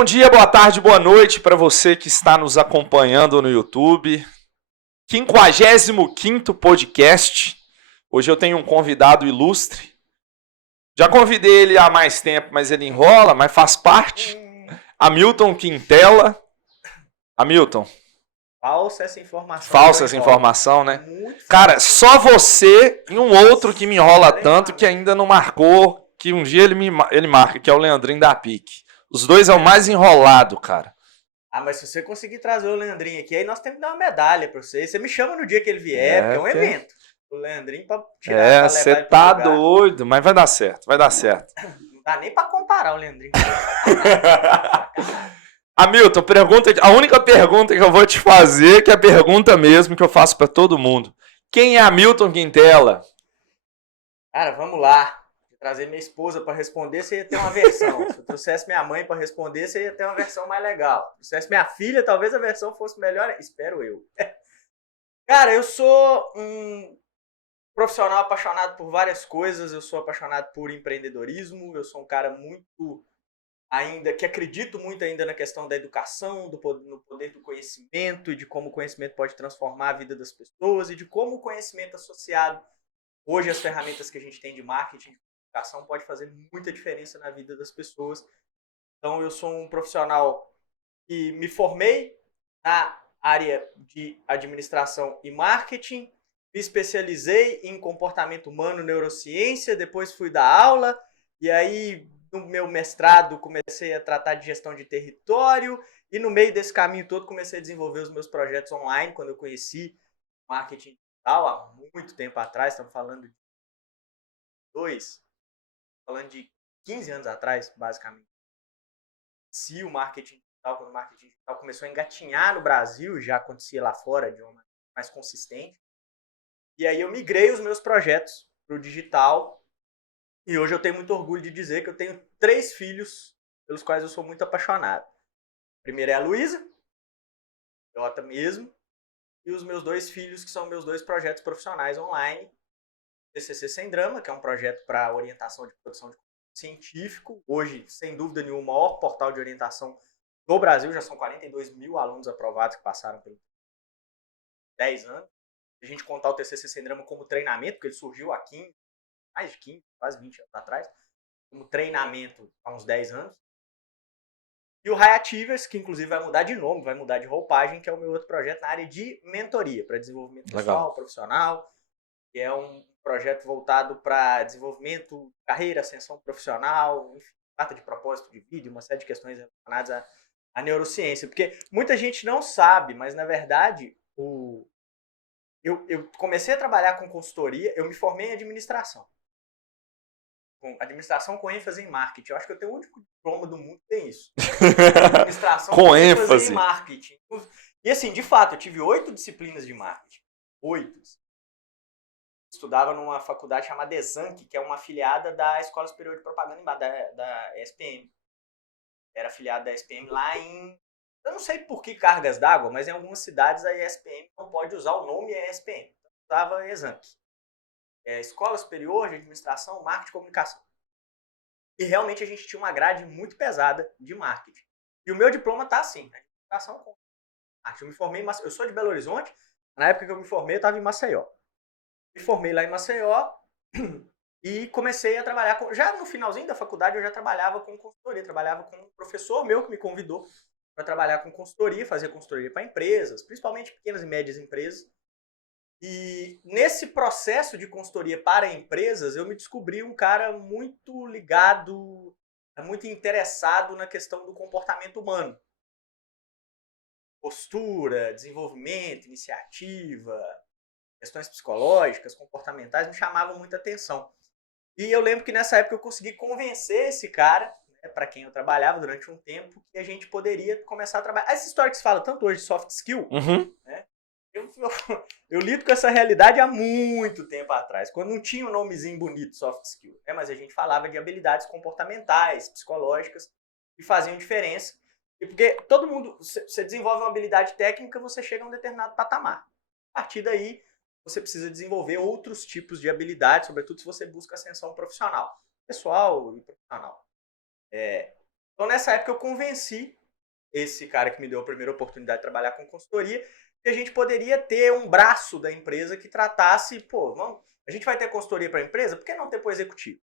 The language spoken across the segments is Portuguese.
Bom dia, boa tarde, boa noite para você que está nos acompanhando no YouTube. 55º podcast. Hoje eu tenho um convidado ilustre. Já convidei ele há mais tempo, mas ele enrola, mas faz parte. Hamilton Quintela. Hamilton. Falsa essa informação. Falsa essa informação, né? Muito Cara, falsa. só você e um outro que me enrola tanto que ainda não marcou, que um dia ele marca, que é o Leandrinho da PIC. Os dois é o mais enrolado, cara. Ah, mas se você conseguir trazer o Leandrinho aqui, aí nós temos que dar uma medalha pra você. Você me chama no dia que ele vier, porque é um evento. O Leandrinho pra tirar, pra levar você ele tá pro lugar. doido, mas vai dar certo, vai dar certo. Não dá nem pra comparar o Leandrinho. Hamilton, a única pergunta que eu vou te fazer, que é a pergunta mesmo que eu faço pra todo mundo. Quem é Hamilton Quintela? Cara, vamos lá. Se eu trazer minha esposa pra responder, você ia ter uma versão. Se eu trouxesse minha mãe pra responder, você ia ter uma versão mais legal. Se eu trouxesse minha filha, talvez a versão fosse melhor. Espero eu. Cara, eu sou um profissional apaixonado por várias coisas. Eu sou apaixonado por empreendedorismo. Eu sou um cara que acredito muito ainda na questão da educação, no poder do conhecimento e de como o conhecimento pode transformar a vida das pessoas e de como o conhecimento associado hoje às ferramentas que a gente tem de marketing, de comunicação, pode fazer muita diferença na vida das pessoas. Então eu sou um profissional que me formei na área de administração e marketing, me especializei em comportamento humano, neurociência, depois fui dar aula e aí no meu mestrado comecei a tratar de gestão de território e no meio desse caminho todo comecei a desenvolver os meus projetos online quando eu conheci marketing digital há muito tempo atrás, estamos falando de 15 anos atrás, basicamente. Se o marketing digital, quando o marketing digital começou a engatinhar no Brasil, já acontecia lá fora de uma maneira mais consistente. E aí eu migrei os meus projetos para o digital. E hoje eu tenho muito orgulho de dizer que eu tenho 3 filhos pelos quais eu sou muito apaixonado. A primeira é a Luísa, Jota mesmo, e os meus 2 filhos, que são meus 2 projetos profissionais online. TCC Sem Drama, que é um projeto para orientação de produção de conteúdo científico. Hoje, sem dúvida nenhuma, o maior portal de orientação do Brasil. Já são 42 mil alunos aprovados que passaram por 10 anos. Se a gente contar o TCC Sem Drama como treinamento, porque ele surgiu há mais de 15, quase 20 anos atrás, como treinamento há uns 10 anos. E o High Achievers, que inclusive vai mudar de nome, vai mudar de roupagem, que é o meu outro projeto na área de mentoria, para desenvolvimento pessoal, profissional, que é um projeto voltado para desenvolvimento, carreira, ascensão profissional, enfim, trata de propósito de vida, uma série de questões relacionadas à neurociência. Porque muita gente não sabe, mas na verdade, eu comecei a trabalhar com consultoria, eu me formei em administração. Administração com ênfase em marketing. Eu acho que eu tenho o único diploma do mundo que tem isso. Administração com ênfase em marketing. E assim, de fato, eu tive 8 disciplinas de marketing. 8. Estudava numa faculdade chamada Exanc, que é uma afiliada da Escola Superior de Propaganda da ESPM. Era afiliada da ESPM lá em... Eu não sei por que cargas d'água, mas em algumas cidades a ESPM não pode usar o nome ESPM. Então, eu usava Exanc. Escola Superior de Administração, Marketing e Comunicação. E realmente a gente tinha uma grade muito pesada de marketing. E o meu diploma tá assim, administração com marketing. Eu me formei eu sou de Belo Horizonte, na época que eu me formei eu estava em Maceió. Me formei lá em Maceió e comecei a trabalhar já no finalzinho da faculdade eu já trabalhava com consultoria, trabalhava com um professor meu que me convidou para trabalhar com consultoria, fazer consultoria para empresas, principalmente pequenas e médias empresas. E nesse processo de consultoria para empresas, eu me descobri um cara muito ligado, muito interessado na questão do comportamento humano. Postura, desenvolvimento, iniciativa, questões psicológicas, comportamentais me chamavam muita atenção. E eu lembro que nessa época eu consegui convencer esse cara, para quem eu trabalhava durante um tempo, que a gente poderia começar a trabalhar. Essa história que se fala tanto hoje de soft skill, né? Eu lido com essa realidade há muito tempo atrás, quando não tinha um nomezinho bonito, soft skill, né? Mas a gente falava de habilidades comportamentais, psicológicas, que faziam diferença. E porque todo mundo, você desenvolve uma habilidade técnica, você chega a um determinado patamar. A partir daí, você precisa desenvolver outros tipos de habilidades, sobretudo se você busca ascensão profissional, pessoal e profissional. Então, nessa época, eu convenci esse cara que me deu a primeira oportunidade de trabalhar com consultoria que a gente poderia ter um braço da empresa que tratasse, a gente vai ter consultoria para a empresa, por que não ter para o executivo?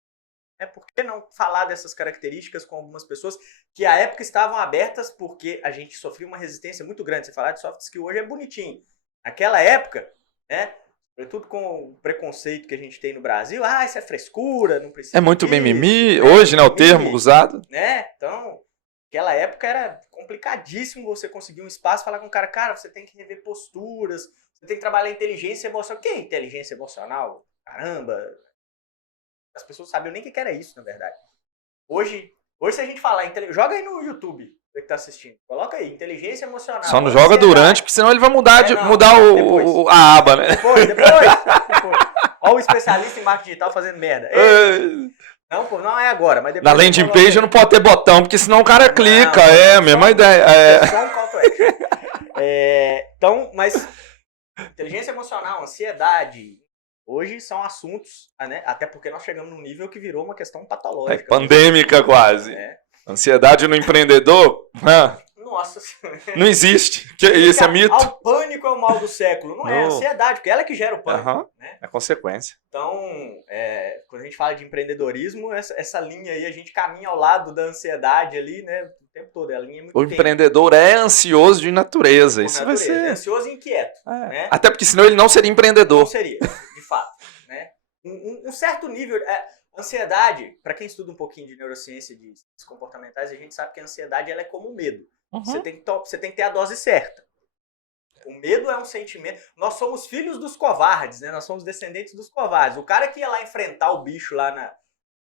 Por que não falar dessas características com algumas pessoas que à época estavam abertas porque a gente sofria uma resistência muito grande. Você falar de soft skill hoje é bonitinho. Naquela época, né, sobretudo com o preconceito que a gente tem no Brasil, isso é frescura, não precisa É muito disso, mimimi, hoje, né, o termo usado. Né? Então, naquela época era complicadíssimo você conseguir um espaço e falar com o cara, você tem que rever posturas, você tem que trabalhar inteligência emocional. O que é inteligência emocional? Caramba! As pessoas sabiam nem o que era isso, na verdade. Hoje se a gente falar, joga aí no YouTube, você que tá assistindo. Coloca aí, inteligência emocional. Só não joga durante, porque senão ele vai mudar a aba, né? Depois. Olha o especialista em marketing digital fazendo merda. Não, pô, não é agora, mas depois... Na landing page não pode ter botão, porque senão o cara clica, a mesma ideia. É só um call to action. Então, mas inteligência emocional, ansiedade, hoje são assuntos, né? Até porque nós chegamos num nível que virou uma questão patológica. Pandêmica quase. Ansiedade no empreendedor? Nossa Senhora. Não existe. Isso é mito. O pânico é o mal do século. Não é a ansiedade, porque ela é que gera o pânico. Né? É consequência. Então, quando a gente fala de empreendedorismo, essa linha aí, a gente caminha ao lado da ansiedade ali, né? O tempo todo. A linha é muito empreendedor é ansioso de natureza. Isso vai ser. É ansioso e inquieto. Né? Até porque senão ele não seria empreendedor. Não seria, de fato. Né? Um certo nível... Ansiedade, para quem estuda um pouquinho de neurociência e de ciências comportamentais, a gente sabe que a ansiedade ela é como o medo. Você tem que ter a dose certa. O medo é um sentimento... Nós somos filhos dos covardes, né? Nós somos descendentes dos covardes. O cara que ia lá enfrentar o bicho lá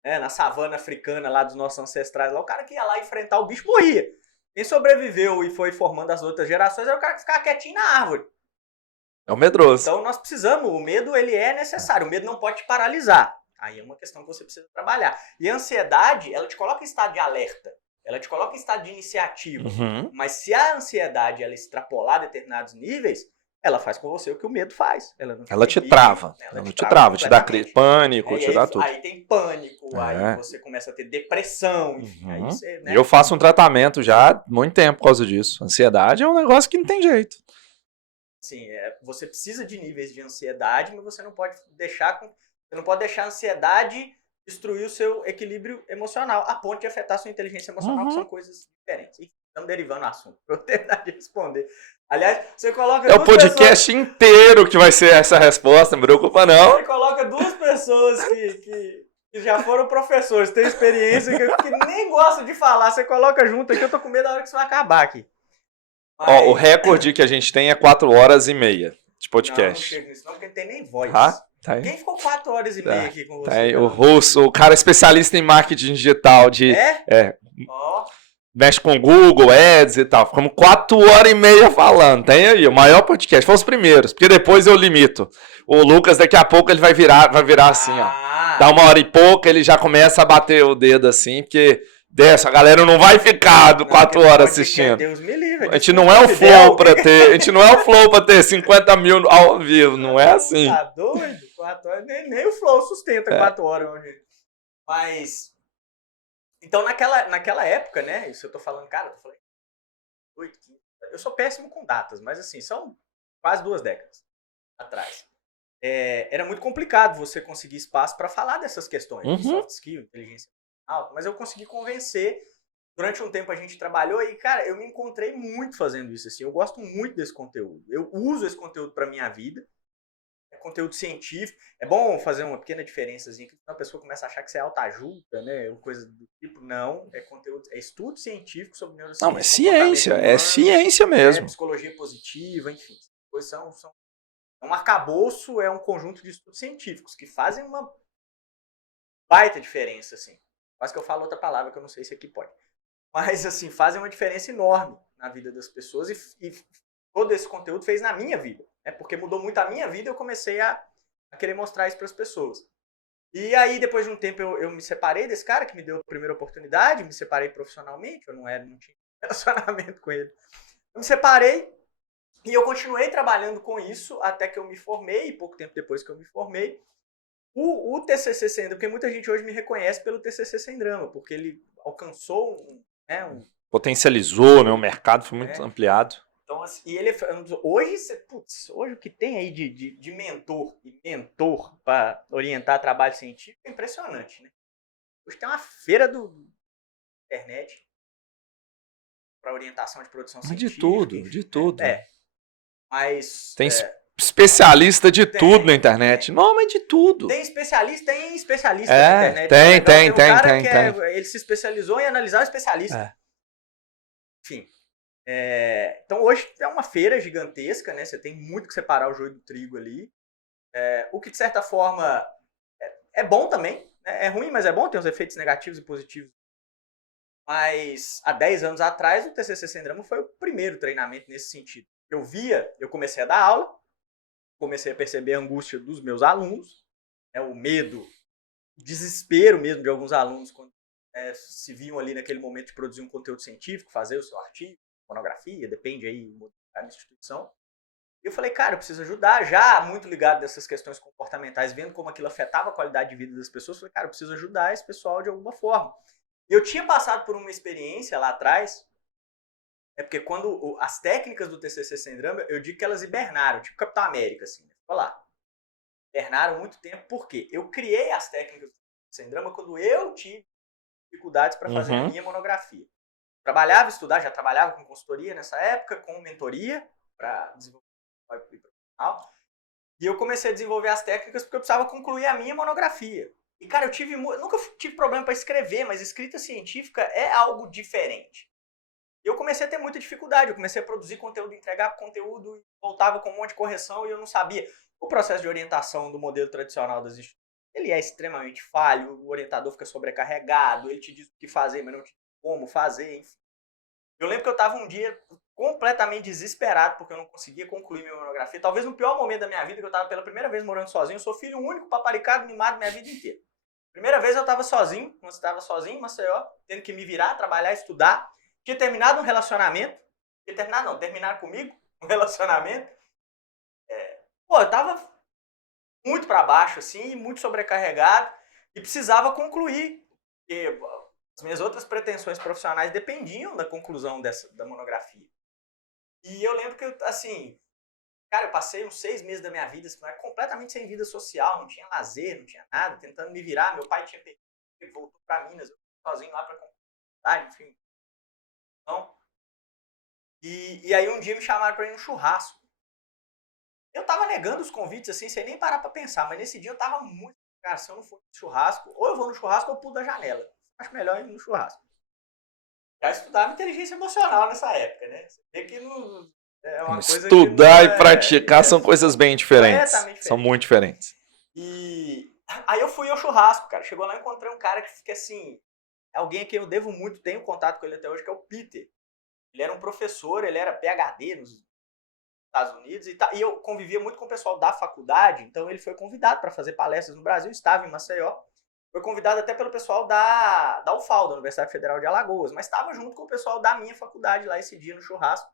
na savana africana, lá dos nossos ancestrais, lá, o cara que ia lá enfrentar o bicho morria. Quem sobreviveu e foi formando as outras gerações era o cara que ficava quietinho na árvore. É o medroso. Então nós precisamos... O medo, ele é necessário. O medo não pode te paralisar. Aí é uma questão que você precisa trabalhar. E a ansiedade, ela te coloca em estado de alerta. Ela te coloca em estado de iniciativa. Mas se a ansiedade ela extrapolar determinados níveis, ela faz com você o que o medo faz. Ela te trava. Ela te trava, te dá pânico, te dá tudo. Aí tem pânico, aí você começa a ter depressão, enfim. Aí você, né? Eu faço um tratamento já há muito tempo por causa disso. Ansiedade é um negócio que não tem jeito. Sim, você precisa de níveis de ansiedade, mas você não pode deixar a ansiedade destruir o seu equilíbrio emocional, a ponto de afetar a sua inteligência emocional, que são coisas diferentes. E estamos derivando o assunto, para eu terminar de responder. Aliás, você coloca o podcast inteiro que vai ser essa resposta, não preocupa não. Você coloca duas pessoas que já foram professores, têm experiência, que nem gostam de falar, você coloca junto aqui, eu tô com medo da hora que isso vai acabar aqui. Mas... o recorde que a gente tem é 4h30 de podcast. Não chega nisso não, porque não tem nem voz. Tá aí. Quem ficou 4h30 aqui com você? Tá aí, o Russo, o cara especialista em marketing digital. Mexe com Google, Ads e tal. Ficamos 4h30 falando. Tem aí, o maior podcast. Foi os primeiros, porque depois eu limito. O Lucas, daqui a pouco, ele vai virar assim, ó. Dá 1h e pouco, ele já começa a bater o dedo assim, porque a galera não vai ficar 4 horas assistindo. Deus me livre. A gente não é o flow pra ter. A gente não é o flow pra ter 50 mil ao vivo, não é assim. Tá doido? 4 horas, nem o flow sustenta 4 horas, meu gente. Mas. Então, naquela época, né? Isso eu tô falando, cara, eu falei. 8, 15. Eu sou péssimo com datas, mas assim, são quase 2 décadas atrás. Era muito complicado você conseguir espaço para falar dessas questões de soft skill, inteligência emocional, mas eu consegui convencer. Durante um tempo a gente trabalhou e, cara, eu me encontrei muito fazendo isso, assim. Eu gosto muito desse conteúdo. Eu uso esse conteúdo para minha vida. É conteúdo científico. É bom fazer uma pequena diferençazinha, que a pessoa começa a achar que você é autoajuda, né? Ou coisa do tipo. Não, é conteúdo, é estudo científico sobre neurociência. Não, é ciência, humano, é ciência mesmo. Psicologia positiva, enfim. É um arcabouço, é um conjunto de estudos científicos que fazem uma baita diferença, assim. Quase que eu falo outra palavra que eu não sei se aqui pode. Mas, assim, fazem uma diferença enorme na vida das pessoas e todo esse conteúdo fez na minha vida. Porque mudou muito a minha vida e eu comecei a querer mostrar isso para as pessoas. E aí, depois de um tempo, eu me separei desse cara que me deu a primeira oportunidade, me separei profissionalmente, eu não tinha relacionamento com ele. Eu me separei e eu continuei trabalhando com isso até que eu me formei, e pouco tempo depois que eu me formei, o TCC Sem Drama, porque muita gente hoje me reconhece pelo TCC Sem Drama, porque ele alcançou né? Potencializou, né? O mercado foi muito ampliado. Então, assim, e ele hoje o que tem aí de mentor para orientar trabalho científico é impressionante, né? Hoje tem uma feira da internet para orientação de produção científica. De tudo, enfim, de tudo. Mas tem especialista de tudo na internet. Não, mas de tudo. Tem especialista na internet. Tem um cara que ele se especializou em analisar o especialista. Enfim. Então hoje é uma feira gigantesca, né? Você tem muito que separar o joio do trigo ali. O que de certa forma é bom também. Né? É ruim, mas é bom, tem os efeitos negativos e positivos. Mas há 10 anos atrás o TCC Sem Drama foi o primeiro treinamento nesse sentido. Eu comecei a dar aula, comecei a perceber a angústia dos meus alunos, o medo, o desespero mesmo de alguns alunos quando se viam ali naquele momento de produzir um conteúdo científico, fazer o seu artigo, monografia, depende aí da instituição. E eu falei, cara, eu preciso ajudar, já muito ligado dessas questões comportamentais, vendo como aquilo afetava a qualidade de vida das pessoas, eu falei, cara, eu preciso ajudar esse pessoal de alguma forma. E eu tinha passado por uma experiência lá atrás, porque quando as técnicas do TCC Sem Drama, eu digo que elas hibernaram, tipo Capitão América, assim, ficou lá. Hibernaram muito tempo, porque eu criei as técnicas do TCC Sem Drama quando eu tive dificuldades para fazer a minha monografia. Já trabalhava com consultoria nessa época, com mentoria para desenvolver profissional. E eu comecei a desenvolver as técnicas porque eu precisava concluir a minha monografia. E, cara, nunca tive problema para escrever, mas escrita científica é algo diferente. E eu comecei a ter muita dificuldade. Eu comecei a produzir conteúdo, entregar conteúdo, voltava com um monte de correção e eu não sabia. O processo de orientação do modelo tradicional das instituições, ele é extremamente falho, o orientador fica sobrecarregado, ele te diz o que fazer, mas não te diz como fazer, enfim. Eu lembro que eu estava um dia completamente desesperado porque eu não conseguia concluir minha monografia. Talvez no pior momento da minha vida, que eu estava pela primeira vez morando sozinho. Eu sou filho único, paparicado, mimado minha vida inteira. Primeira vez eu estava sozinho, em Maceió, tendo que me virar, trabalhar, estudar. Tinha terminado um relacionamento. Terminaram comigo um relacionamento. Eu estava muito para baixo, assim, muito sobrecarregado e precisava concluir. Porque as minhas outras pretensões profissionais dependiam da conclusão da monografia. E eu lembro que, assim, cara, eu passei uns 6 meses da minha vida completamente sem vida social, não tinha lazer, não tinha nada, tentando me virar. Meu pai tinha perdido, ele voltou para Minas, eu fui sozinho lá para concluir, enfim. Então, e aí um dia me chamaram para ir no churrasco. Eu tava negando os convites, assim, sem nem parar para pensar, mas nesse dia eu tava muito... Cara, se eu não for no churrasco, ou eu vou no churrasco ou eu pulo da janela. Acho melhor ir no churrasco. Já estudava inteligência emocional nessa época, né? Você vê que não... É uma coisa estudar e praticar são coisas bem diferentes. São muito diferentes. E aí eu fui ao churrasco, cara. Chegou lá e encontrei um cara que fica assim... Alguém a quem eu devo muito, tenho contato com ele até hoje, que é o Peter. Ele era um professor, ele era PhD nos Estados Unidos e eu convivia muito com o pessoal da faculdade, então ele foi convidado para fazer palestras no Brasil, estava em Maceió. Foi convidado até pelo pessoal da UFAL, da Universidade Federal de Alagoas, mas estava junto com o pessoal da minha faculdade lá esse dia no churrasco.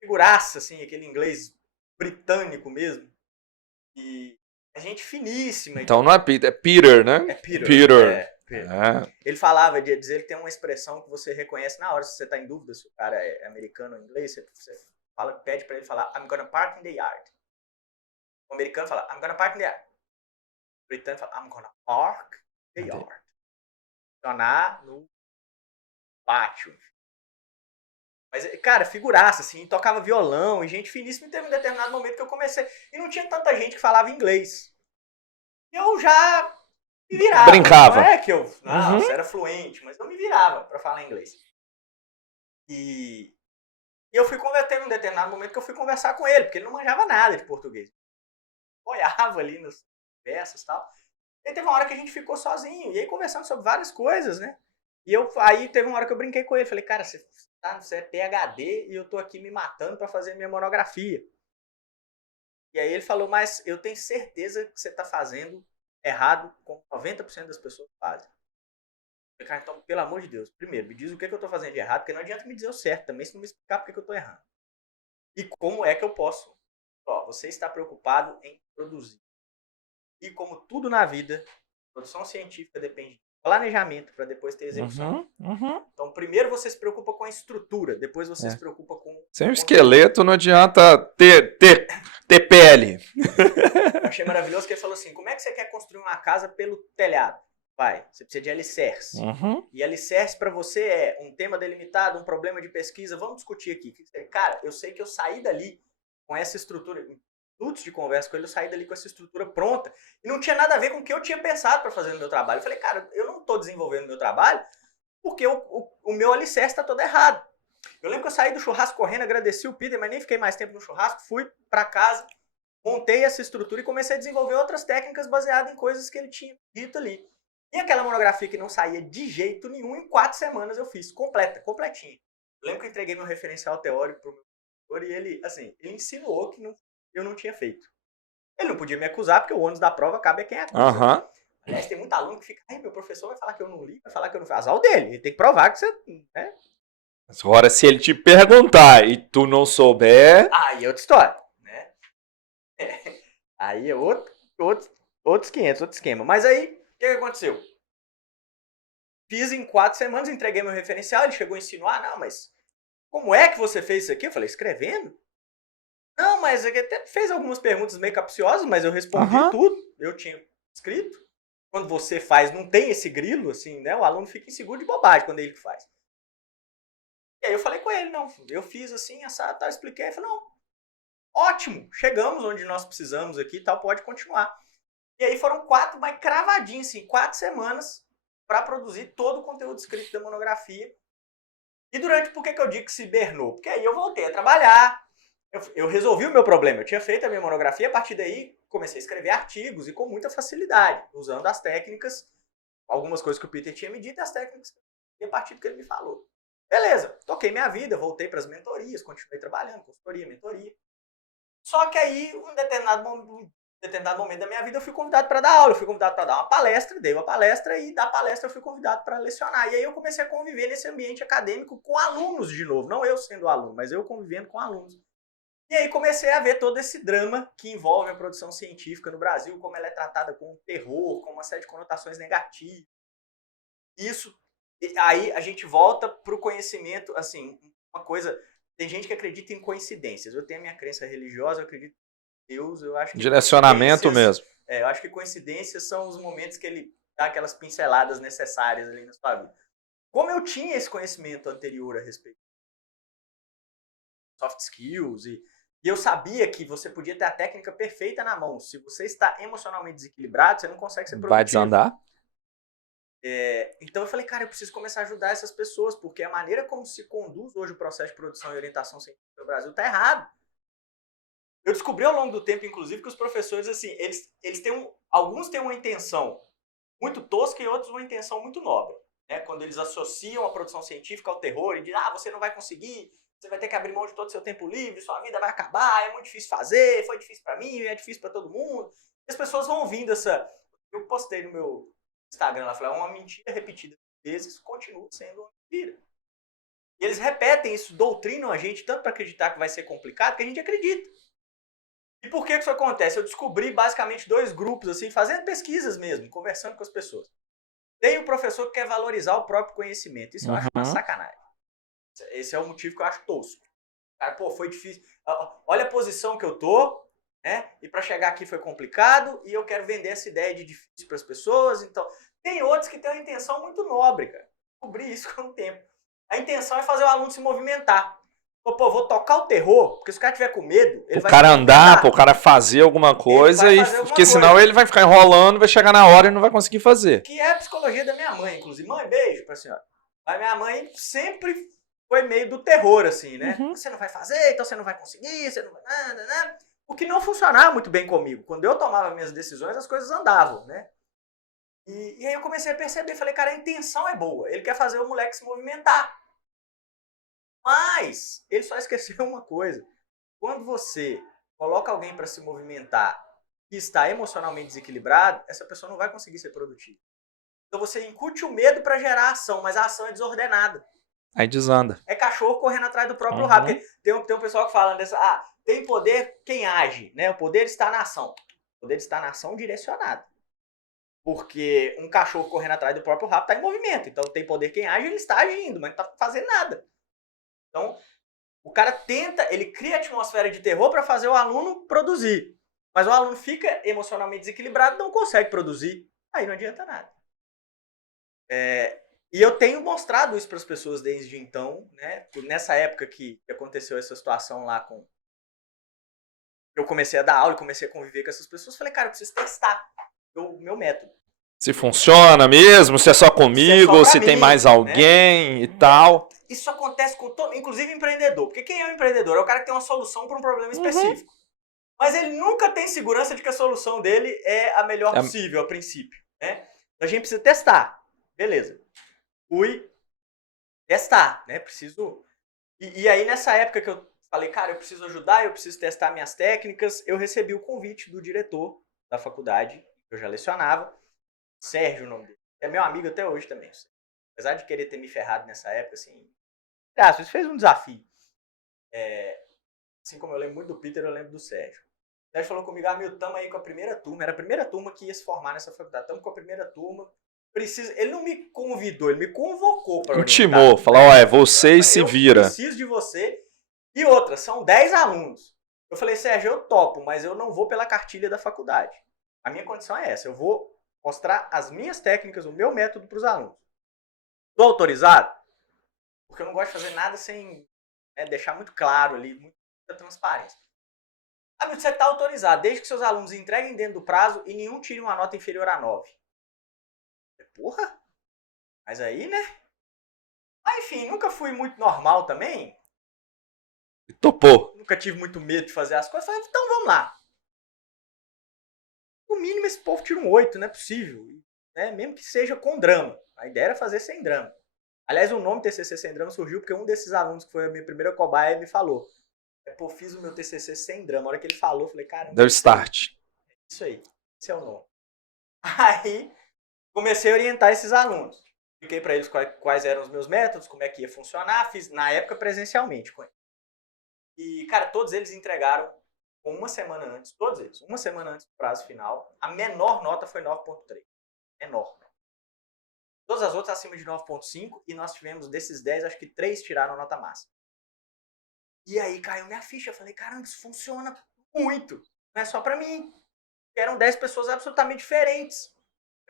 Figuraça, assim, aquele inglês britânico mesmo. E a gente finíssima. Então não é Peter, é Peter, né? É Peter. Peter. Ele falava, dizer que tem uma expressão que você reconhece na hora, se você está em dúvida se o cara é americano ou inglês, você pede para ele falar, I'm gonna park in the yard. O americano fala, I'm gonna park in the yard. O britânico fala, I'm gonna park in the yard. Estacionar no pátio. Mas, cara, figuraça, assim, tocava violão e gente finíssima. E teve um determinado momento que eu comecei. E não tinha tanta gente que falava inglês. E eu já me virava. Brincava. Não é que eu você era fluente, mas eu me virava para falar inglês. E eu teve um determinado momento que eu fui conversar com ele, porque ele não manjava nada de português. Apoiava ali nas conversas e tal. E teve uma hora que a gente ficou sozinho, e aí conversando sobre várias coisas, né? E aí teve uma hora que eu brinquei com ele, falei, cara, você é PhD e eu tô aqui me matando para fazer minha monografia. E aí ele falou, mas eu tenho certeza que você tá fazendo errado como 90% das pessoas fazem. Eu falei, cara, então, pelo amor de Deus, primeiro, me diz o que eu tô fazendo de errado, porque não adianta me dizer o certo também, se não me explicar por que eu tô errando. E como é que eu posso? Você está preocupado em produzir. E como tudo na vida, produção científica depende de planejamento para depois ter execução. Então, primeiro você se preocupa com a estrutura, depois você se preocupa com... Sem o esqueleto não adianta ter pele. Eu achei maravilhoso que ele falou assim, como é que você quer construir uma casa pelo telhado? Vai, você precisa de alicerce. E alicerce para você é um tema delimitado, um problema de pesquisa, vamos discutir aqui. Cara, eu sei que eu saí dali com essa estrutura, minutos de conversa com ele, eu saí dali com essa estrutura pronta e não tinha nada a ver com o que eu tinha pensado para fazer no meu trabalho. Eu falei, cara, eu não estou desenvolvendo o meu trabalho porque o meu alicerce está todo errado. Eu lembro que eu saí do churrasco correndo, agradeci o Peter, mas nem fiquei mais tempo no churrasco, fui para casa, montei essa estrutura e comecei a desenvolver outras técnicas baseadas em coisas que ele tinha dito ali. E aquela monografia que não saía de jeito nenhum, em 4 semanas eu fiz, completinha. Eu lembro que eu entreguei meu referencial teórico para o meu professor e ele, assim, ele insinuou que eu não tinha feito. Ele não podia me acusar, porque o ônus da prova cabe a quem acusa. Aliás, tem muito aluno que fica, ai, meu professor vai falar que eu não li, vai falar que eu não fiz. Azar dele, ele tem que provar que você... Né? Agora, se ele te perguntar e tu não souber... Aí é outra história, né? Aí é outros 500, outro esquema. Mas aí, o que aconteceu? Fiz em 4 semanas, entreguei meu referencial, ele chegou a insinuar, não, mas como é que você fez isso aqui? Eu falei, escrevendo? Não, mas ele até fez algumas perguntas meio capciosas, mas eu respondi tudo, eu tinha escrito. Quando você faz, não tem esse grilo, assim, né? O aluno fica inseguro de bobagem quando ele faz. E aí eu falei com ele, não, eu fiz assim, essa tal, expliquei, ele falou, não, ótimo, chegamos onde nós precisamos aqui, tal, pode continuar. E aí foram 4, mas cravadinhos, assim, 4 semanas para produzir todo o conteúdo escrito da monografia. E durante, por que eu digo que se hibernou? Porque aí eu voltei a trabalhar, eu resolvi o meu problema, eu tinha feito a minha monografia, a partir daí comecei a escrever artigos e com muita facilidade, usando as técnicas, algumas coisas que o Peter tinha me dito e as técnicas e a partir do que ele me falou. Beleza, toquei minha vida, voltei para as mentorias, continuei trabalhando, consultoria, mentoria. Só que aí, em um determinado momento da minha vida, eu fui convidado para dar aula, eu fui convidado para dar uma palestra, dei uma palestra e da palestra eu fui convidado para lecionar. E aí eu comecei a conviver nesse ambiente acadêmico com alunos de novo, não eu sendo aluno, mas eu convivendo com alunos. E aí comecei a ver todo esse drama que envolve a produção científica no Brasil, como ela é tratada com terror, com uma série de conotações negativas. Isso, aí a gente volta para o conhecimento, assim, uma coisa, tem gente que acredita em coincidências, eu tenho a minha crença religiosa, eu acredito em Deus, eu acho que direcionamento mesmo. Eu acho que coincidências são os momentos que ele dá aquelas pinceladas necessárias ali na sua vida. Como eu tinha esse conhecimento anterior a respeito de soft skills e eu sabia que você podia ter a técnica perfeita na mão. Se você está emocionalmente desequilibrado, você não consegue ser produtivo. Vai desandar? Então eu falei, cara, eu preciso começar a ajudar essas pessoas, porque a maneira como se conduz hoje o processo de produção e orientação científica no Brasil está errado. Eu descobri ao longo do tempo, inclusive, que os professores, assim, eles têm alguns têm uma intenção muito tosca e outros uma intenção muito nobre. Né? Quando eles associam a produção científica ao terror e dizem, você não vai conseguir, você vai ter que abrir mão de todo o seu tempo livre, sua vida vai acabar, é muito difícil fazer, foi difícil para mim, é difícil para todo mundo. E as pessoas vão ouvindo essa... Eu postei no meu Instagram lá, falei, uma mentira repetida vezes continua sendo uma mentira. E eles repetem isso, doutrinam a gente tanto para acreditar que vai ser complicado, que a gente acredita. E por que isso acontece? Eu descobri basicamente 2 grupos, assim, fazendo pesquisas mesmo, conversando com as pessoas. Tem o professor que quer valorizar o próprio conhecimento. Isso eu acho uma sacanagem. Esse é o motivo que eu acho tosco. Cara, foi difícil. Olha a posição que eu tô, né? E para chegar aqui foi complicado e eu quero vender essa ideia de difícil para as pessoas. Então, tem outros que têm uma intenção muito nobre, cara. Descobri isso com o tempo. A intenção é fazer o aluno se movimentar. Vou tocar o terror, porque se o cara tiver com medo, ele vai... O cara andar, o cara fazer alguma coisa, porque senão ele vai ficar enrolando, vai chegar na hora e não vai conseguir fazer. Que é a psicologia da minha mãe, inclusive. Mãe, beijo pra senhora. A minha mãe sempre foi meio do terror, assim, né? Você não vai fazer, então você não vai conseguir, você não vai... Nada. O que não funcionava muito bem comigo. Quando eu tomava minhas decisões, as coisas andavam, né? E aí eu comecei a perceber, falei, cara, a intenção é boa. Ele quer fazer o moleque se movimentar. Mas ele só esqueceu uma coisa. Quando você coloca alguém para se movimentar e está emocionalmente desequilibrado, essa pessoa não vai conseguir ser produtiva. Então você incute o medo para gerar ação, mas a ação é desordenada. Aí desanda. É cachorro correndo atrás do próprio rabo. Tem um pessoal que fala dessa, tem poder quem age, né? O poder está na ação. O poder está na ação direcionada. Porque um cachorro correndo atrás do próprio rabo está em movimento. Então tem poder quem age, ele está agindo, mas não está fazendo nada. Então, o cara tenta, ele cria a atmosfera de terror para fazer o aluno produzir. Mas o aluno fica emocionalmente desequilibrado e não consegue produzir. Aí não adianta nada. E eu tenho mostrado isso para as pessoas desde então, né? Nessa época que aconteceu essa situação lá com... Eu comecei a dar aula e comecei a conviver com essas pessoas. Falei, cara, eu preciso testar o meu método. Se funciona mesmo, se é só comigo, ou se tem mais alguém, né? E tal. Isso acontece com todo, inclusive empreendedor. Porque quem é o empreendedor? É o cara que tem uma solução para um problema específico. Mas ele nunca tem segurança de que a solução dele é a melhor possível, a princípio. Né? Então a gente precisa testar. Beleza. Fui testar, né? Preciso... E aí nessa época que eu falei, cara, eu preciso ajudar, eu preciso testar minhas técnicas, eu recebi o convite do diretor da faculdade, que eu já lecionava, Sérgio, o nome dele. É meu amigo até hoje também. Apesar de querer ter me ferrado nessa época, assim... Isso fez um desafio. Assim como eu lembro muito do Peter, eu lembro do Sérgio. O Sérgio falou comigo, Milton, estamos aí com a primeira turma. Era a primeira turma que ia se formar nessa faculdade. Estamos com a primeira turma. Ele não me convidou, ele me convocou para orientar. Intimou, falou, vocês se vira. Eu preciso de você. E outra, são 10 alunos. Eu falei, Sérgio, eu topo, mas eu não vou pela cartilha da faculdade. A minha condição é essa, eu vou mostrar as minhas técnicas, o meu método para os alunos. Estou autorizado? Porque eu não gosto de fazer nada sem deixar muito claro ali, muita transparência. Você está autorizado, desde que seus alunos entreguem dentro do prazo e nenhum tire uma nota inferior a 9. Porra! Mas aí, né? Mas enfim, nunca fui muito normal também. Topou. Nunca tive muito medo de fazer as coisas. Falei, então vamos lá. No mínimo esse povo tira um 8, não é possível. Né? Mesmo que seja com drama. A ideia era fazer sem drama. Aliás, o nome TCC sem drama surgiu porque um desses alunos, que foi a minha primeira cobaia, me falou. Pô, fiz o meu TCC sem drama. A hora que ele falou, eu falei, cara... Deu start. Isso aí. Esse é o nome. Aí, comecei a orientar esses alunos. Expliquei para eles quais eram os meus métodos, como é que ia funcionar. Fiz, na época, presencialmente com eles. E, cara, todos eles entregaram uma semana antes. Todos eles. Uma semana antes do prazo final. A menor nota foi 9.3. Menor. Todas as outras acima de 9.5. E nós tivemos, desses 10, acho que 3 tiraram nota máxima. E aí caiu minha ficha. Eu falei, caramba, isso funciona muito. Não é só para mim. Eram 10 pessoas absolutamente diferentes.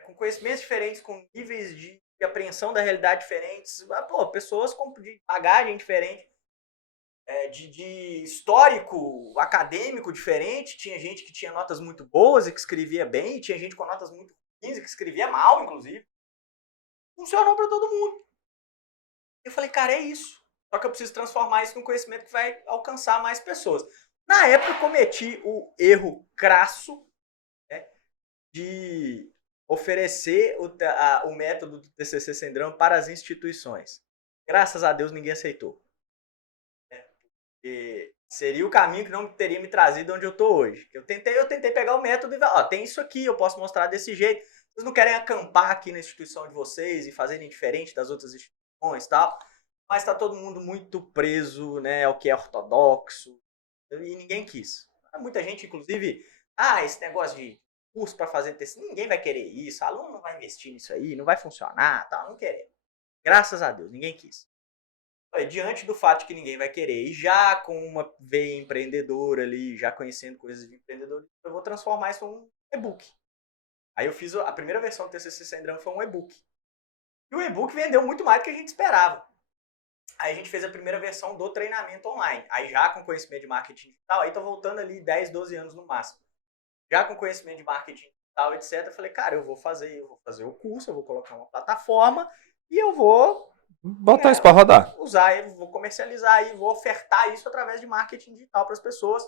Com conhecimentos diferentes, com níveis de apreensão da realidade diferentes. Pô, pessoas de bagagem diferente. De histórico acadêmico diferente. Tinha gente que tinha notas muito boas e que escrevia bem. Tinha gente com notas muito ruins e que escrevia mal, inclusive. Funcionou para todo mundo. Eu falei, cara, é isso. Só que eu preciso transformar isso num conhecimento que vai alcançar mais pessoas. Na época, eu cometi o erro crasso, né, de oferecer o método do TCC sem drama para as instituições. Graças a Deus, ninguém aceitou. Porque seria o caminho que não teria me trazido onde eu estou hoje. Eu tentei pegar o método e tem isso aqui, eu posso mostrar desse jeito. Vocês não querem acampar aqui na instituição de vocês e fazerem diferente das outras instituições e tal. Mas está todo mundo muito preso, né, ao que é ortodoxo. E ninguém quis. Muita gente, inclusive, esse negócio de curso para fazer TCC, ninguém vai querer isso, aluno não vai investir nisso aí, não vai funcionar, tal, não queremos. Graças a Deus, ninguém quis. Diante do fato de que ninguém vai querer, e já com uma veia empreendedora ali, já conhecendo coisas de empreendedor, eu vou transformar isso num e-book. Aí eu fiz a primeira versão do TCC sem drama, foi um e-book. E o e-book vendeu muito mais do que a gente esperava. Aí a gente fez a primeira versão do treinamento online. Aí já com conhecimento de marketing digital, aí tô voltando ali 10, 12 anos no máximo. Já com conhecimento de marketing digital, etc. Eu falei, cara, eu vou fazer o curso, eu vou colocar uma plataforma e eu vou botar isso para rodar. Usar, eu vou comercializar e vou ofertar isso através de marketing digital para as pessoas.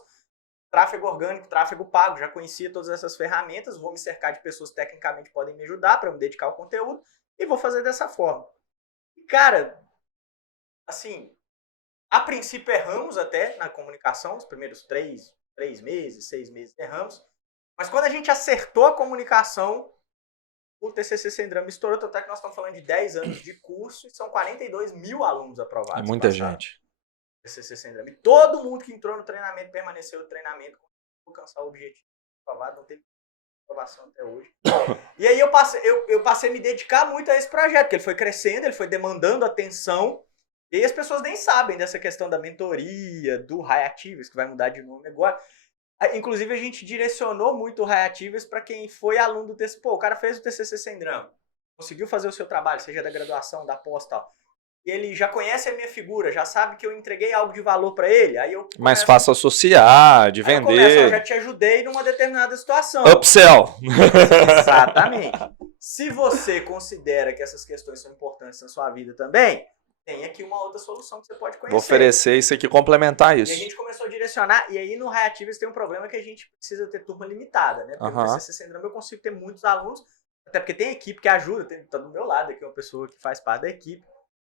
Tráfego orgânico, tráfego pago, já conhecia todas essas ferramentas, vou me cercar de pessoas que tecnicamente podem me ajudar para me dedicar ao conteúdo e vou fazer dessa forma. E, cara, assim, a princípio erramos até na comunicação, os primeiros 3 meses, 6 meses erramos, mas quando a gente acertou a comunicação, o TCC sem drama estourou, até que nós estamos falando de 10 anos de curso e são 42 mil alunos aprovados. É muita gente. TCC sem drama. E todo mundo que entrou no treinamento permaneceu no treinamento, conseguiu alcançar o objetivo aprovado, não teve aprovação até hoje. E aí eu passei a me dedicar muito a esse projeto, porque ele foi crescendo, ele foi demandando atenção, e aí as pessoas nem sabem dessa questão da mentoria, do High-Achievers, que vai mudar de nome agora. Inclusive, a gente direcionou muito o High-Achievers para quem foi aluno do TCC. Pô, o cara fez o TCC sem drama, conseguiu fazer o seu trabalho, seja da graduação, da pós e tal. E ele já conhece a minha figura, já sabe que eu entreguei algo de valor para ele. Aí eu começo, mais fácil associar, de vender. Eu já te ajudei numa determinada situação. Upsell. Exatamente. Se você considera que essas questões são importantes na sua vida também, tem aqui uma outra solução que você pode conhecer. Vou oferecer isso aqui, complementar isso. E a gente começou a direcionar, e aí no High-Achievers tem um problema que a gente precisa ter turma limitada, né? Porque no TCC sem drama eu consigo ter muitos alunos, até porque tem equipe que ajuda, tá do meu lado aqui uma pessoa que faz parte da equipe.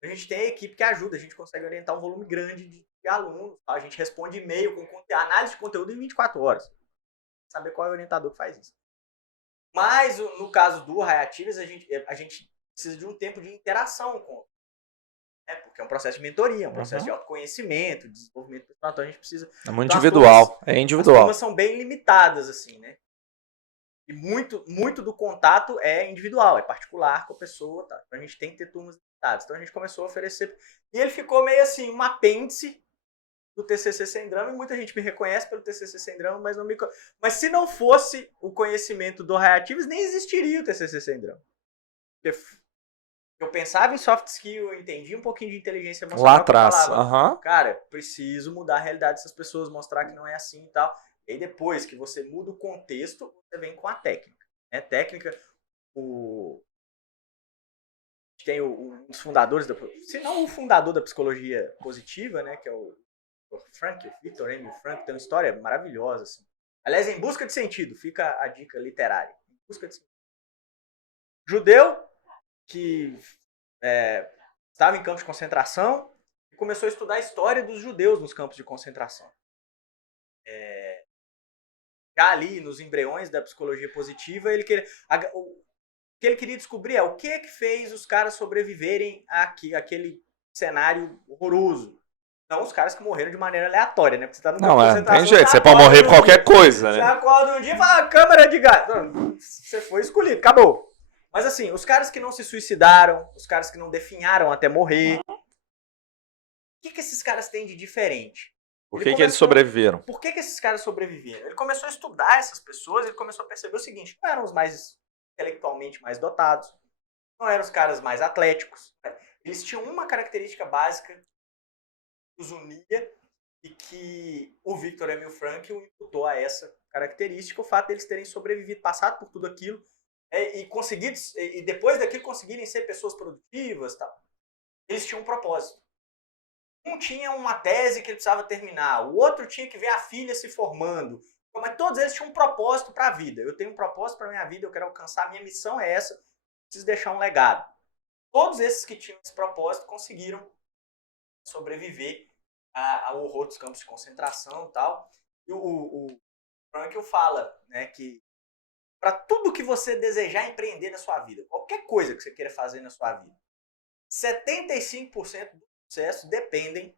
A gente tem a equipe que ajuda, a gente consegue orientar um volume grande de alunos, tá? A gente responde e-mail com análise de conteúdo em 24 horas. Saber qual é o orientador que faz isso. Mas no caso do High-Achievers, a gente precisa de um tempo de interação com, né? Porque é um processo de mentoria, um processo de autoconhecimento, de desenvolvimento pessoal, então a gente precisa... É muito individual, é individual. As turmas são bem limitadas, assim, né? E muito do contato é individual, é particular com a pessoa, tá? Então a gente tem que ter turmas limitadas. Então a gente começou a oferecer... E ele ficou meio assim, um apêndice do TCC sem drama, e muita gente me reconhece pelo TCC sem drama, mas não me... Mas se não fosse o conhecimento do High-Achievers, nem existiria o TCC sem drama. Porque eu pensava em soft skill, eu entendi um pouquinho de inteligência emocional. Lá atrás, cara, preciso mudar a realidade dessas pessoas, mostrar que não é assim e tal. E aí depois que você muda o contexto, você vem com a técnica. Né? Técnica, tem um dos fundadores, se não o fundador da psicologia positiva, né, que é o Viktor Emil Frankl, tem uma história maravilhosa. Assim. Aliás, Em Busca de Sentido, fica a dica literária. Em Busca de Sentido. Judeu que estava em campos de concentração e começou a estudar a história dos judeus nos campos de concentração. Já ali, nos embriões da psicologia positiva, o que ele queria descobrir é o que fez os caras sobreviverem àquele cenário horroroso. Não os caras que morreram de maneira aleatória, né? Porque você tá no campo de concentração. Tem jeito, você pode morrer por qualquer coisa, né? Você acorda um dia e fala, câmara de gás. Você foi escolhido, acabou. Mas assim, os caras que não se suicidaram, os caras que não definharam até morrer, o que esses caras têm de diferente? Por que eles sobreviveram? Por que esses caras sobreviveram? Ele começou a estudar essas pessoas, ele começou a perceber o seguinte, não eram os mais intelectualmente mais dotados, não eram os caras mais atléticos. Eles tinham uma característica básica que os unia e que o Viktor Emil Frankl imputou a essa característica, o fato de eles terem sobrevivido, passado por tudo aquilo, e depois daquilo conseguirem ser pessoas produtivas, tal. Eles tinham um propósito. Um tinha uma tese que ele precisava terminar, o outro tinha que ver a filha se formando, mas todos eles tinham um propósito para a vida. Eu tenho um propósito para a minha vida, eu quero alcançar, a minha missão é essa, preciso deixar um legado. Todos esses que tinham esse propósito conseguiram sobreviver ao horror dos campos de concentração e tal. E o Frankl fala, né, que para tudo que você desejar empreender na sua vida, qualquer coisa que você queira fazer na sua vida, 75% do sucesso dependem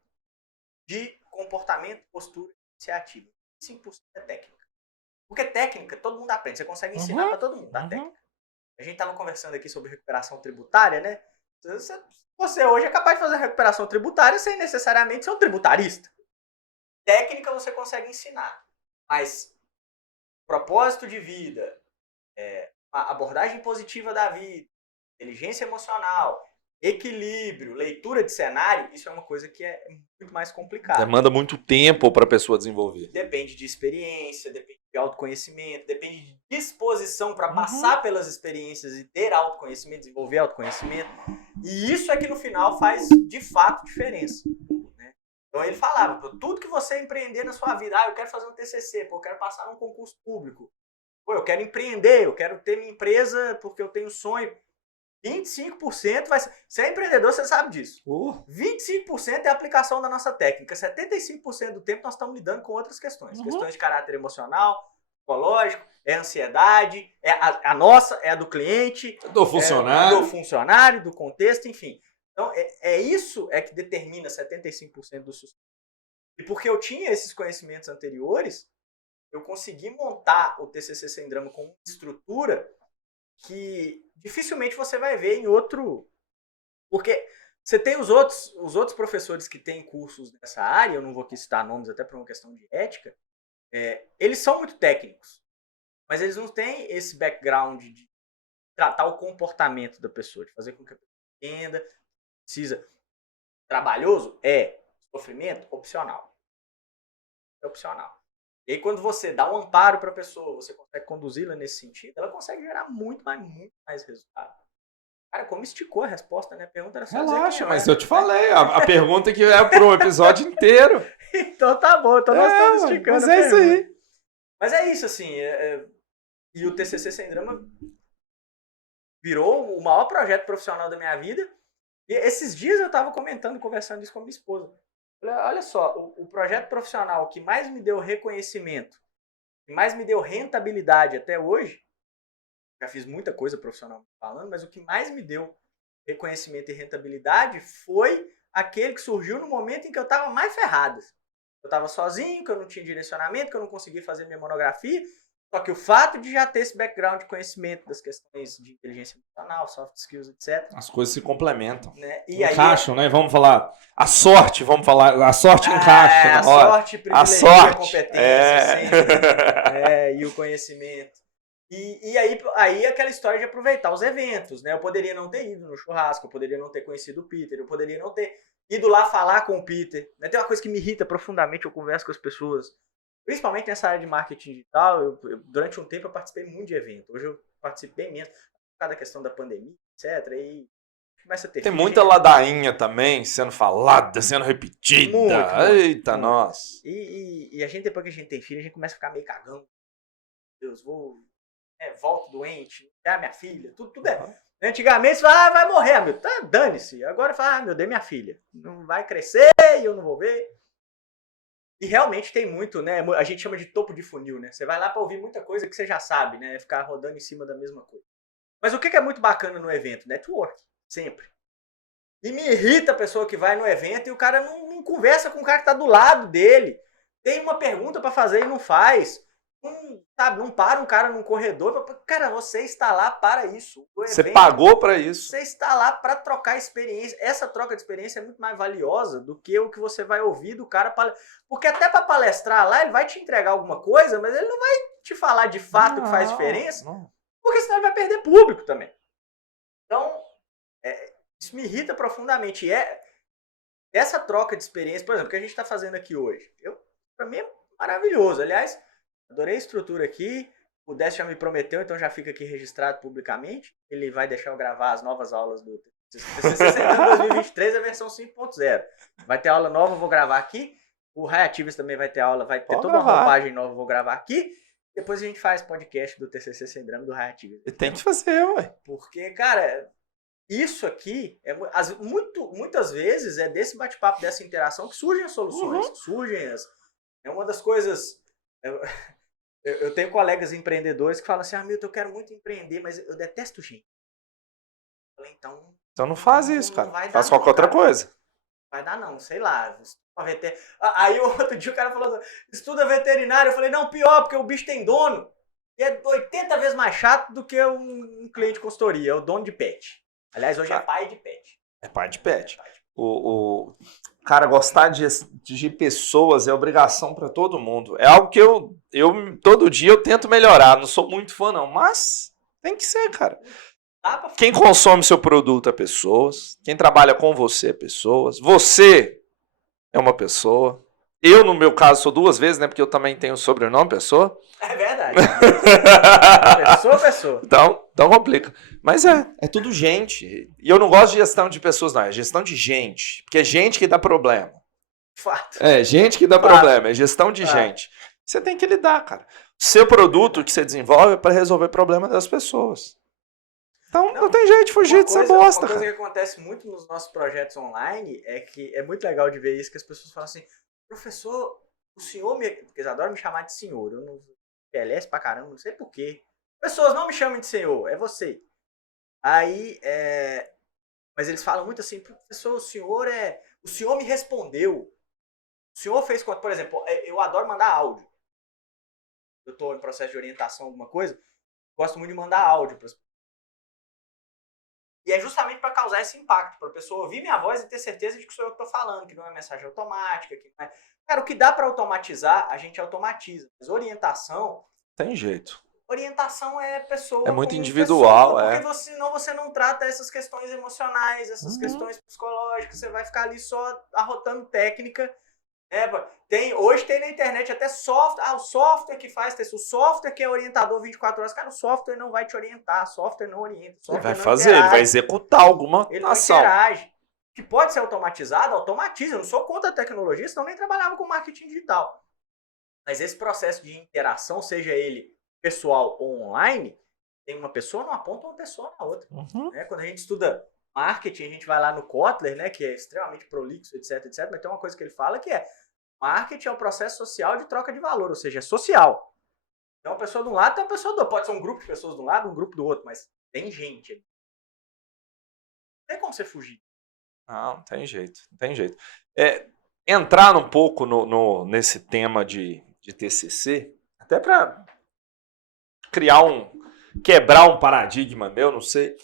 de comportamento, postura e iniciativa. 5% é técnica. Porque técnica, todo mundo aprende. Você consegue ensinar para todo mundo, tá? Técnica. A gente estava conversando aqui sobre recuperação tributária, né? Você hoje é capaz de fazer recuperação tributária sem necessariamente ser um tributarista. Técnica você consegue ensinar. Mas propósito de vida, a abordagem positiva da vida, inteligência emocional, equilíbrio, leitura de cenário, isso é uma coisa que é muito mais complicada. Demanda muito tempo para a pessoa desenvolver. Depende de experiência, depende de autoconhecimento, depende de disposição para passar pelas experiências e ter autoconhecimento, desenvolver autoconhecimento. E isso é que no final faz de fato diferença. Né? Então ele falava, tudo que você empreender na sua vida, eu quero fazer um TCC, eu quero passar num concurso público, eu quero empreender, eu quero ter minha empresa porque eu tenho sonho. 25% vai ser... Você é empreendedor, você sabe disso. 25% é a aplicação da nossa técnica. 75% do tempo nós estamos lidando com outras questões. Questões de caráter emocional, psicológico, é ansiedade, é a nossa, é a do cliente. Do funcionário. Do funcionário, do contexto, enfim. Então, isso que determina 75% do sucesso. E porque eu tinha esses conhecimentos anteriores, eu consegui montar o TCC Sem Drama com uma estrutura que dificilmente você vai ver em outro... Porque você tem os outros professores que têm cursos nessa área, eu não vou aqui citar nomes até por uma questão de ética, eles são muito técnicos, mas eles não têm esse background de tratar o comportamento da pessoa, de fazer com que a pessoa entenda, precisa. Trabalhoso? Sofrimento? Opcional. É opcional. E aí, quando você dá um amparo para a pessoa, você consegue conduzi-la nesse sentido, ela consegue gerar muito mais resultado. Cara, como esticou a resposta, né? A pergunta era só Relaxa, mas eu te falei, a pergunta que é pro episódio inteiro. Então tá bom, então nós estamos esticando. Mas é isso aí. Mas é isso, assim. E o TCC Sem Drama virou o maior projeto profissional da minha vida. E esses dias eu estava conversando isso com a minha esposa. Olha só, o projeto profissional que mais me deu reconhecimento, que mais me deu rentabilidade até hoje, já fiz muita coisa profissionalmente falando, mas o que mais me deu reconhecimento e rentabilidade foi aquele que surgiu no momento em que eu estava mais ferrado. Eu estava sozinho, que eu não tinha direcionamento, que eu não conseguia fazer minha monografia. Só que o fato de já ter esse background de conhecimento das questões de inteligência emocional, soft skills, etc. As coisas se complementam. Né? E encaixam, né? Vamos falar. A sorte encaixa. A sorte privilegia a competência, sempre. E o conhecimento. E aí aquela história de aproveitar os eventos, né? Eu poderia não ter ido no churrasco, eu poderia não ter conhecido o Peter, eu poderia não ter ido lá falar com o Peter. Né? Tem uma coisa que me irrita profundamente, eu converso com as pessoas, principalmente nessa área de marketing digital, durante um tempo eu participei muito de evento. Hoje eu participei menos, por causa da questão da pandemia, etc. E começa a ter... Tem muita ladainha também sendo falada, sendo repetida. Muito, Eita, nós. E a gente, depois que a gente tem filho, a gente começa a ficar meio cagão. Deus, volto doente, minha filha, tudo é. Antigamente você fala, vai morrer, meu. Tá, dane-se. Agora fala, meu Deus, minha filha. Não vai crescer e eu não vou ver. E realmente tem muito, né? A gente chama de topo de funil, né? Você vai lá para ouvir muita coisa que você já sabe, né? Ficar rodando em cima da mesma coisa. Mas o que é muito bacana no evento? Network, sempre. E me irrita a pessoa que vai no evento e o cara não conversa com o cara que tá do lado dele. Tem uma pergunta para fazer e não faz. Não para um cara num corredor. Cara, você está lá para isso. Você pagou para isso. Você está lá para trocar experiência. Essa troca de experiência é muito mais valiosa do que o que você vai ouvir do cara. Porque até para palestrar lá, ele vai te entregar alguma coisa, mas ele não vai te falar de fato que faz diferença. Porque senão ele vai perder público também. Então, isso me irrita profundamente. E essa troca de experiência, por exemplo, que a gente está fazendo aqui hoje. Para mim é maravilhoso. Aliás, adorei a estrutura aqui. O Décio já me prometeu, então já fica aqui registrado publicamente. Ele vai deixar eu gravar as novas aulas do TCC 2023, a versão 5.0. Vai ter aula nova, eu vou gravar aqui. O Reativas também vai ter aula, vai ter toda uma roupagem nova, eu vou gravar aqui. Depois a gente faz podcast do TCC Sem Drama do Reativas. Tem que fazer, ué. Porque, cara, isso aqui, muitas vezes é desse bate-papo, dessa interação que surgem as soluções. É uma das coisas... Eu tenho colegas empreendedores que falam assim, Milton, eu quero muito empreender, mas eu detesto gente. Eu falei, então não faz isso, cara. Faz qualquer outra coisa. Vai dar não, sei lá. Aí outro dia o cara falou assim, estuda veterinário. Eu falei, não, pior, porque o bicho tem dono. E é 80 vezes mais chato do que um cliente de consultoria, é o dono de pet. Aliás, hoje é pai de pet. É pai de pet. Cara, gostar de pessoas é obrigação para todo mundo. É algo que eu todo dia eu tento melhorar. Não sou muito fã, não, mas tem que ser, cara. Quem consome seu produto é pessoas. Quem trabalha com você é pessoas. Você é uma pessoa. Eu, no meu caso, sou 2 vezes, né? Porque eu também tenho o sobrenome pessoa. É verdade. Pessoa. Então complica. Mas é tudo gente. E eu não gosto de gestão de pessoas, não. É gestão de gente. Porque é gente que dá problema. Fato. É gente que dá problema. É gestão de gente. Você tem que lidar, cara. Seu produto que você desenvolve é para resolver problema das pessoas. Então não tem jeito de fugir de ser bosta, Uma coisa cara. que acontece muito nos nossos projetos online é que é muito legal de ver isso, que as pessoas falam assim, professor, o senhor porque eles adoram me chamar de senhor. Eu não PLS pra caramba, não sei porquê. Pessoas, não me chamem de senhor, é você. Aí, mas eles falam muito assim, professor, o senhor me respondeu. O senhor fez, por exemplo, eu adoro mandar áudio. eu estou em processo de orientação, alguma coisa, gosto muito de mandar áudio para as pessoas. E é justamente para causar esse impacto, para a pessoa ouvir minha voz e ter certeza de que sou eu que estou falando, que não é mensagem automática. Que não é... Cara, o que dá para automatizar, a gente automatiza. Mas orientação... Tem jeito. Orientação é pessoa. É muito individual, pessoa, porque senão você não trata essas questões emocionais, essas questões psicológicas, você vai ficar ali só arrotando técnica. Hoje tem na internet até software, o software que faz texto, o software que é orientador 24 horas. Cara, o software não vai te orientar, software não orienta. Ele vai fazer, ele vai executar alguma ele ação. Ele não interage. Que pode ser automatizado, automatiza. Eu não sou contra a tecnologia, senão nem trabalhava com marketing digital. Mas esse processo de interação, seja ele pessoal ou online, tem uma pessoa numa ponta, uma pessoa na outra. Né? Quando a gente estuda marketing, a gente vai lá no Kotler, né, que é extremamente prolixo, etc, mas tem uma coisa que ele fala que é marketing é um processo social de troca de valor, ou seja, é social. Tem uma pessoa de um lado, tem uma pessoa do outro. Pode ser um grupo de pessoas de um lado, um grupo do outro, mas tem gente. Não tem como você fugir. Não tem jeito, não tem jeito. Entrar um pouco nesse tema de TCC, até para quebrar um paradigma meu, não sei.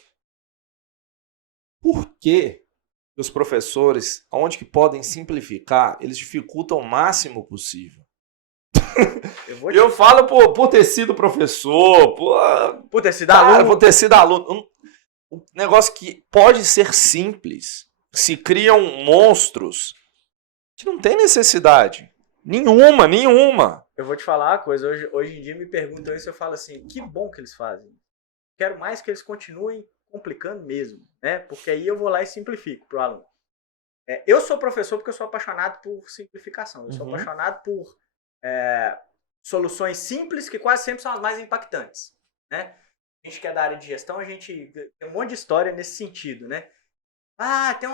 Por que os professores, onde que podem simplificar, eles dificultam o máximo possível? Eu falo por ter sido professor, por ter sido aluno. Por ter sido aluno. Um negócio que pode ser simples. Se criam monstros que não tem necessidade. Nenhuma. Eu vou te falar uma coisa. Hoje em dia me perguntam isso, eu falo assim, que bom que eles fazem. Quero mais que eles continuem complicando mesmo, né? Porque aí eu vou lá e simplifico para o aluno. Eu sou professor porque eu sou apaixonado por simplificação. Eu sou apaixonado por soluções simples que quase sempre são as mais impactantes, né? A gente que é da área de gestão, a gente tem um monte de história nesse sentido, né? Tem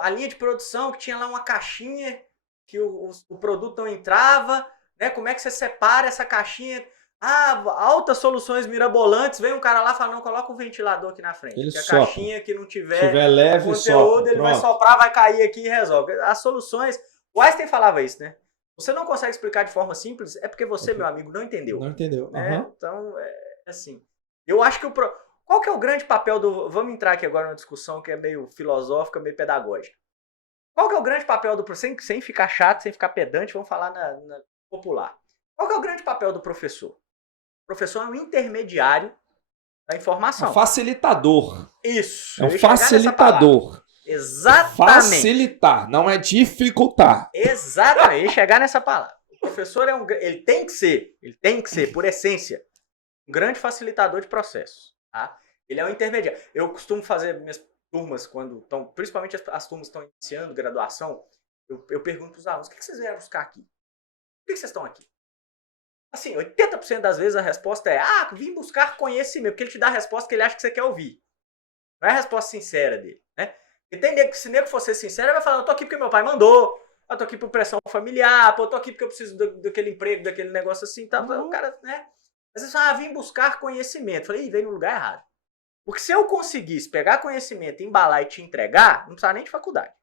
a linha de produção que tinha lá uma caixinha que o produto não entrava, né? Como é que você separa essa caixinha? Altas soluções mirabolantes, vem um cara lá e fala, não, coloca um ventilador aqui na frente. Ele que a sopra. caixinha que não tiver leve, conteúdo, sopra. ele vai soprar, vai cair aqui e resolve. As soluções... O Einstein falava isso, né? Você não consegue explicar de forma simples, é porque você, meu amigo, não entendeu. Não entendeu. Né? Então, assim... Eu acho que qual que é o grande papel do... Vamos entrar aqui agora numa discussão que é meio filosófica, meio pedagógica. Qual que é o grande papel do professor? Sem ficar chato, sem ficar pedante, vamos falar na popular. Qual que é o grande papel do professor? O professor é um intermediário da informação. Um facilitador. Isso. É um facilitador. Exatamente. Facilitar, não é dificultar. Exatamente. E chegar nessa palavra. O professor ele tem que ser, por essência, um grande facilitador de processos. Tá? Ele é um intermediário. Eu costumo fazer minhas turmas, quando estão, principalmente as turmas estão iniciando graduação, eu pergunto para os alunos, o que vocês vieram buscar aqui? Por que vocês estão aqui? Assim, 80% das vezes a resposta é, vim buscar conhecimento, porque ele te dá a resposta que ele acha que você quer ouvir. Não é a resposta sincera dele, né? E tem nego que, se nego for ser sincero, ele vai falar, eu tô aqui porque meu pai mandou, eu tô aqui por pressão familiar, eu tô aqui porque eu preciso daquele emprego, daquele negócio assim, tá? O cara, né? Às vezes fala, vim buscar conhecimento. Eu falei, veio no lugar errado. Porque se eu conseguisse pegar conhecimento, embalar e te entregar, não precisa nem de faculdade.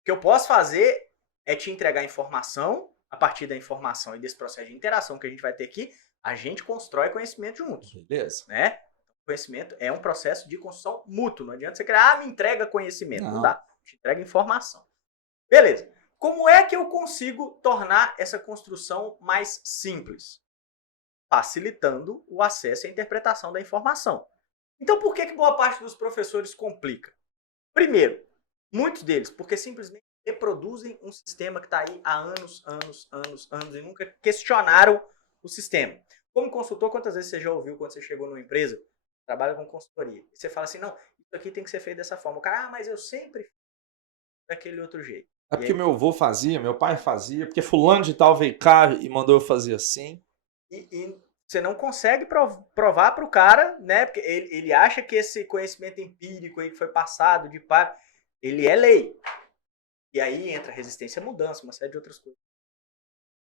O que eu posso fazer é te entregar informação, a partir da informação e desse processo de interação que a gente vai ter aqui, a gente constrói conhecimento juntos. Beleza. Né? Conhecimento é um processo de construção mútuo. Não adianta você criar, me entrega conhecimento. Não dá. Te entrega informação. Beleza. Como é que eu consigo tornar essa construção mais simples? Facilitando o acesso e a interpretação da informação. Então, por que boa parte dos professores complica? Primeiro, muitos deles, porque simplesmente reproduzem um sistema que está aí há anos e nunca questionaram o sistema. Como consultor, quantas vezes você já ouviu quando você chegou numa empresa, trabalha com consultoria, e você fala assim, não, isso aqui tem que ser feito dessa forma. O cara, mas eu sempre fiz daquele outro jeito. É porque meu avô fazia, meu pai fazia, porque fulano de tal veio cá e mandou eu fazer assim. E você não consegue provar para o cara, né? Porque ele acha que esse conhecimento empírico aí que foi passado de pai, ele é lei. E aí entra resistência à mudança, uma série de outras coisas.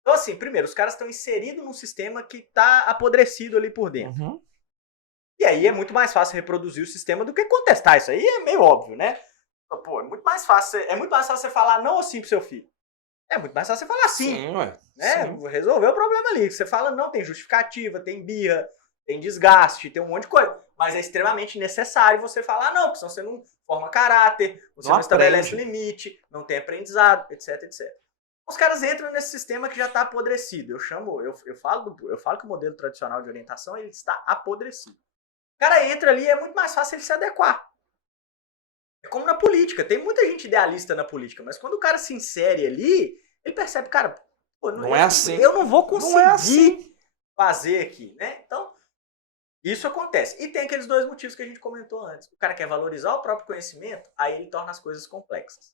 Então, assim, primeiro, os caras estão inseridos num sistema que está apodrecido ali por dentro. E aí é muito mais fácil reproduzir o sistema do que contestar. Isso aí é meio óbvio, né? Pô, é muito mais fácil você falar não assim pro seu filho. É muito mais fácil você falar sim. ué. Né? Sim. Resolver o problema ali. Você fala, não, tem justificativa, tem birra, tem desgaste, tem um monte de coisa. Mas é extremamente necessário você falar, não, porque senão você não forma caráter, você não estabelece limite, não tem aprendizado, etc, etc. Os caras entram nesse sistema que já está apodrecido. Eu falo que o modelo tradicional de orientação ele está apodrecido. O cara entra ali e é muito mais fácil ele se adequar. É como na política. Tem muita gente idealista na política, mas quando o cara se insere ali, ele percebe, cara, pô, Não é assim. Eu não vou conseguir Não é assim. fazer aqui, né? Então, isso acontece. E tem aqueles dois motivos que a gente comentou antes. O cara quer valorizar o próprio conhecimento, aí ele torna as coisas complexas.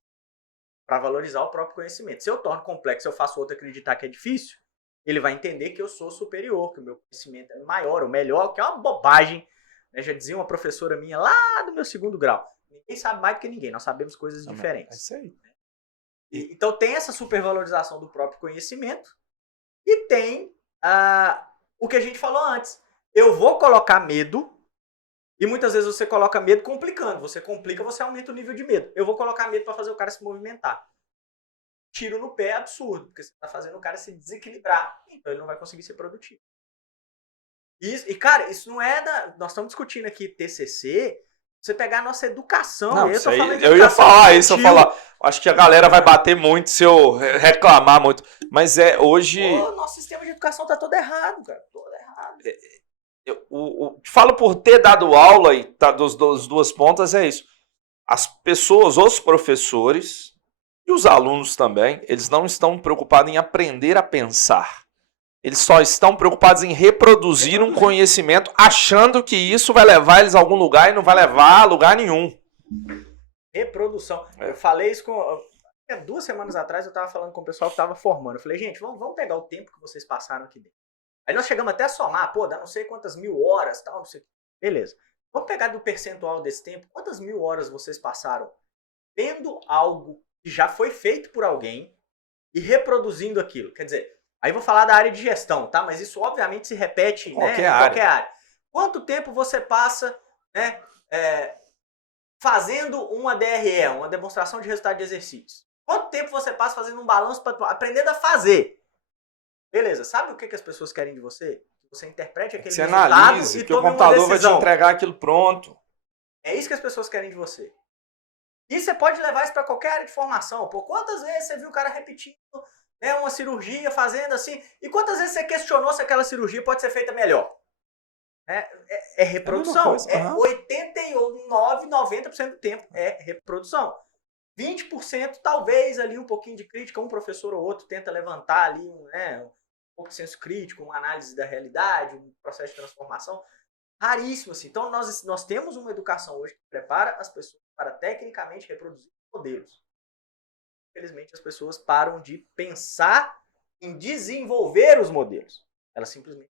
Para valorizar o próprio conhecimento. Se eu torno complexo, eu faço outro acreditar que é difícil, ele vai entender que eu sou superior, que o meu conhecimento é maior, ou melhor, que é uma bobagem. Já dizia uma professora minha lá do meu 2º grau. Ninguém sabe mais do que ninguém, nós sabemos coisas diferentes. É isso aí. Então tem essa supervalorização do próprio conhecimento e tem o que a gente falou antes. Eu vou colocar medo e muitas vezes você coloca medo complicando. Você complica, você aumenta o nível de medo. Eu vou colocar medo para fazer o cara se movimentar. Tiro no pé é absurdo, porque você está fazendo o cara se desequilibrar. Então ele não vai conseguir ser produtivo. Cara, isso não é nós estamos discutindo aqui TCC. Você pegar a nossa educação. Não, eu ia falar isso, acho que a galera vai bater muito se eu reclamar muito. Mas hoje. Pô, nosso sistema de educação tá todo errado, cara. Todo errado. Falo por ter dado aula e tá das duas pontas, é isso. As pessoas, os professores e os alunos também, eles não estão preocupados em aprender a pensar. Eles só estão preocupados em reproduzir um conhecimento, achando que isso vai levar eles a algum lugar e não vai levar a lugar nenhum. Reprodução. Eu falei isso 2 semanas atrás, eu estava falando com o pessoal que estava formando. Eu falei, gente, vamos pegar o tempo que vocês passaram aqui dentro. Aí nós chegamos até a somar, dá não sei quantas 1000 horas, tal, não sei. Beleza. Vamos pegar do percentual desse tempo, quantas 1000 horas vocês passaram vendo algo que já foi feito por alguém e reproduzindo aquilo. Quer dizer, aí eu vou falar da área de gestão, tá? Mas isso obviamente se repete em qualquer área. Quanto tempo você passa, né, fazendo uma DRE, uma demonstração de resultado de exercícios? Quanto tempo você passa fazendo um balanço, aprendendo a fazer? Beleza, sabe o que as pessoas querem de você? Que você interprete aquele resultado analise, e que o tome uma computador vai te decisão. entregar aquilo pronto. É isso que as pessoas querem de você. E você pode levar isso para qualquer área de formação. Pô, quantas vezes você viu o cara repetindo, né, uma cirurgia, fazendo assim, e quantas vezes você questionou se aquela cirurgia pode ser feita melhor? É reprodução. 89, 90% do tempo é reprodução. 20% talvez ali um pouquinho de crítica, um professor ou outro tenta levantar ali um pouco de senso crítico, uma análise da realidade, um processo de transformação. Raríssimo assim. Então nós temos uma educação hoje que prepara as pessoas para tecnicamente reproduzir modelos. Infelizmente as pessoas param de pensar em desenvolver os modelos. Elas simplesmente...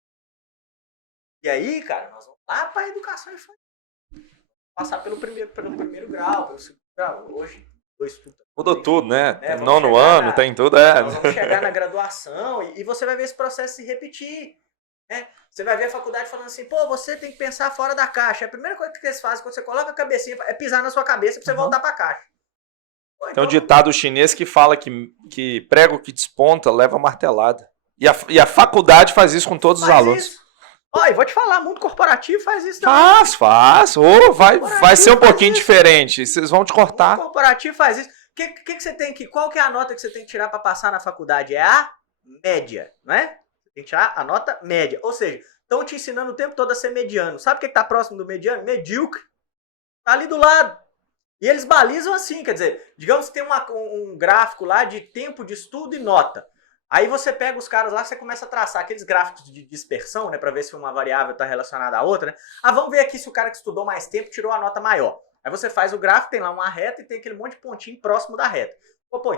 E aí, cara, nós vamos lá para a educação infantil. Passar pelo primeiro grau, pelo 2º grau. Hoje, mudou tudo, né? Tem 9º ano, tem tudo. Nós vamos chegar na graduação e você vai ver esse processo se repetir. Né? Você vai ver a faculdade falando assim, você tem que pensar fora da caixa. A primeira coisa que eles fazem quando você coloca a cabecinha é pisar na sua cabeça para você voltar para a caixa. Tem um ditado chinês que fala que prego que desponta leva martelada. E a faculdade faz isso com todos os alunos. Isso. E vou te falar, mundo corporativo faz isso também. Faz. Vai ser um pouquinho diferente. Vocês vão te cortar. O mundo corporativo faz isso. Que você tem que... Qual que é a nota que você tem que tirar para passar na faculdade? É a média, não é? Você tem que tirar a nota média. Ou seja, estão te ensinando o tempo todo a ser mediano. Sabe o que está próximo do mediano? Medíocre. Está ali do lado. E eles balizam assim, quer dizer, digamos que tem um gráfico lá de tempo de estudo e nota. Aí você pega os caras lá, você começa a traçar aqueles gráficos de dispersão, né, para ver se uma variável está relacionada à outra, né? Vamos ver aqui se o cara que estudou mais tempo tirou a nota maior. Aí você faz o gráfico, tem lá uma reta e tem aquele monte de pontinho próximo da reta.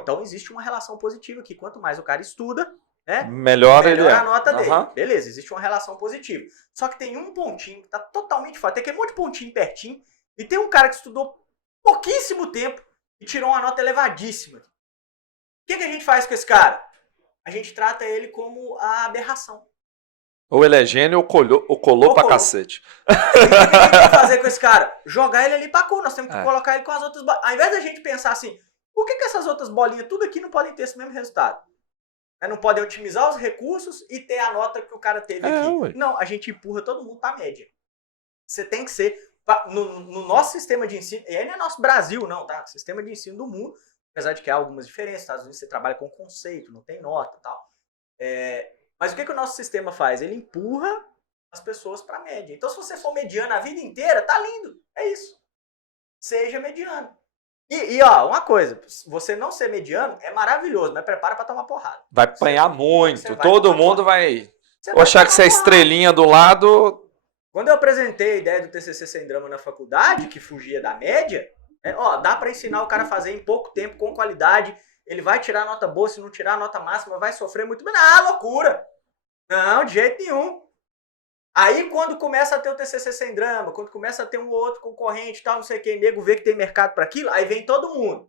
Então existe uma relação positiva aqui. Quanto mais o cara estuda, né, melhor ele a nota dele. Beleza, existe uma relação positiva. Só que tem um pontinho que está totalmente fora. Tem aquele monte de pontinho pertinho e tem um cara que estudou pouquíssimo tempo e tirou uma nota elevadíssima. O que a gente faz com esse cara? A gente trata ele como a aberração. Ou ele é gênio ou colou pra cacete. E o que a gente vai fazer com esse cara? Jogar ele ali pra cu. Nós temos que colocar ele com as outras... Ao invés da gente pensar assim, Por que essas outras bolinhas, tudo aqui, não podem ter esse mesmo resultado? Não podem otimizar os recursos e ter a nota que o cara teve aqui. Ué. Não, a gente empurra todo mundo para a média. Você tem que ser... No nosso sistema de ensino... E aí não é nosso Brasil, não, tá? Sistema de ensino do mundo, apesar de que há algumas diferenças. Nos Estados Unidos você trabalha com conceito, não tem nota e tal. Mas o que o nosso sistema faz? Ele empurra as pessoas para a média. Então, se você for mediano a vida inteira, tá lindo. É isso. Seja mediano. E ó, uma coisa, você não ser mediano é maravilhoso, mas prepara pra tomar porrada. Vai apanhar muito. você vai Todo tomar mundo vai Você achar vai que você é tomar porrada. estrelinha do lado. Quando eu apresentei a ideia do TCC sem drama na faculdade, que fugia da média, dá pra ensinar o cara a fazer em pouco tempo, com qualidade, ele vai tirar nota boa, se não tirar a nota máxima, vai sofrer muito. Não, loucura! Não, de jeito nenhum. Aí, quando começa a ter o TCC sem drama, quando começa a ter um outro concorrente e tal, não sei quem, nego vê que tem mercado para aquilo, aí vem todo mundo.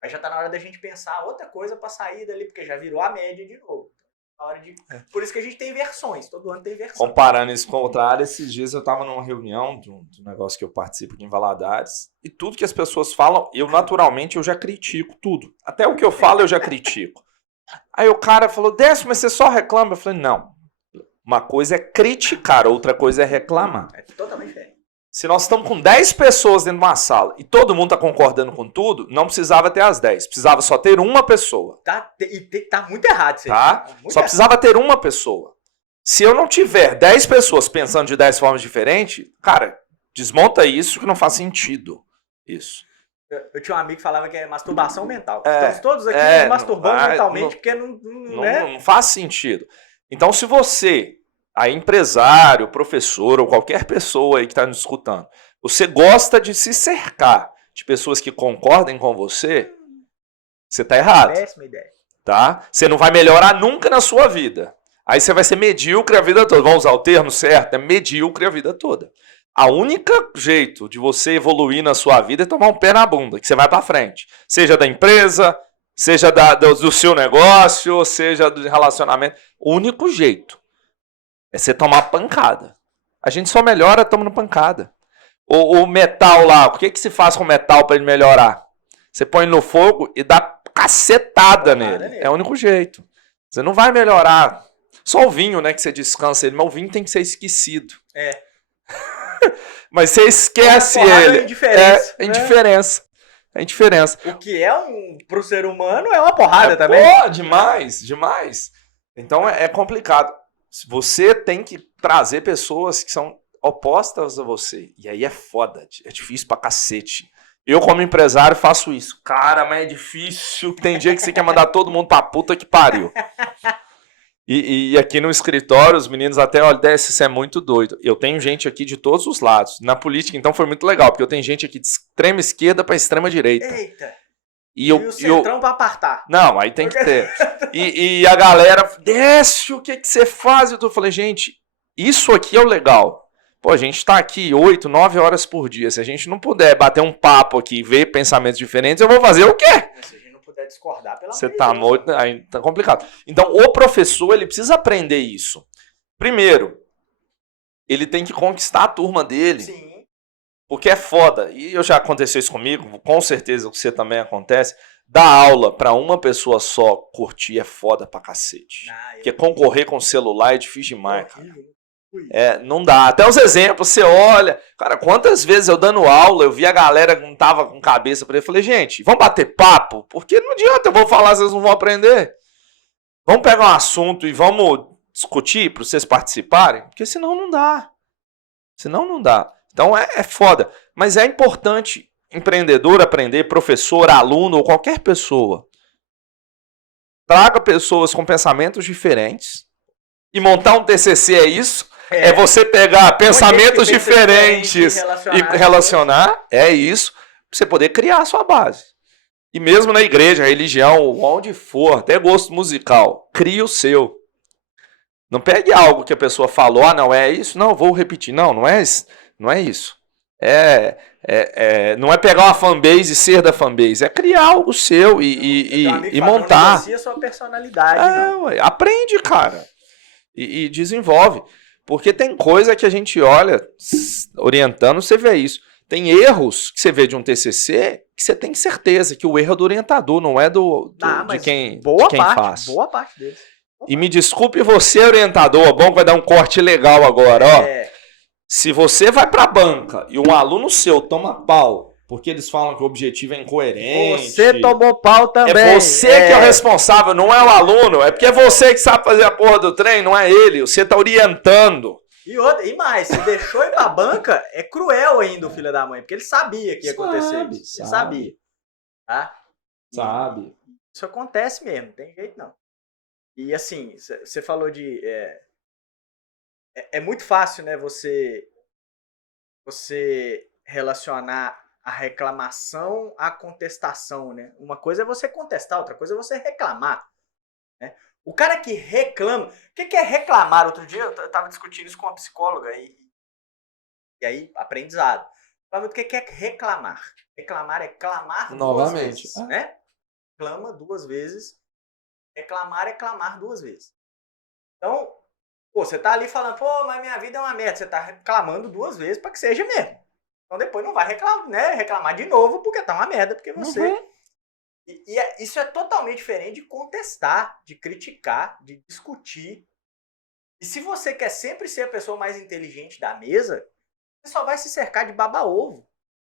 Aí já tá na hora da gente pensar outra coisa para sair dali, porque já virou a média de novo. Na hora de... Por isso que a gente tem versões, todo ano tem versão. Comparando isso com outra área, esses dias eu estava numa reunião de um negócio que eu participo aqui em Valadares, e tudo que as pessoas falam, naturalmente eu já critico tudo. Até o que eu falo eu já critico. Aí o cara falou, Décio, mas você só reclama? Eu falei, não. Uma coisa é criticar, outra coisa é reclamar. É totalmente diferente. Se nós estamos com 10 pessoas dentro de uma sala e todo mundo está concordando com tudo, não precisava ter as 10. Precisava só ter uma pessoa. Tá muito errado isso aí. Tá? Muito Só errado. precisava ter uma pessoa. Se eu não tiver 10 pessoas pensando de 10 formas diferentes, cara, desmonta isso que não faz sentido. Isso. Eu tinha um amigo que falava que é masturbação mental. Estamos todos aqui nos masturbando mentalmente, porque não faz sentido. Então, se você, aí empresário, professor ou qualquer pessoa aí que está nos escutando, você gosta de se cercar de pessoas que concordem com você, você está errado. Péssima ideia. Tá? Você não vai melhorar nunca na sua vida. Aí você vai ser medíocre a vida toda. Vamos usar o termo certo? É medíocre a vida toda. A única jeito de você evoluir na sua vida é tomar um pé na bunda, que você vai para frente. Seja da empresa, seja do seu negócio, seja do relacionamento. O único jeito é você tomar pancada. A gente só melhora tomando pancada. O metal lá, o que se faz com o metal para ele melhorar? Você põe no fogo e dá cacetada nele. É o único jeito. Você não vai melhorar. Só o vinho, né, que você descansa ele, mas o vinho tem que ser esquecido. Mas você esquece ele. É indiferença. É indiferença. É indiferença. O que pro ser humano é uma porrada também. Pô, demais. Então é complicado. Você tem que trazer pessoas que são opostas a você. E aí é foda. É difícil pra cacete. Eu, como empresário, faço isso. Cara, mas é difícil. Tem dia que você quer mandar todo mundo pra puta que pariu. E aqui no escritório, os meninos até olham, isso é muito doido. Eu tenho gente aqui de todos os lados. Na política, então, foi muito legal, porque eu tenho gente aqui de extrema esquerda pra extrema direita. Eita. E o centrão pra apartar. Não, aí tem que ter. E a galera, Décio, o que você faz? Eu falei, gente, isso aqui é o legal. Pô, a gente tá aqui 8, 9 horas por dia. Se a gente não puder bater um papo aqui e ver pensamentos diferentes, eu vou fazer o quê? Se a gente não puder discordar, pelo Você tá morto, aí tá complicado. Então, o professor, ele precisa aprender isso. Primeiro, ele tem que conquistar a turma dele. Sim. Porque é foda. E já aconteceu isso comigo, com certeza com você também acontece. Dar aula pra uma pessoa só curtir é foda pra cacete. Porque concorrer com o celular é difícil demais, cara. Não dá. Até os exemplos, você olha. Cara, quantas vezes eu dando aula, eu vi a galera que não tava com cabeça pra ele. Eu falei, gente, vamos bater papo? Porque não adianta, eu vou falar, vocês não vão aprender. Vamos pegar um assunto e vamos discutir pra vocês participarem? Porque senão não dá. Então é foda. Mas é importante empreendedor aprender, professor, aluno ou qualquer pessoa. Traga pessoas com pensamentos diferentes. E montar um TCC é isso. É você pegar pensamentos diferentes e relacionar. É isso. Pra você poder criar a sua base. E mesmo na igreja, religião, onde for, até gosto musical, crie o seu. Não pegue algo que a pessoa falou, não é isso, não, vou repetir. Não é isso. Não é isso. Não é pegar uma fanbase e ser da fanbase. É criar algo seu e montar. Não negocia a sua personalidade. Ué, aprende, cara. E desenvolve. Porque tem coisa que a gente olha, orientando, você vê isso. Tem erros que você vê de um TCC que você tem certeza que o erro é do orientador, não é de quem faz. Boa parte deles. E me desculpe você, orientador, bom que vai dar um corte legal agora, ó. Se você vai pra banca e um aluno seu toma pau, porque eles falam que o objetivo é incoerente. Você tomou pau também. É você que é o responsável, não é o aluno. É porque é você que sabe fazer a porra do trem, não é ele. Você tá orientando. E mais, se deixou ir pra banca, é cruel ainda o filho da mãe, porque ele sabia que ia acontecer isso. Ele sabia. Tá? Sabe. Isso acontece mesmo, não tem jeito não. E assim, você falou de... É muito fácil, né, você relacionar a reclamação à contestação, né? Uma coisa é você contestar, outra coisa é você reclamar. Né? O cara que reclama... O que é reclamar? Outro dia eu estava discutindo isso com uma psicóloga e aí, aprendizado. Falando o que é reclamar? Reclamar é clamar novamente. 2 vezes. Né? Clama 2 vezes. Reclamar é clamar 2 vezes. Então, pô, você tá ali falando, pô, mas minha vida é uma merda. Você tá reclamando 2 vezes para que seja mesmo. Então depois não vai reclamar de novo porque tá uma merda, porque você... Uhum. Isso é totalmente diferente de contestar, de criticar, de discutir. E se você quer sempre ser a pessoa mais inteligente da mesa, você só vai se cercar de baba-ovo.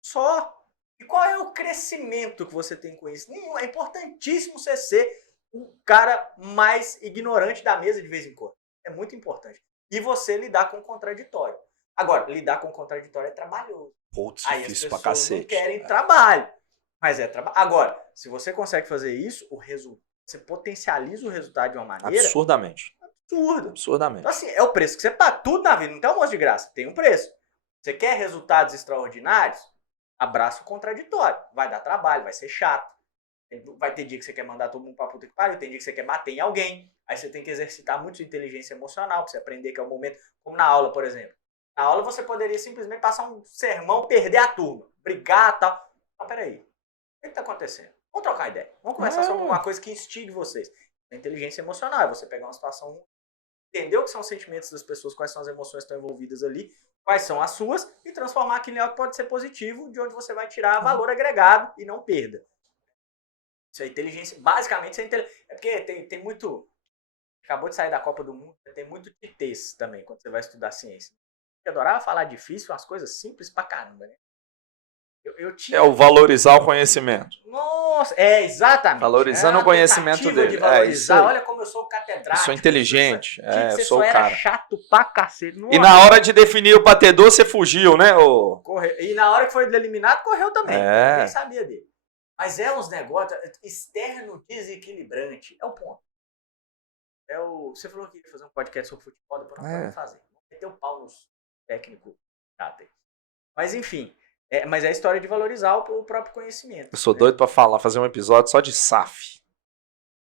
Só. E qual é o crescimento que você tem com isso? Nenhum. É importantíssimo você ser o cara mais ignorante da mesa de vez em quando. É muito importante. E você lidar com o contraditório. Agora, lidar com o contraditório é trabalhoso. Putz, aí difícil as pessoas pra cacete. não querem trabalho. Mas é trabalho. Agora, se você consegue fazer isso, você potencializa o resultado de uma maneira... Absurdamente. Absurdamente. Então, assim, é o preço que você paga. Tudo na vida não tem almoço de graça. Tem um preço. Você quer resultados extraordinários? Abraça o contraditório. Vai dar trabalho, vai ser chato. Vai ter dia que você quer mandar todo mundo pra puta que pariu, tem dia que você quer bater em alguém. Aí você tem que exercitar muito sua inteligência emocional pra você aprender que é o momento. Como na aula, por exemplo. Na aula você poderia simplesmente passar um sermão, perder a turma. Brigar e tal. Mas peraí. O que está acontecendo? Vamos trocar ideia. Vamos conversar sobre uma coisa que instigue vocês. A inteligência emocional é você pegar uma situação, entender o que são os sentimentos das pessoas, quais são as emoções que estão envolvidas ali, quais são as suas, e transformar aquilo em algo que pode ser positivo, de onde você vai tirar valor agregado e não perda. Isso é inteligência. Basicamente, isso é inteligência. É porque tem muito... Acabou de sair da Copa do Mundo, tem muito titês também, quando você vai estudar ciência. Eu adorava falar difícil, umas coisas simples pra caramba, né? É o valorizar o conhecimento. Nossa, exatamente. Valorizando o conhecimento dele. De valorizar. Olha como eu sou catedrático. Eu sou inteligente. Você sou só o cara. Era chato pra cacete. E na hora de definir o batedor, você fugiu, né? Correu. E na hora que foi eliminado, correu também. Ninguém sabia dele. Mas é uns negócios externo desequilibrante. É o ponto. Você falou que ia fazer um podcast sobre futebol, depois não pode fazer. Vamos meter o pau nos técnicos. Mas enfim. Mas é a história de valorizar o próprio conhecimento. Eu sou doido pra fazer um episódio só de SAF.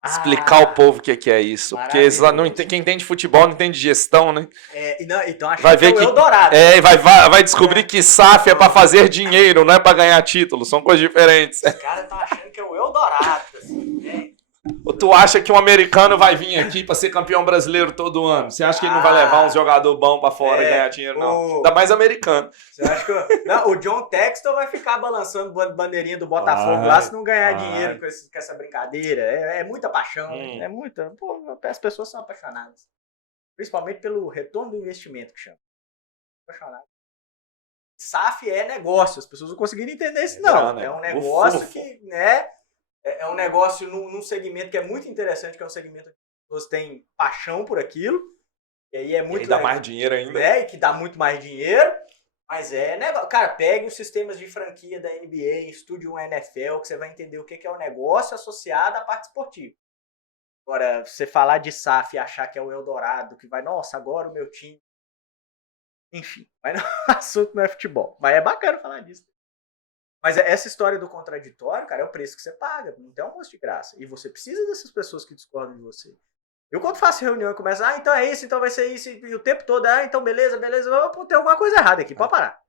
Explicar ao povo o que é isso. Porque quem entende futebol não entende gestão, né? Então acho vai ver que é o Eldorado. Vai descobrir que SAF é pra fazer dinheiro, não é pra ganhar título. São coisas diferentes. Os caras estão achando que é o Eldorado, assim, né? Ou tu acha que um americano vai vir aqui pra ser campeão brasileiro todo ano? Você acha que ele não vai levar uns jogador bom pra fora e ganhar dinheiro, não? Ainda mais americano. Você acha que o John Textor vai ficar balançando bandeirinha do Botafogo lá se não ganhar dinheiro com essa brincadeira? É muita paixão. É muita. Pô, as pessoas são apaixonadas. Principalmente pelo retorno do investimento, que chama. Apaixonado. SAF é negócio. As pessoas não conseguiram entender isso, não. É um negócio que, né? É um negócio num segmento que é muito interessante, que é um segmento que as pessoas têm paixão por aquilo. E aí é muito... E dá mais dinheiro ainda. E que dá muito mais dinheiro. Mas é negócio. Cara, pegue os sistemas de franquia da NBA, estude um NFL, que você vai entender o que é o negócio associado à parte esportiva. Agora, você falar de SAF e achar que é o Eldorado, que vai, nossa, agora o meu time... Enfim, mas o assunto não é futebol. Mas é bacana falar disso. Mas essa história do contraditório, cara, é o preço que você paga. Não tem almoço de graça. E você precisa dessas pessoas que discordam de você. Eu, quando faço reunião e começo, então é isso, então vai ser isso. E o tempo todo, então beleza. Pô, tem alguma coisa errada aqui. Pode parar.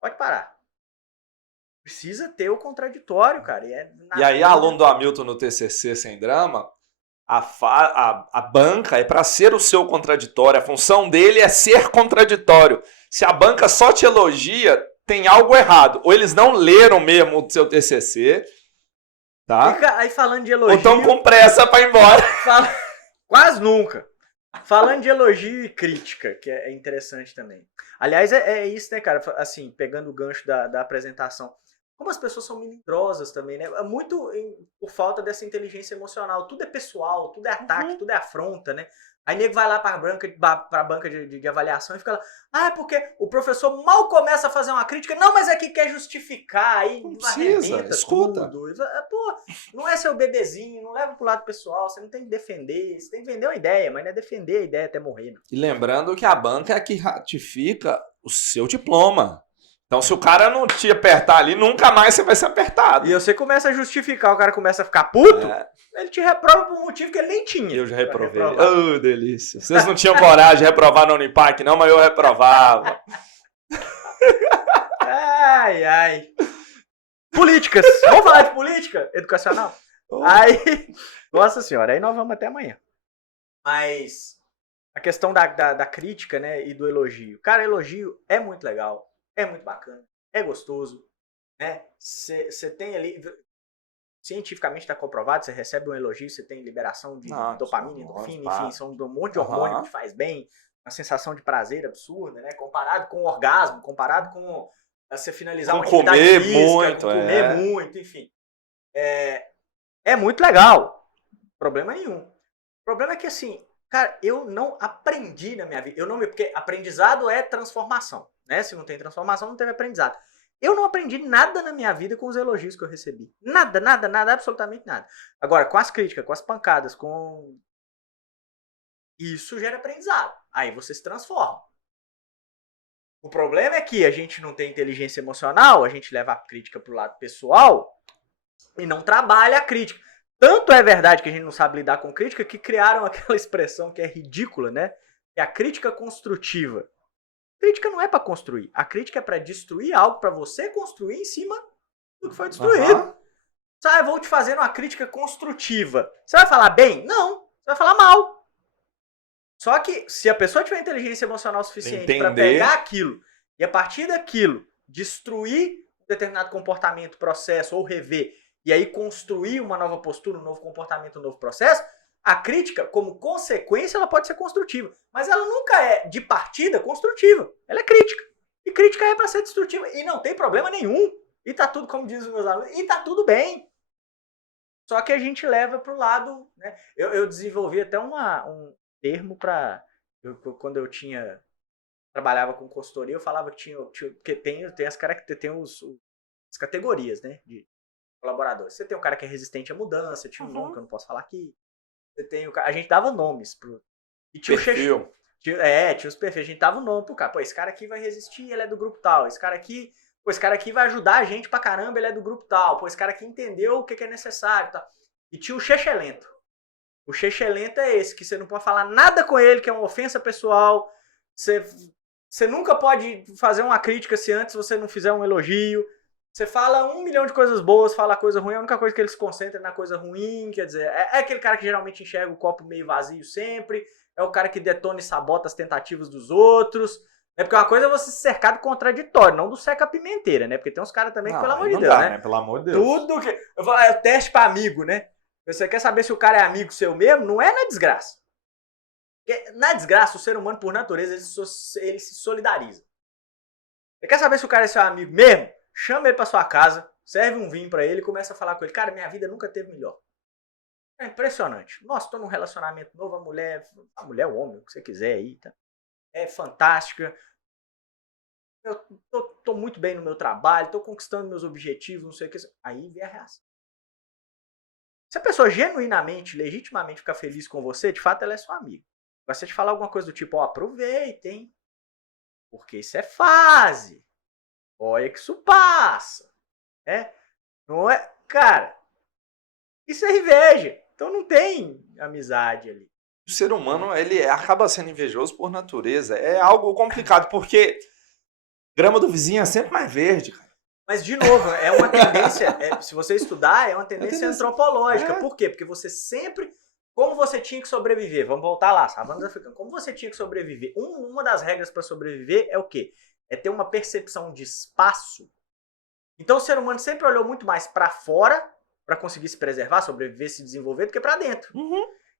Pode parar. Precisa ter o contraditório, cara. E aí, aluno do Hamilton no TCC Sem Drama, a banca é para ser o seu contraditório. A função dele é ser contraditório. Se a banca só te elogia... tem algo errado. Ou eles não leram mesmo o seu TCC, tá? Aí falando de elogio... Ou estão com pressa pra ir embora. Quase nunca. Falando de elogio e crítica, que é interessante também. Aliás, é isso, né, cara? Assim, pegando o gancho da apresentação. Como as pessoas são melindrosas também, né? Muito por falta dessa inteligência emocional. Tudo é pessoal, tudo é ataque, tudo é afronta, né? Aí nego vai lá pra banca de avaliação e fica lá, é porque o professor mal começa a fazer uma crítica, não, mas é que quer justificar, aí não precisa, escuta. Tudo. Pô, não é seu bebezinho, não leva pro lado pessoal, você não tem que defender, você tem que vender uma ideia, mas não é defender a ideia até morrer. Não. E lembrando que a banca é a que ratifica o seu diploma. Então, se o cara não te apertar ali, nunca mais você vai ser apertado. E você começa a justificar, o cara começa a ficar puto, ele te reprova por um motivo que ele nem tinha. Eu já reprovei. Oh, delícia. Vocês não tinham coragem de reprovar no Unipac, não, mas eu reprovava. Ai, ai. Políticas. Vamos falar de política educacional? Aí, nossa senhora, aí nós vamos até amanhã. Mas a questão da crítica, né, e do elogio. Cara, elogio é muito legal. É muito bacana, é gostoso, né? Você tem ali, cientificamente está comprovado, você recebe um elogio, você tem liberação de dopamina, endorfina, enfim, são um monte de hormônio que faz bem, uma sensação de prazer absurda, né? Comparado com o orgasmo, comparado com você finalizar uma atividade física, comer muito, enfim. É muito legal, problema nenhum. O problema é que assim, cara, eu não aprendi na minha vida, porque aprendizado é transformação. Né? Se não tem transformação, não teve aprendizado. Eu não aprendi nada na minha vida com os elogios que eu recebi. Nada, absolutamente nada. Agora, com as críticas, com as pancadas, com... Isso gera aprendizado. Aí você se transforma. O problema é que a gente não tem inteligência emocional, a gente leva a crítica pro lado pessoal e não trabalha a crítica. Tanto é verdade que a gente não sabe lidar com crítica que criaram aquela expressão que é ridícula, né? Que é a crítica construtiva. Crítica não é para construir. A crítica é para destruir algo, para você construir em cima do que foi destruído. Eu vou te fazer uma crítica construtiva. Você vai falar bem? Não. Você vai falar mal. Só que se a pessoa tiver inteligência emocional suficiente para pegar aquilo e a partir daquilo destruir um determinado comportamento, processo ou rever e aí construir uma nova postura, um novo comportamento, um novo processo, a crítica, como consequência, ela pode ser construtiva. Mas ela nunca é, de partida, construtiva. Ela é crítica. E crítica é para ser destrutiva. E não tem problema nenhum. E tá tudo, como dizem os meus alunos, e tá tudo bem. Só que a gente leva pro lado... Né? Eu desenvolvi até um termo para... Quando eu trabalhava com consultoria, eu falava que porque tem as categorias, né, de colaboradores. Você tem um cara que é resistente à mudança, tinha um nome que eu não posso falar aqui. A gente dava nomes pro... E tinha perfil. Tinha os perfis. A gente dava o nome pro cara. Pô, esse cara aqui vai resistir, ele é do grupo tal. Esse cara aqui vai ajudar a gente pra caramba, ele é do grupo tal. Pô, esse cara aqui entendeu o que é necessário, tal. E tinha o xexelento. O xexelento é esse, que você não pode falar nada com ele, que é uma ofensa pessoal. Você nunca pode fazer uma crítica se antes você não fizer um elogio. Você fala 1 milhão de coisas boas, fala coisa ruim, a única coisa que ele se concentra é na coisa ruim, quer dizer, é aquele cara que geralmente enxerga o copo meio vazio sempre, é o cara que detona e sabota as tentativas dos outros, né? Porque uma coisa é você se cercar do contraditório, não do seca-pimenteira, né? Porque tem uns caras também que, pelo amor de Deus, né? Pelo amor de Deus. Tudo que... Eu falo, é o teste pra amigo, né? Você quer saber se o cara é amigo seu mesmo? Não é na desgraça. Porque na desgraça, o ser humano, por natureza, ele se solidariza. Você quer saber se o cara é seu amigo mesmo? Chama ele pra sua casa, serve um vinho pra ele e começa a falar com ele. Cara, minha vida nunca teve melhor. É impressionante. Nossa, tô num relacionamento novo, a mulher, o homem, o que você quiser aí, tá? É fantástica. Eu tô muito bem no meu trabalho, tô conquistando meus objetivos, não sei o que. Aí vem a reação. Se a pessoa genuinamente, legitimamente ficar feliz com você, de fato ela é sua amiga. Agora, se te falar alguma coisa do tipo, aproveitem, porque isso é fase. Olha que isso passa. Né? Não é... Cara, isso é inveja. Então não tem amizade ali. O ser humano, ele acaba sendo invejoso por natureza. É algo complicado, porque grama do vizinho é sempre mais verde, cara. Mas, de novo, é uma tendência, se você estudar, é uma tendência antropológica. Por quê? Porque você sempre... Como você tinha que sobreviver? Vamos voltar lá, savanas africanas. Como você tinha que sobreviver? Uma das regras para sobreviver é o quê? é ter uma percepção de espaço. Então o ser humano sempre olhou muito mais para fora para conseguir se preservar, sobreviver, se desenvolver, do que para dentro.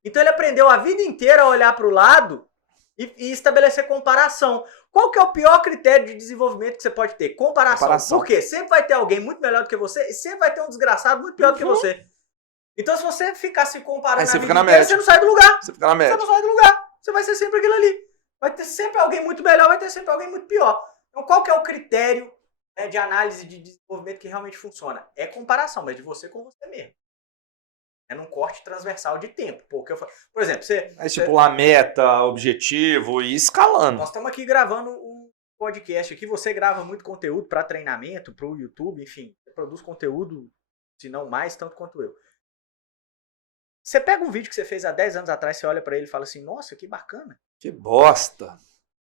Então ele aprendeu a vida inteira a olhar para o lado e estabelecer comparação. Qual que é o pior critério de desenvolvimento que você pode ter? Comparação. Por quê? Sempre vai ter alguém muito melhor do que você e sempre vai ter um desgraçado muito pior do que você. Então se você ficar se comparando Aí você na fica vida na inteira, média. você não sai do lugar. Você fica na média. Você não sai do lugar. Você vai ser sempre aquilo ali. Vai ter sempre alguém muito melhor, vai ter sempre alguém muito pior. Então qual que é o critério, né, de análise de desenvolvimento que realmente funciona? É comparação, mas de você com você mesmo. É num corte transversal de tempo. Porque por exemplo, você... Aí estipular meta, objetivo e ir escalando. Nós estamos aqui gravando um podcast aqui. Você grava muito conteúdo para treinamento, para o YouTube, enfim. Você produz conteúdo, se não mais, tanto quanto eu. Você pega um vídeo que você fez há 10 anos atrás, você olha para ele e fala assim, nossa, que bacana. Que bosta.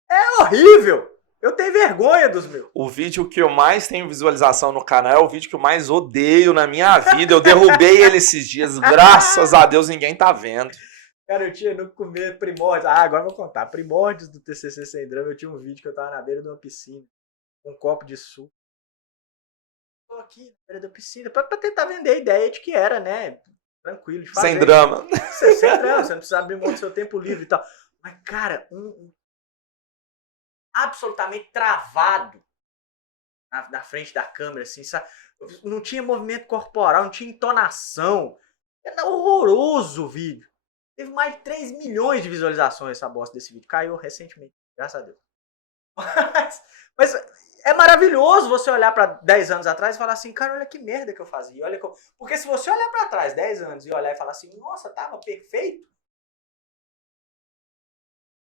É horrível. Eu tenho vergonha dos meus. O vídeo que eu mais tenho visualização no canal é o vídeo que eu mais odeio na minha vida. Eu derrubei ele esses dias. Graças a Deus ninguém tá vendo. Cara, eu tinha no começo primórdios. Agora eu vou contar. Primórdios do TCC Sem Drama, eu tinha um vídeo que eu tava na beira de uma piscina. Com um copo de suco. Tô aqui na beira da piscina. Pra tentar vender a ideia de que era, né? Tranquilo de fazer. Sem drama. Sem drama. Você não precisa abrir mão do seu tempo livre e tal. Mas, cara, absolutamente travado na frente da câmera, assim, sabe? Não tinha movimento corporal, não tinha entonação. Era horroroso o vídeo. Teve mais de 3 milhões de visualizações essa bosta desse vídeo. Caiu recentemente, graças a Deus. Mas é maravilhoso você olhar para 10 anos atrás e falar assim, cara, olha que merda que eu fazia. Olha que eu... Porque se você olhar para trás 10 anos e olhar e falar assim, nossa, tava perfeito.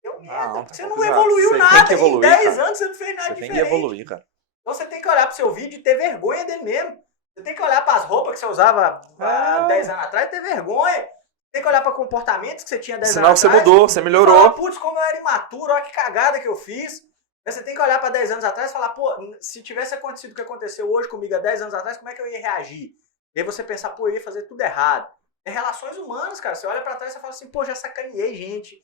Deu merda, porque você não evoluiu nada. Em 10 anos você não fez nada diferente. Você tem que evoluir, cara. Então você tem que olhar pro seu vídeo e ter vergonha dele mesmo. Você tem que olhar para as roupas que você usava há 10 anos atrás e ter vergonha. Tem que olhar para comportamentos que você tinha 10 anos atrás. Senão você mudou, você melhorou. Falar, putz, como eu era imaturo, olha que cagada que eu fiz. Você tem que olhar para 10 anos atrás e falar, pô, se tivesse acontecido o que aconteceu hoje comigo há 10 anos atrás, como é que eu ia reagir? E aí você pensar, pô, eu ia fazer tudo errado. É relações humanas, cara. Você olha para trás e fala assim, pô, já sacaneei gente.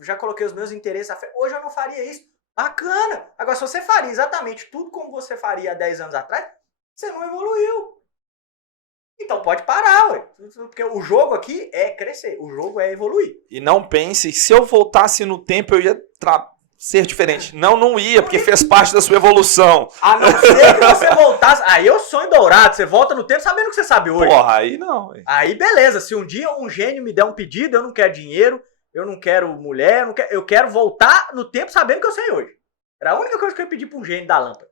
Já coloquei os meus interesses à frente. Hoje eu não faria isso. Bacana. Agora, se você faria exatamente tudo como você faria há 10 anos atrás, você não evoluiu. Então pode parar, ué. Porque o jogo aqui é crescer. O jogo é evoluir. E não pense, se eu voltasse no tempo, eu ia ser diferente. Não ia, porque fez parte da sua evolução. A não ser que você voltasse... Aí é o sonho dourado. Você volta no tempo sabendo o que você sabe hoje. Porra, aí não. Ué. Aí beleza. Se um dia um gênio me der um pedido, eu não quero dinheiro, eu não quero mulher, eu quero voltar no tempo sabendo o que eu sei hoje. Era a única coisa que eu ia pedir pra um gênio da lâmpada.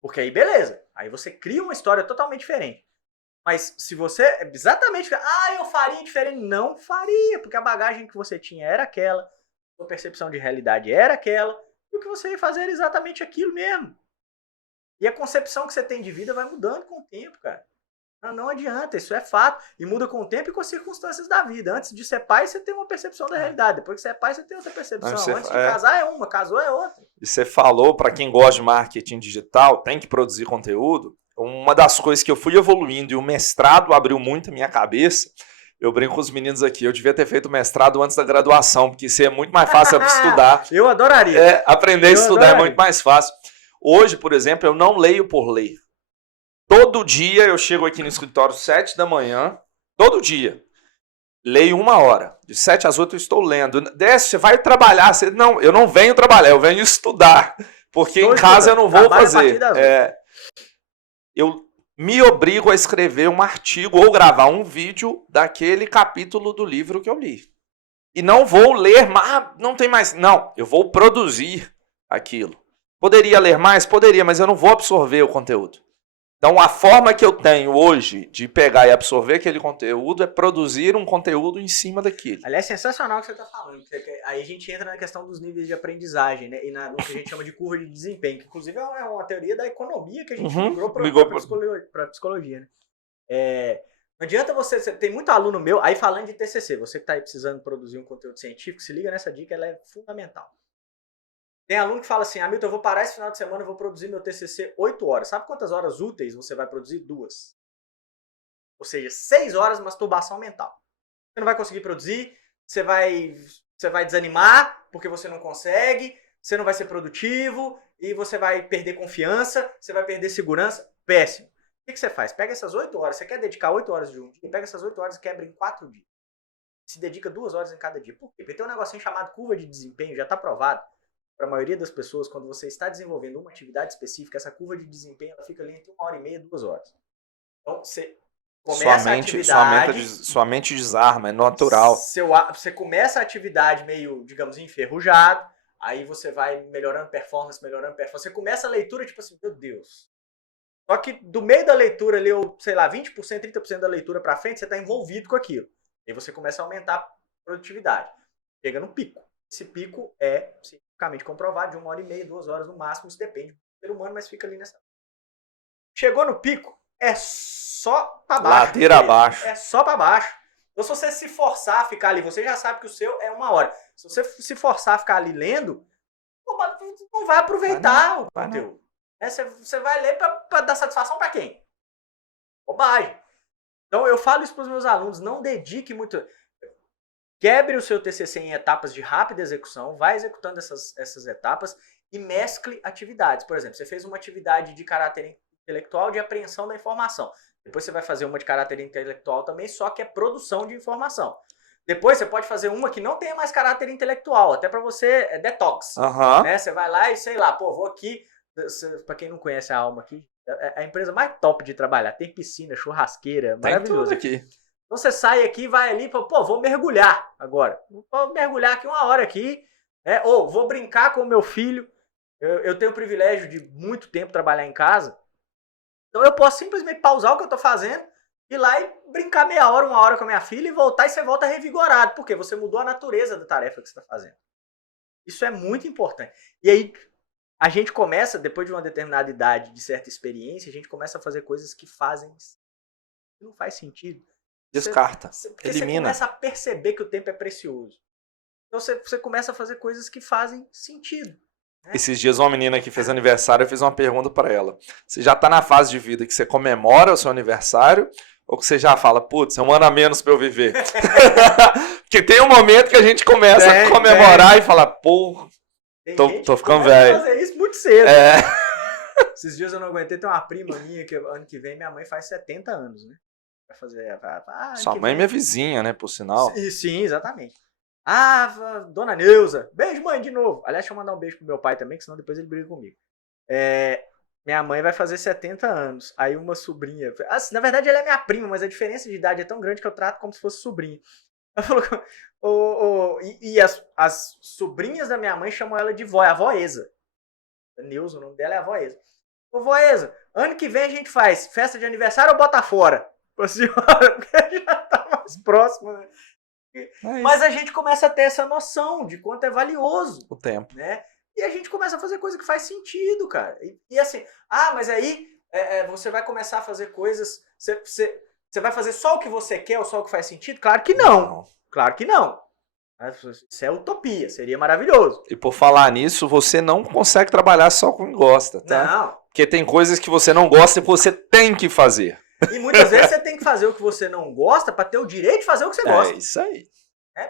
Porque aí beleza. Aí você cria uma história totalmente diferente. Mas se você exatamente... eu faria diferente. Não faria, porque a bagagem que você tinha era aquela, a sua percepção de realidade era aquela, e o que você ia fazer era exatamente aquilo mesmo. E a concepção que você tem de vida vai mudando com o tempo, cara. Não adianta, isso é fato. E muda com o tempo e com as circunstâncias da vida. Antes de ser pai, você tem uma percepção da realidade. Depois que você é pai, você tem outra percepção. Antes de casar é uma, casou é outra. E você falou, para quem gosta de marketing digital, tem que produzir conteúdo. Uma das coisas que eu fui evoluindo e o mestrado abriu muito a minha cabeça, eu brinco com os meninos aqui, eu devia ter feito o mestrado antes da graduação, porque isso é muito mais fácil estudar. Eu adoraria. Aprender a estudar é muito mais fácil. Hoje, por exemplo, eu não leio por ler. Todo dia eu chego aqui no escritório 7 da manhã, todo dia. Leio 1 hora. De 7 às 8 eu estou lendo. Desce, você vai trabalhar. Não, eu não venho trabalhar, eu venho estudar. Porque em casa eu não vou fazer. Eu me obrigo a escrever um artigo ou gravar um vídeo daquele capítulo do livro que eu li. E não vou ler mais, não tem mais. Não, eu vou produzir aquilo. Poderia ler mais? Poderia, mas eu não vou absorver o conteúdo. Então, a forma que eu tenho hoje de pegar e absorver aquele conteúdo é produzir um conteúdo em cima daquilo. Aliás, sensacional o que você está falando. Aí a gente entra na questão dos níveis de aprendizagem, né? E no que a gente chama de curva de desempenho, que inclusive é uma teoria da economia que a gente migrou para psicologia, né? Não adianta você... Tem muito aluno meu, aí falando de TCC, você que está aí precisando produzir um conteúdo científico, se liga nessa dica, ela é fundamental. Tem aluno que fala assim, Milton, eu vou parar esse final de semana, eu vou produzir meu TCC 8 horas. Sabe quantas horas úteis você vai produzir? 2. Ou seja, 6 horas de masturbação mental. Você não vai conseguir produzir, você vai desanimar porque você não consegue, você não vai ser produtivo e você vai perder confiança, você vai perder segurança. Péssimo. O que você faz? Pega essas 8 horas, você quer dedicar 8 horas de um dia, pega essas 8 horas e quebra em 4 dias. Se dedica 2 horas em cada dia. Por quê? Porque tem um negocinho chamado curva de desempenho, já está provado. Para a maioria das pessoas, quando você está desenvolvendo uma atividade específica, essa curva de desempenho ela fica ali entre 1h30 e 2 horas. Então, você começa a atividade... Sua mente desarma, é natural. Você começa a atividade meio, digamos, enferrujado, aí você vai melhorando performance. Você começa a leitura, tipo assim, meu Deus. Só que do meio da leitura, ali, sei lá, 20%, 30% da leitura para frente, você está envolvido com aquilo. Aí você começa a aumentar a produtividade. Chega no pico. Esse pico é cientificamente comprovado de 1h30, 2 horas no máximo, isso depende do ser humano, mas fica ali nessa. Chegou no pico, é só para baixo. Ladeira abaixo. É só para baixo. Então, se você se forçar a ficar ali, você já sabe que o seu é 1 hora. Se você se forçar a ficar ali lendo, não vai aproveitar o conteúdo. Você vai ler para dar satisfação para quem? Bobagem. Então, eu falo isso para os meus alunos, não dedique muito... Quebre o seu TCC em etapas de rápida execução, vai executando essas etapas e mescle atividades. Por exemplo, você fez uma atividade de caráter intelectual de apreensão da informação. Depois você vai fazer uma de caráter intelectual também, só que é produção de informação. Depois você pode fazer uma que não tenha mais caráter intelectual, até para você detox. Né? Você vai lá e, sei lá, vou aqui... Para quem não conhece a Alma aqui, é a empresa mais top de trabalhar. Tem piscina, churrasqueira, maravilhoso. Tem tudo aqui. Então você sai aqui, vai ali e fala, vou mergulhar agora. Vou mergulhar aqui 1 hora aqui. Ou vou brincar com o meu filho. Eu tenho o privilégio de muito tempo trabalhar em casa. Então eu posso simplesmente pausar o que eu estou fazendo, ir lá e brincar meia hora, 1 hora com a minha filha e voltar, e você volta revigorado. Porque você mudou a natureza da tarefa que você está fazendo. Isso é muito importante. E aí a gente começa, depois de uma determinada idade, de certa experiência, a gente começa a fazer coisas que não faz sentido. Descarta, Você elimina. começa a perceber que o tempo é precioso. Então você começa a fazer coisas que fazem sentido. Né? Esses dias uma menina que fez aniversário, eu fiz uma pergunta para ela. Você já tá na fase de vida que você comemora o seu aniversário ou que você já fala, putz, é 1 ano a menos para eu viver? Porque tem um momento que a gente começa a comemorar e fala, pô, tô ficando velho. Fazer isso muito cedo. Esses dias eu não aguentei, tem uma prima minha que ano que vem minha mãe faz 70 anos, né? Vai fazer. Sua mãe é minha vizinha, né? Por sinal. Sim, exatamente. Dona Neuza. Beijo, mãe, de novo. Aliás, deixa eu mandar um beijo pro meu pai também, que senão depois ele briga comigo. Minha mãe vai fazer 70 anos. Aí uma sobrinha. Na verdade, ela é minha prima, mas a diferença de idade é tão grande que eu trato como se fosse sobrinha. Ela falou. E as sobrinhas da minha mãe chamam ela de vó, a voeza. A Neuza, o nome dela é a voeza. Ô, voeza, ano que vem a gente faz festa de aniversário ou bota fora? Pra senhora, porque já tá mais próximo, né? Mas a gente começa a ter essa noção de quanto é valioso o tempo, né? E a gente começa a fazer coisa que faz sentido, cara. E assim, mas aí você vai começar a fazer coisas, você vai fazer só o que você quer ou só o que faz sentido? Claro que não. Claro que não. Isso é utopia, seria maravilhoso. E por falar nisso, você não consegue trabalhar só com quem gosta, tá? Não. Porque tem coisas que você não gosta e você tem que fazer. E muitas vezes você tem que fazer o que você não gosta para ter o direito de fazer o que você gosta. É isso aí.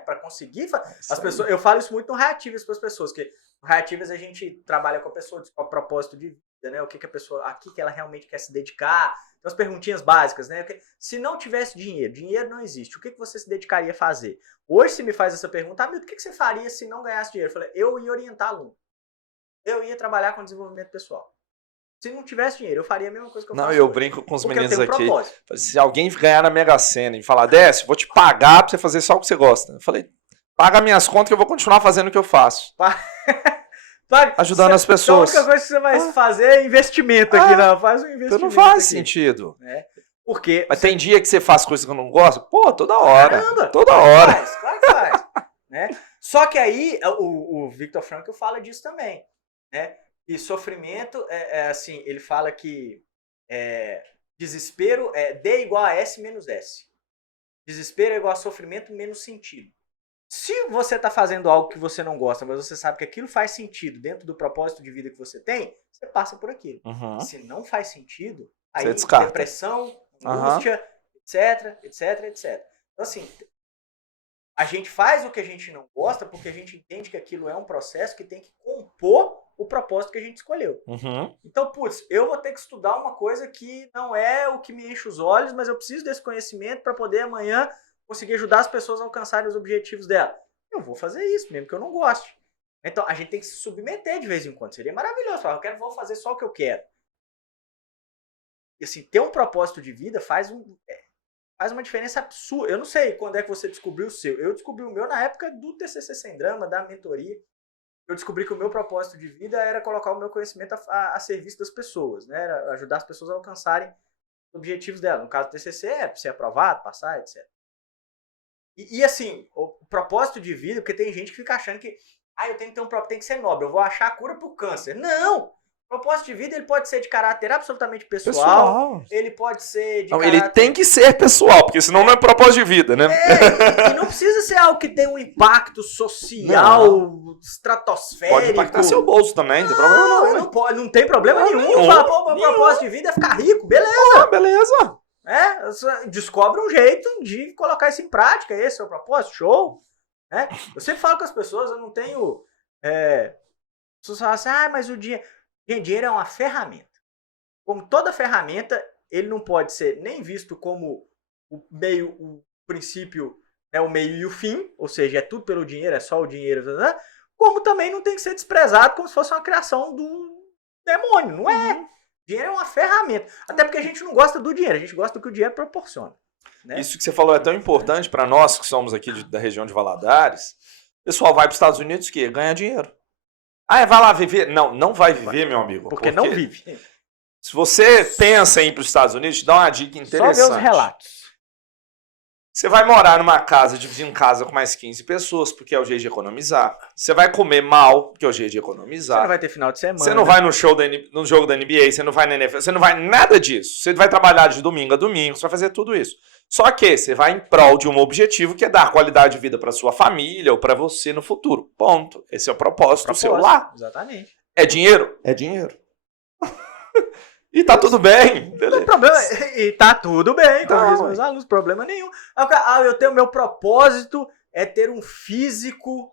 Para conseguir fazer. Eu falo isso muito no Reativas para as pessoas, que no Reativas a gente trabalha com a pessoa com o propósito de vida, né? O que a pessoa, aqui que ela realmente quer se dedicar. Então, as perguntinhas básicas, né? Se não tivesse dinheiro não existe, o que você se dedicaria a fazer? Hoje, se me faz essa pergunta, Milton, o que você faria se não ganhasse dinheiro? Eu falei, eu ia orientar aluno. Eu ia trabalhar com desenvolvimento pessoal. Se não tivesse dinheiro, eu faria a mesma coisa que eu faço. Não, eu hoje. brinco com os Porque meninos aqui. Propósito. Se alguém ganhar na Mega Sena e falar, Décio, vou te pagar pra você fazer só o que você gosta. Eu falei, paga minhas contas que eu vou continuar fazendo o que eu faço. Ajudando as pessoas. A única coisa que você vai fazer é investimento aqui, não. Faz um investimento. Então não faz aqui. Sentido. Né? Porque. Mas tem dia que você faz coisas que eu não gosto? Pô, toda hora. Caramba, toda hora. Claro que faz. Né? Só que aí, o Viktor Frankl fala disso também. Né? E sofrimento, assim, ele fala que desespero é D igual a S menos S. Desespero é igual a sofrimento menos sentido. Se você está fazendo algo que você não gosta, mas você sabe que aquilo faz sentido dentro do propósito de vida que você tem, você passa por aquilo. Uhum. Se não faz sentido, aí você descarta. Depressão, angústia, etc. Então, assim, a gente faz o que a gente não gosta porque a gente entende que aquilo é um processo que tem que compor o propósito que a gente escolheu. Uhum. Então, putz, eu vou ter que estudar uma coisa que não é o que me enche os olhos, mas eu preciso desse conhecimento para poder amanhã conseguir ajudar as pessoas a alcançarem os objetivos dela. Eu vou fazer isso, mesmo que eu não goste. Então, a gente tem que se submeter de vez em quando. Seria maravilhoso. Falar, vou fazer só o que eu quero. E assim, ter um propósito de vida faz uma diferença absurda. Eu não sei quando é que você descobriu o seu. Eu descobri o meu na época do TCC Sem Drama, da mentoria. Eu descobri que o meu propósito de vida era colocar o meu conhecimento a serviço das pessoas, né? Era ajudar as pessoas a alcançarem os objetivos dela. No caso do TCC, é ser aprovado, passar, etc. E assim, o propósito de vida, porque tem gente que fica achando que eu tenho que ter um propósito, tem que ser nobre, eu vou achar a cura pro câncer. Não! O propósito de vida, ele pode ser de caráter absolutamente pessoal. Ele pode ser de caráter... Ele tem que ser pessoal, porque senão não é propósito de vida, né? E não precisa ser algo que tenha um impacto social, estratosférico. Pode impactar seu bolso também, não tem problema não. Não tem problema nenhum. Fala, pô, meu propósito de vida é ficar rico, beleza. Beleza. Descobre um jeito de colocar isso em prática. Esse é o propósito, show. Eu sempre falo com as pessoas, eu não tenho... As pessoas falam assim, mas o dinheiro... Gente, dinheiro é uma ferramenta. Como toda ferramenta, ele não pode ser nem visto como o princípio, o meio e o fim, ou seja, é tudo pelo dinheiro, é só o dinheiro, como também não tem que ser desprezado como se fosse uma criação do demônio, não é? Dinheiro é uma ferramenta. Até porque a gente não gosta do dinheiro, a gente gosta do que o dinheiro proporciona. Né? Isso que você falou é tão importante para nós que somos aqui da região de Valadares. O pessoal vai para os Estados Unidos que ganha dinheiro. Vai lá viver? Não vai viver, meu amigo. Porque não vive. Se você pensa em ir para os Estados Unidos, te dá uma dica interessante. Só ver os relatos. Você vai morar numa casa, dividir em casa com mais 15 pessoas, porque é o jeito de economizar. Você vai comer mal, porque é o jeito de economizar. Você não vai ter final de semana. Você não vai no jogo da NBA, você não vai na NFL, você não vai nada disso. Você vai trabalhar de domingo a domingo, você vai fazer tudo isso. Só que você vai em prol de um objetivo que é dar qualidade de vida para sua família ou para você no futuro. Ponto. Esse é o propósito seu lá. Exatamente. É dinheiro? É dinheiro. E tá tudo bem. Não tem problema. E tá tudo bem, como dizem meus alunos, problema nenhum. Eu tenho meu propósito é ter um físico,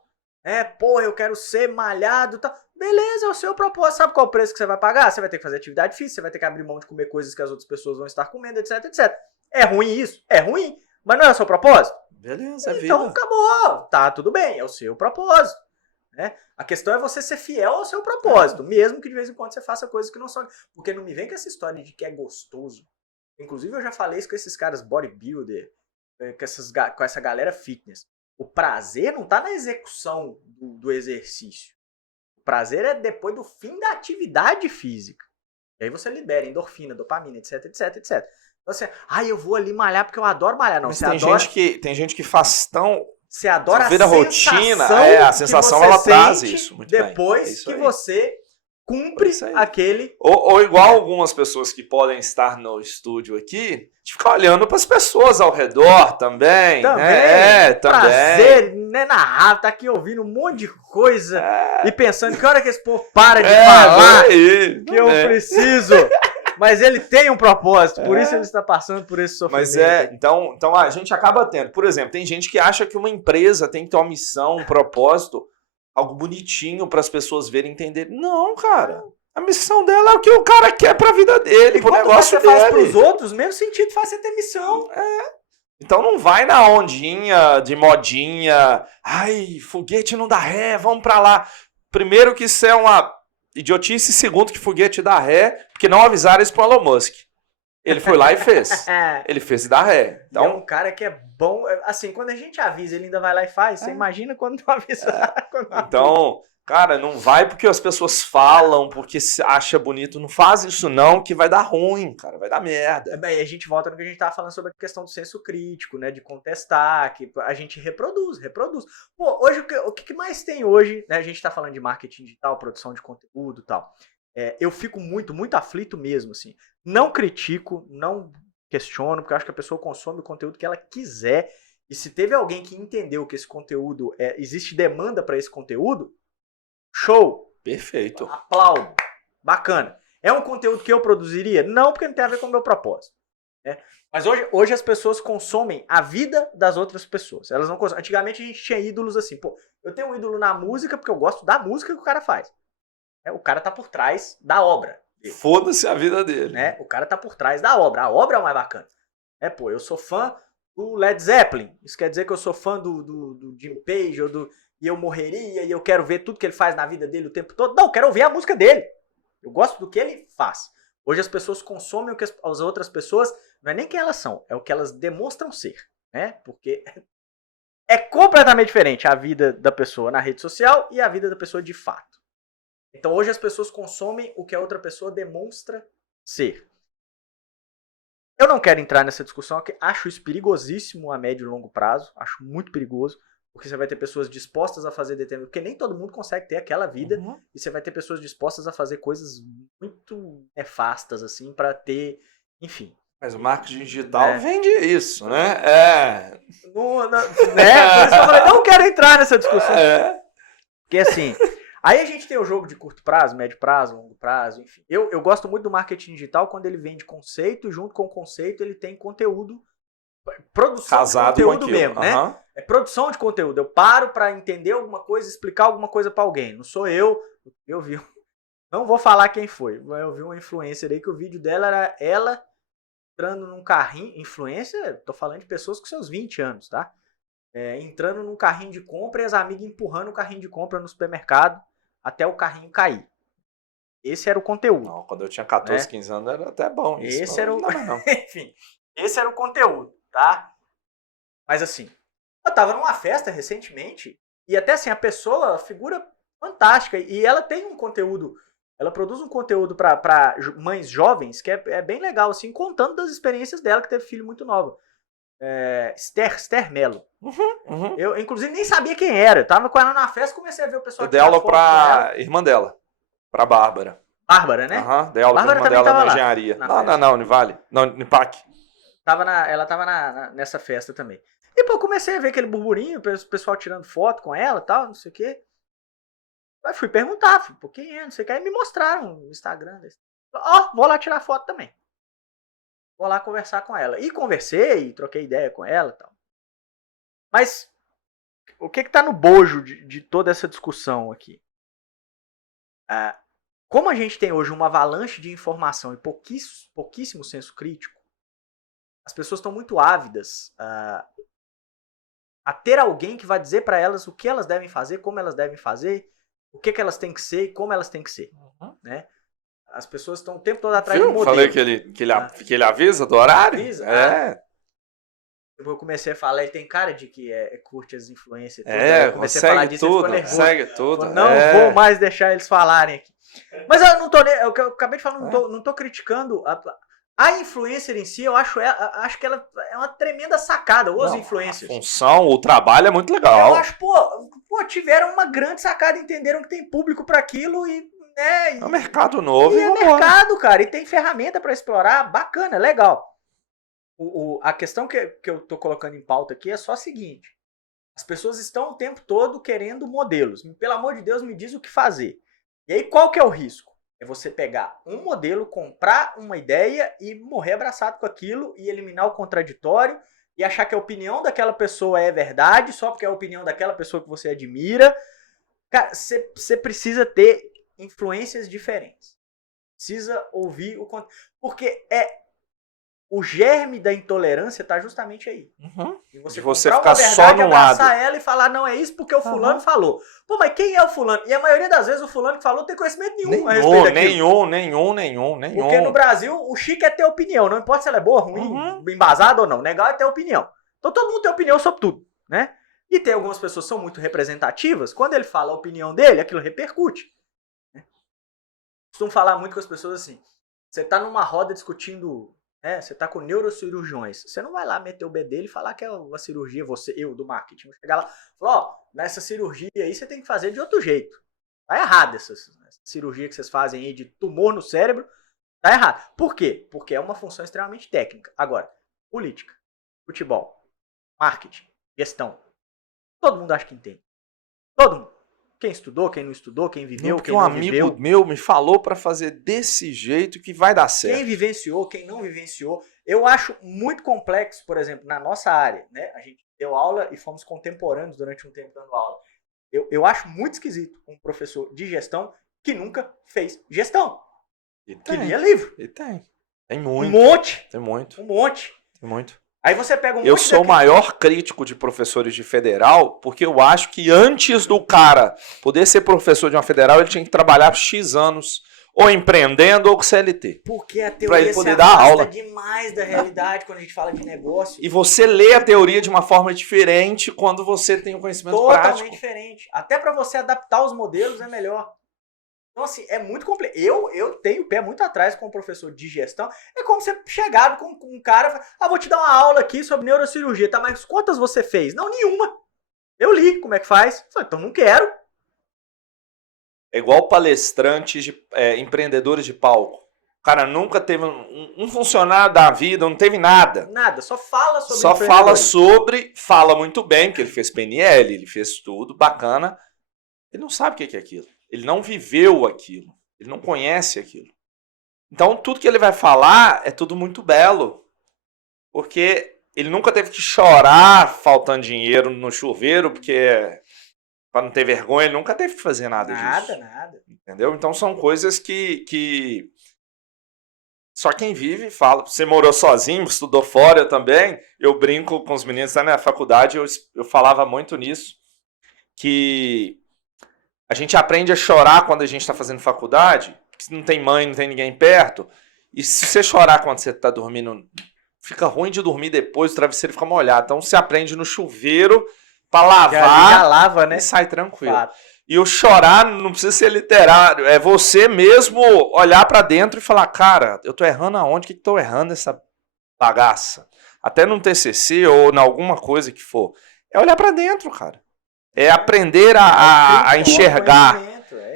eu quero ser malhado, tá. Beleza, é o seu propósito. Sabe qual é o preço que você vai pagar? Você vai ter que fazer atividade física, você vai ter que abrir mão de comer coisas que as outras pessoas vão estar comendo, etc, etc. É ruim isso? É ruim. Mas não é o seu propósito? Beleza, é então acabou. Tá tudo bem, é o seu propósito. A questão é você ser fiel ao seu propósito, mesmo que de vez em quando você faça coisas que não são... Porque não me vem com essa história de que é gostoso. Inclusive eu já falei isso com esses caras bodybuilder, com essa galera fitness. O prazer não tá na execução do exercício. O prazer é depois do fim da atividade física. E aí você libera endorfina, dopamina, etc, etc, etc. Então você, eu vou ali malhar porque eu adoro malhar. Não, mas você tem gente que faz tão... Você adora a rotina, a sensação ela traz isso. Muito depois que você cumpre aquele... Ou igual algumas pessoas que podem estar no estúdio aqui, de ficar olhando para as pessoas ao redor também. Também. Prazer, narrar, tá aqui ouvindo um monte de coisa e pensando que hora que esse povo para de falar que eu preciso... Mas ele tem um propósito, por isso ele está passando por esse sofrimento. Mas então a gente acaba tendo. Por exemplo, tem gente que acha que uma empresa tem que ter uma missão, um propósito, algo bonitinho para as pessoas verem e entenderem. Não, cara. A missão dela é o que o cara quer para a vida dele, pro negócio dele. Você faz para os outros, mesmo sentido faz você ter missão. Então não vai na ondinha de modinha. Foguete não dá ré, vamos para lá. Primeiro que isso é uma... idiotice, segundo que foguete dá ré, porque não avisaram isso pro Elon Musk. Ele foi lá e fez. Ele fez e dá ré. Então, é um cara que é bom. Assim, quando a gente avisa, ele ainda vai lá e faz. Você imagina quando não avisa. Então, cara, não vai porque as pessoas falam, porque acha bonito. Não faz isso não, que vai dar ruim, cara. Vai dar merda. Bem, a gente volta no que a gente tava falando sobre a questão do senso crítico, né? De contestar, que a gente reproduz. Pô, hoje, o que mais tem hoje, né? A gente tá falando de marketing digital, produção de conteúdo e tal. Eu fico muito, muito aflito mesmo, assim. Não critico, não questiono, porque eu acho que a pessoa consome o conteúdo que ela quiser. E se teve alguém que entendeu que esse conteúdo, existe demanda para esse conteúdo, show! Perfeito. Aplaudo. Bacana. É um conteúdo que eu produziria? Não, porque não tem a ver com o meu propósito. Mas hoje as pessoas consomem a vida das outras pessoas. Elas não consomem. Antigamente a gente tinha ídolos assim, pô, eu tenho um ídolo na música porque eu gosto da música que o cara faz. O cara tá por trás da obra. Foda-se a vida dele. O cara tá por trás da obra. A obra é o mais bacana. Pô, eu sou fã do Led Zeppelin. Isso quer dizer que eu sou fã do Jim Page e eu morreria e eu quero ver tudo que ele faz na vida dele o tempo todo. Não, eu quero ouvir a música dele. Eu gosto do que ele faz. Hoje as pessoas consomem o que as outras pessoas, não é nem quem elas são, é o que elas demonstram ser, né? Porque é completamente diferente a vida da pessoa na rede social e a vida da pessoa de fato. Então hoje as pessoas consomem o que a outra pessoa demonstra ser. Eu não quero entrar nessa discussão aqui, acho isso perigosíssimo a médio e longo prazo, acho muito perigoso, porque você vai ter pessoas dispostas a fazer determinado... Porque nem todo mundo consegue ter aquela vida, e você vai ter pessoas dispostas a fazer coisas muito nefastas, assim, pra ter... Enfim. Mas o marketing digital vende isso, né? Por isso que eu falei, não quero entrar nessa discussão. Porque assim... Aí a gente tem o jogo de curto prazo, médio prazo, longo prazo, enfim. Eu gosto muito do marketing digital quando ele vende conceito, e junto com o conceito ele tem conteúdo... Produção casado de conteúdo mesmo, né? Uhum. É produção de conteúdo. Eu paro pra entender alguma coisa, explicar alguma coisa pra alguém. Não sou eu. Eu vi. Não vou falar quem foi. Eu vi uma influencer aí que o vídeo dela era ela entrando num carrinho. Influencer, tô falando de pessoas com seus 20 anos, tá? Entrando num carrinho de compra e as amigas empurrando o carrinho de compra no supermercado até o carrinho cair. Esse era o conteúdo. Não, quando eu tinha 14, 15 anos era até bom. Isso esse era o. Não. Enfim, esse era o conteúdo, tá? Mas assim, eu tava numa festa recentemente e até assim, a pessoa, a figura fantástica, e ela tem um conteúdo, ela produz um conteúdo pra mães jovens que é bem legal, assim, contando das experiências dela, que teve filho muito novo. Esther Mello. Eu, inclusive, nem sabia quem era. Eu tava com ela na festa, comecei a ver o pessoal... Eu dei aula pra irmã dela, pra Bárbara. Bárbara, né? Dei aula pra irmã dela na engenharia. Não, Univale. Não, Unipac. Ela tava nessa festa também. E, pô, comecei a ver aquele burburinho, o pessoal tirando foto com ela e tal, não sei o quê. Aí fui perguntar, pô, quem é, não sei o que. Aí me mostraram no Instagram. Vou lá tirar foto também. Vou lá conversar com ela. E conversei, troquei ideia com ela e tal. Mas, o que tá no bojo de toda essa discussão aqui? Como a gente tem hoje uma avalanche de informação e pouquíssimo senso crítico, as pessoas estão muito ávidas a ter alguém que vai dizer para elas o que elas devem fazer, como elas devem fazer, o que elas têm que ser e como elas têm que ser. Né? As pessoas estão o tempo todo atrás do modelo. Falei que ele avisa do horário? Avisa? Eu comecei a falar, ele tem cara de que curte as influências. Eu comecei a falar disso, segue tudo. Não vou mais deixar eles falarem aqui. Mas eu não tô, eu acabei de falar, não tô criticando a influencer em si. Eu acho que ela é uma tremenda sacada, os influencers. A função, o trabalho é muito legal. Eu acho, pô, tiveram uma grande sacada, entenderam que tem público para aquilo e, né? É um mercado novo. E é mercado, cara, e tem ferramenta para explorar, bacana, legal. A questão que eu tô colocando em pauta aqui é só a seguinte: as pessoas estão o tempo todo querendo modelos. Pelo amor de Deus, me diz o que fazer. E aí, qual que é o risco? É você pegar um modelo, comprar uma ideia e morrer abraçado com aquilo e eliminar o contraditório e achar que a opinião daquela pessoa é verdade só porque é a opinião daquela pessoa que você admira. Cara, você precisa ter influências diferentes. Precisa ouvir o conteúdo. Porque o germe da intolerância tá justamente aí. E você ficar só no lado. Abraçar ela e falar, não, é isso porque o fulano falou. Pô, mas quem é o fulano? E a maioria das vezes o fulano que falou não tem conhecimento nenhum a respeito daquilo. Nenhum. Porque no Brasil o chique é ter opinião. Não importa se ela é boa, ruim, embasada ou não. O legal é ter opinião. Então todo mundo tem opinião sobre tudo, né? E tem algumas pessoas que são muito representativas. Quando ele fala a opinião dele, aquilo repercute. Costumo falar muito com as pessoas assim. Você tá numa roda discutindo... você tá com neurocirurgiões. Você não vai lá meter o B dele e falar que é uma cirurgia, eu do marketing. Vou chegar lá e falar, nessa cirurgia aí você tem que fazer de outro jeito. Tá errado essa cirurgia que vocês fazem aí de tumor no cérebro. Tá errado. Por quê? Porque é uma função extremamente técnica. Agora, política, futebol, marketing, gestão. Todo mundo acha que entende. Todo mundo. Quem estudou, quem não estudou, quem viveu, Porque quem um não amigo viveu. meu me falou para fazer desse jeito que vai dar certo. Quem vivenciou, quem não vivenciou. Eu acho muito complexo, por exemplo, na nossa área, né? A gente deu aula e fomos contemporâneos durante um tempo dando aula. Eu acho muito esquisito um professor de gestão que nunca fez gestão. E Que tem, lia livro. e tem. Tem Um muito. monte. Tem muito. Um monte. Tem muito. Aí você pega um Eu monte sou o maior crítico de professores de federal, porque eu acho que antes do cara poder ser professor de uma federal, ele tinha que trabalhar X anos, ou empreendendo, ou com CLT. Porque a Pra teoria ele se poder dar afasta aula. demais da realidade quando a gente fala de negócio. E você lê a teoria de uma forma diferente quando você tem o conhecimento Totalmente prático. diferente. Até para você adaptar os modelos é melhor. Então, assim, é muito complexo. Eu tenho o pé muito atrás com o professor de gestão. É como você chegar com um cara e falar, vou te dar uma aula aqui sobre neurocirurgia, tá? Mas quantas você fez? Não, nenhuma. Eu li como é que faz. Falei, então não quero. É igual palestrantes, empreendedores de palco. O cara nunca teve um funcionário da vida, não teve nada. Nada, só fala sobre Só fala empreendedorismo. fala muito bem, porque ele fez PNL, ele fez tudo, bacana. Ele não sabe o que é aquilo. Ele não viveu aquilo. Ele não conhece aquilo. Então, tudo que ele vai falar é tudo muito belo. Porque ele nunca teve que chorar faltando dinheiro no chuveiro, porque para não ter vergonha, ele nunca teve que fazer nada disso. Nada. Entendeu? Então, são coisas que só quem vive fala. Você morou sozinho, estudou fora, eu também. Eu brinco com os meninos lá na faculdade, eu falava muito nisso. Que a gente aprende a chorar quando a gente está fazendo faculdade, porque não tem mãe, não tem ninguém perto. E se você chorar quando você está dormindo, fica ruim de dormir depois, o travesseiro fica molhado. Então você aprende no chuveiro para lavar Já lava, né? e sai tranquilo. Fato. E o chorar não precisa ser literário, é você mesmo olhar para dentro e falar, cara, eu tô errando aonde? O que tô errando nessa bagaça? Até no TCC ou em alguma coisa que for. É olhar para dentro, cara. É aprender a enxergar.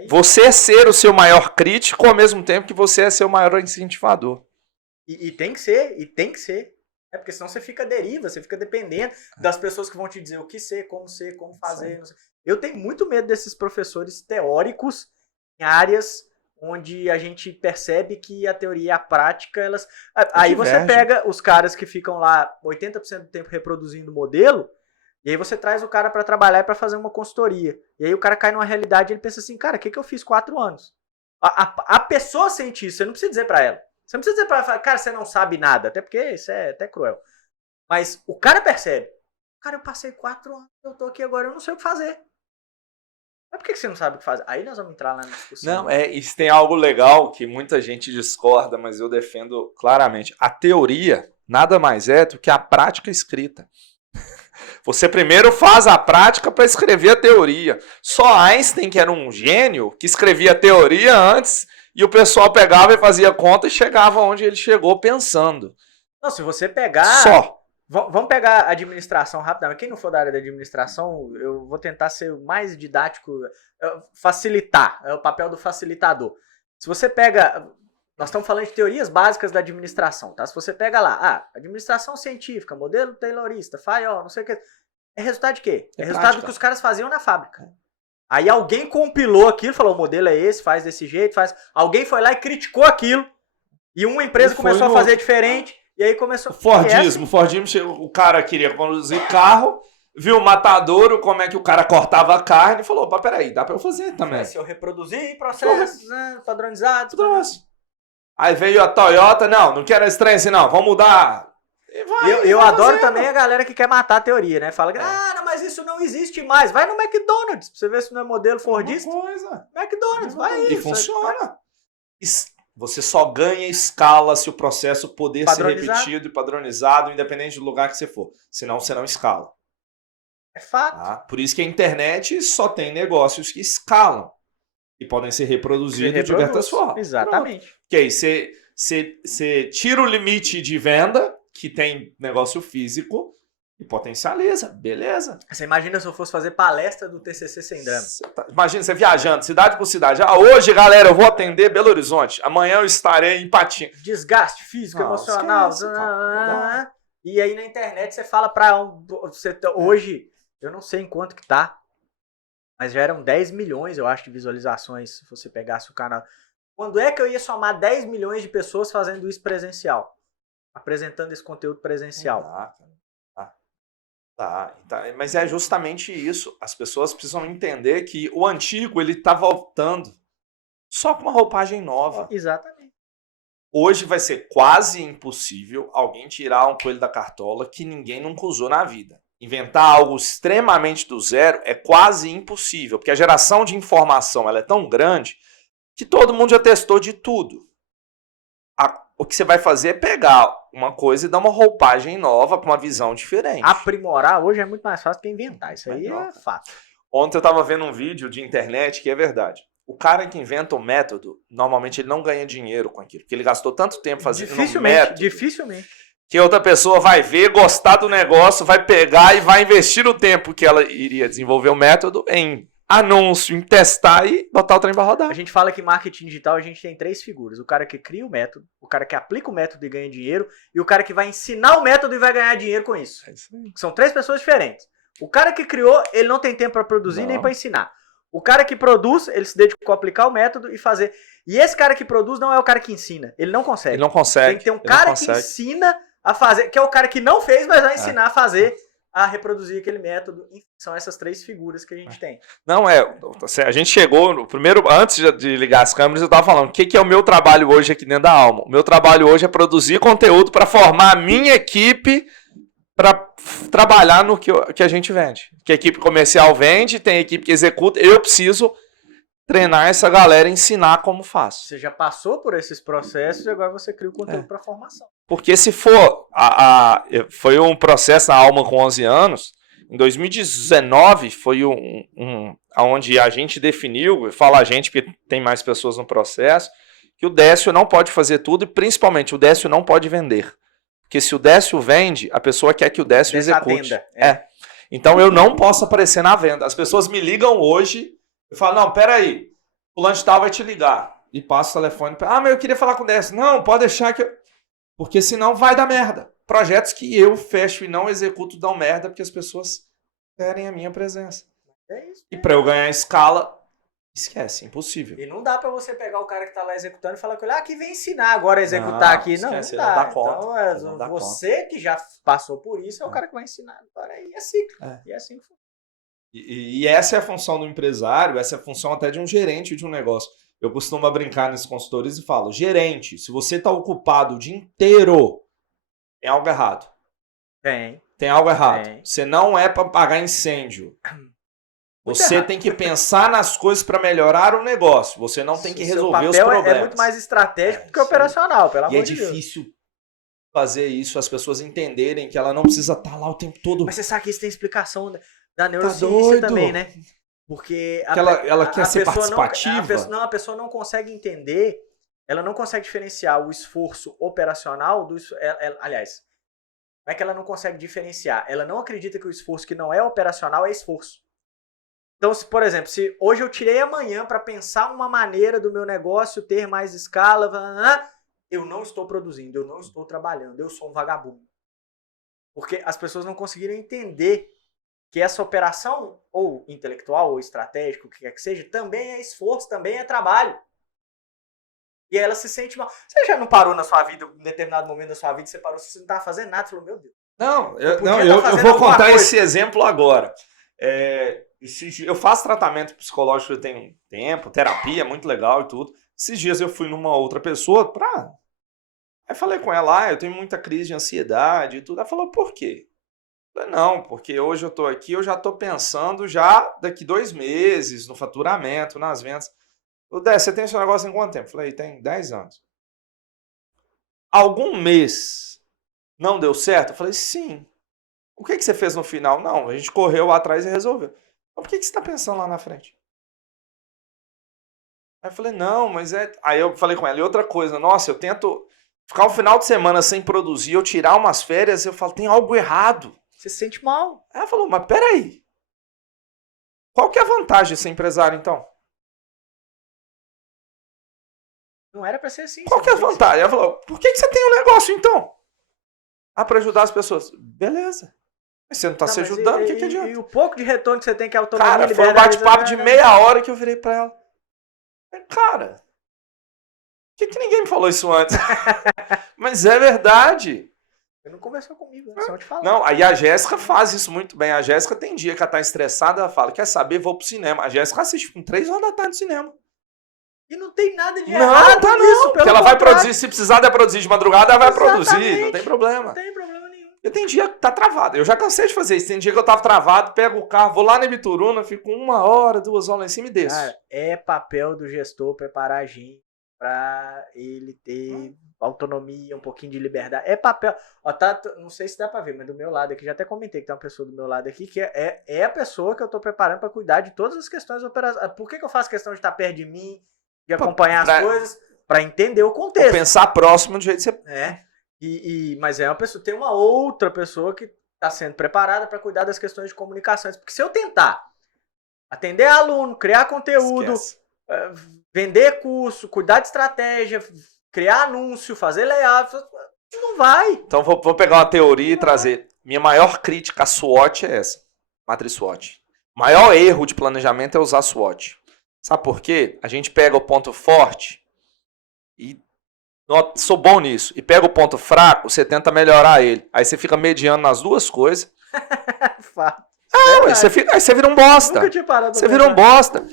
Você ser o seu maior crítico ao mesmo tempo que você é seu maior incentivador. E tem que ser. É porque senão você fica à deriva, você fica dependendo das pessoas que vão te dizer o que ser, como fazer. Não sei. Eu tenho muito medo desses professores teóricos em áreas onde a gente percebe que a teoria e a prática, elas... Aí você pega os caras que ficam lá 80% do tempo reproduzindo o modelo, e aí você traz o cara para trabalhar e para fazer uma consultoria. E aí o cara cai numa realidade e ele pensa assim, cara, o que eu fiz 4 anos? A pessoa sente isso, você não precisa dizer para ela. Você não precisa dizer pra ela, cara, você não sabe nada. Até porque isso é até cruel. Mas o cara percebe. Cara, eu passei 4 anos, eu tô aqui agora, eu não sei o que fazer. Mas por que você não sabe o que fazer? Aí nós vamos entrar lá na discussão. Não, isso tem algo legal que muita gente discorda, mas eu defendo claramente. A teoria nada mais é do que a prática escrita. Você primeiro faz a prática para escrever a teoria. Só Einstein, que era um gênio, que escrevia a teoria antes... E o pessoal pegava e fazia conta e chegava onde ele chegou pensando. Não, se você pegar... Só. Vamos pegar a administração rapidamente. Quem não for da área da administração, eu vou tentar ser o mais didático, facilitar. É o papel do facilitador. Se você pega... Nós estamos falando de teorias básicas da administração, tá? Se você pega lá, administração científica, modelo taylorista, Fayol, não sei o que... É resultado de quê? É resultado do que os caras faziam na fábrica. Aí alguém compilou aquilo, falou, o modelo é esse, faz desse jeito, faz... Alguém foi lá e criticou aquilo. E uma empresa começou a fazer diferente. E aí começou... O Fordismo chegou, o cara queria conduzir carro, viu o matadouro, como é que o cara cortava a carne, e falou, peraí, dá pra eu fazer também. Se eu reproduzir processos padronizados. Aí veio a Toyota, não quero esse trem assim não, vamos mudar... Eu adoro também a galera que quer matar a teoria, né? Fala, não, mas isso não existe mais. Vai no McDonald's pra você ver se não é modelo Fordista. McDonald's, vai aí. E funciona. Você só ganha escala se o processo poder ser repetido e padronizado, independente do lugar que você for. Senão você não escala. É fato. Tá? Por isso que a internet só tem negócios que escalam. E podem ser reproduzidos de diversas formas. Exatamente. Porque aí você tira o limite de venda, que tem negócio físico, e potencializa. Beleza. Você imagina se eu fosse fazer palestra do TCC sem drama. Imagina você viajando, cidade por cidade. Hoje, galera, eu vou atender Belo Horizonte. Amanhã eu estarei em Patinga. Desgaste físico, emocional. E aí na internet você fala pra... Hoje, eu não sei em quanto que tá. Mas já eram 10 milhões, eu acho, de visualizações, se você pegasse o canal. Quando é que eu ia somar 10 milhões de pessoas fazendo isso presencial? Apresentando esse conteúdo presencial. Tá. Mas é justamente isso. As pessoas precisam entender que o antigo, ele tá voltando só com uma roupagem nova. Exatamente. Hoje vai ser quase impossível alguém tirar um coelho da cartola que ninguém nunca usou na vida. Inventar algo extremamente do zero é quase impossível, porque a geração de informação ela é tão grande que todo mundo já testou de tudo. O que você vai fazer é pegar uma coisa e dar uma roupagem nova com uma visão diferente. Aprimorar hoje é muito mais fácil que inventar. Isso aí é fato. Ontem eu estava vendo um vídeo de internet que é verdade. O cara que inventa o método, normalmente ele não ganha dinheiro com aquilo, porque ele gastou tanto tempo fazendo um método. Dificilmente. Que outra pessoa vai ver, gostar do negócio, vai pegar e vai investir o tempo que ela iria desenvolver o método em anúncio, em testar e botar o trem pra rodar. A gente fala que marketing digital a gente tem 3 figuras. O cara que cria o método, o cara que aplica o método e ganha dinheiro, e o cara que vai ensinar o método e vai ganhar dinheiro com isso. É isso aí. São 3 pessoas diferentes. O cara que criou, ele não tem tempo para produzir nem para ensinar. O cara que produz, ele se dedicou a aplicar o método e fazer. E esse cara que produz não é o cara que ensina. Ele não consegue. Ele não consegue. Tem que ter um cara que ensina a fazer, que é o cara que não fez, mas vai ensinar a fazer, a reproduzir aquele método. São essas 3 figuras que a gente tem. Não, a gente chegou, no primeiro, antes de ligar as câmeras, eu estava falando, o que é o meu trabalho hoje aqui dentro da Alma? O meu trabalho hoje é produzir conteúdo para formar a minha equipe para trabalhar no que a gente vende. Que a equipe comercial vende, tem a equipe que executa, eu preciso treinar essa galera e ensinar como faz. Você já passou por esses processos e agora você cria o conteúdo para formação. Porque se for, foi um processo na Alma com 11 anos, em 2019 foi onde a gente definiu, eu falo a gente porque tem mais pessoas no processo, que o Décio não pode fazer tudo e principalmente o Décio não pode vender. Porque se o Décio vende, a pessoa quer que o Décio execute. Então eu não posso aparecer na venda. As pessoas me ligam hoje, eu falo, não, peraí, o fulano de tal vai te ligar. E passo o telefone, mas eu queria falar com o Décio. Não, pode deixar que porque senão vai dar merda. Projetos que eu fecho e não executo dão merda porque as pessoas querem a minha presença. É isso. E para eu ganhar escala, esquece, impossível. E não dá para você pegar o cara que tá lá executando e falar com ele, que vem ensinar agora a executar aqui. Esquece, não dá. Conta, então, você que já passou por isso é o cara que vai ensinar agora. E é ciclo. E é assim que funciona. E essa é a função do empresário, essa é a função até de um gerente de um negócio. Eu costumo brincar nesses consultores e falo, gerente, se você está ocupado o dia inteiro, tem algo errado. Tem algo errado. Você não é para apagar incêndio. Você tem que pensar nas coisas para melhorar o negócio. Você não tem que resolver os problemas. É muito mais estratégico que operacional, pelo amor de Deus. E é difícil fazer isso, as pessoas entenderem que ela não precisa estar lá o tempo todo. Mas você sabe que isso tem explicação da neurociência também, né? Porque ela quer ser participativa. A pessoa não consegue entender, ela não consegue diferenciar o esforço operacional do... aliás, não é que ela não consegue diferenciar, ela não acredita que o esforço que não é operacional é esforço. Então, se, por exemplo, se hoje eu tirei amanhã para pensar uma maneira do meu negócio ter mais escala, eu não estou produzindo, eu não estou trabalhando, eu sou um vagabundo. Porque as pessoas não conseguiram entender que essa operação, ou intelectual, ou estratégica, o que quer que seja, também é esforço, também é trabalho. E aí ela se sente mal. Você já não parou na sua vida, em determinado momento da sua vida, você parou, você não estava fazendo nada, você falou, meu Deus. Eu vou contar esse exemplo agora. Eu faço tratamento psicológico, eu tenho tempo, terapia, muito legal e tudo. Esses dias eu fui numa outra pessoa Aí falei com ela, eu tenho muita crise de ansiedade e tudo. Ela falou, por quê? Eu falei, não, porque hoje eu tô aqui, eu já tô pensando já daqui 2 meses no faturamento, nas vendas. Você tem esse negócio em quanto tempo? Eu falei, tem 10 anos. Algum mês não deu certo? Eu falei, sim. O que você fez no final? Não, a gente correu atrás e resolveu. Mas por que você está pensando lá na frente? Aí eu falei, não, mas é... Aí eu falei com ela, e outra coisa, nossa, eu tento ficar um final de semana sem produzir, eu tirar umas férias, eu falo, tem algo errado. Você se sente mal. Aí ela falou, mas peraí. Qual que é a vantagem de ser empresário, então? Não era para ser assim. Qual que é a vantagem? Ela falou, por que você tem um negócio, então? Para ajudar as pessoas. Beleza. Mas você não tá Tá, se mas ajudando, o que adianta? E o pouco de retorno que você tem, que é autonomia, Cara, foi um liberdade, bate-papo de meia hora que eu virei pra ela. Cara, por que ninguém me falou isso antes? Mas é verdade. Você não conversou comigo, né? Só te falar. Não, aí a Jéssica faz isso muito bem. A Jéssica tem dia que ela tá estressada, ela fala, quer saber, vou pro cinema. A Jéssica assiste com 3 horas da tarde no cinema. E não tem nada de Não, errado tá nisso, não. Porque pelo ela vai contrário. produzir, se precisar de produzir de madrugada, ela vai produzir. Não Exatamente. tem problema. Não tem problema nenhum. Eu tenho dia que tá travado. Eu já cansei de fazer isso. Tem dia que eu tava travado, pego o carro, vou lá na Ibituruna, fico 1 hora, 2 horas lá em cima e desço. Cara, é papel do gestor preparar a gente pra ele ter autonomia, um pouquinho de liberdade. É papel. Ó, tá, não sei se dá pra ver, mas do meu lado aqui, já até comentei que tem uma pessoa do meu lado aqui que é a pessoa que eu tô preparando pra cuidar de todas as questões operacionais. Por que eu faço questão de estar perto de mim, de acompanhar as coisas? Pra entender o contexto. Pensar próximo do jeito que você... Mas é uma pessoa, tem uma outra pessoa que está sendo preparada para cuidar das questões de comunicações. Porque se eu tentar atender aluno, criar conteúdo, vender curso, cuidar de estratégia, criar anúncio, fazer layout, não vai. Então vou pegar uma teoria e trazer. Minha maior crítica à SWOT é essa. Matriz SWOT. O maior erro de planejamento é usar SWOT. Sabe por quê? A gente pega o ponto forte e sou bom nisso. E pega o ponto fraco, você tenta melhorar ele. Aí você fica mediando nas duas coisas. Fato. Aí você vira um bosta. Nunca tinha parado pra Você vira um pensar. bosta.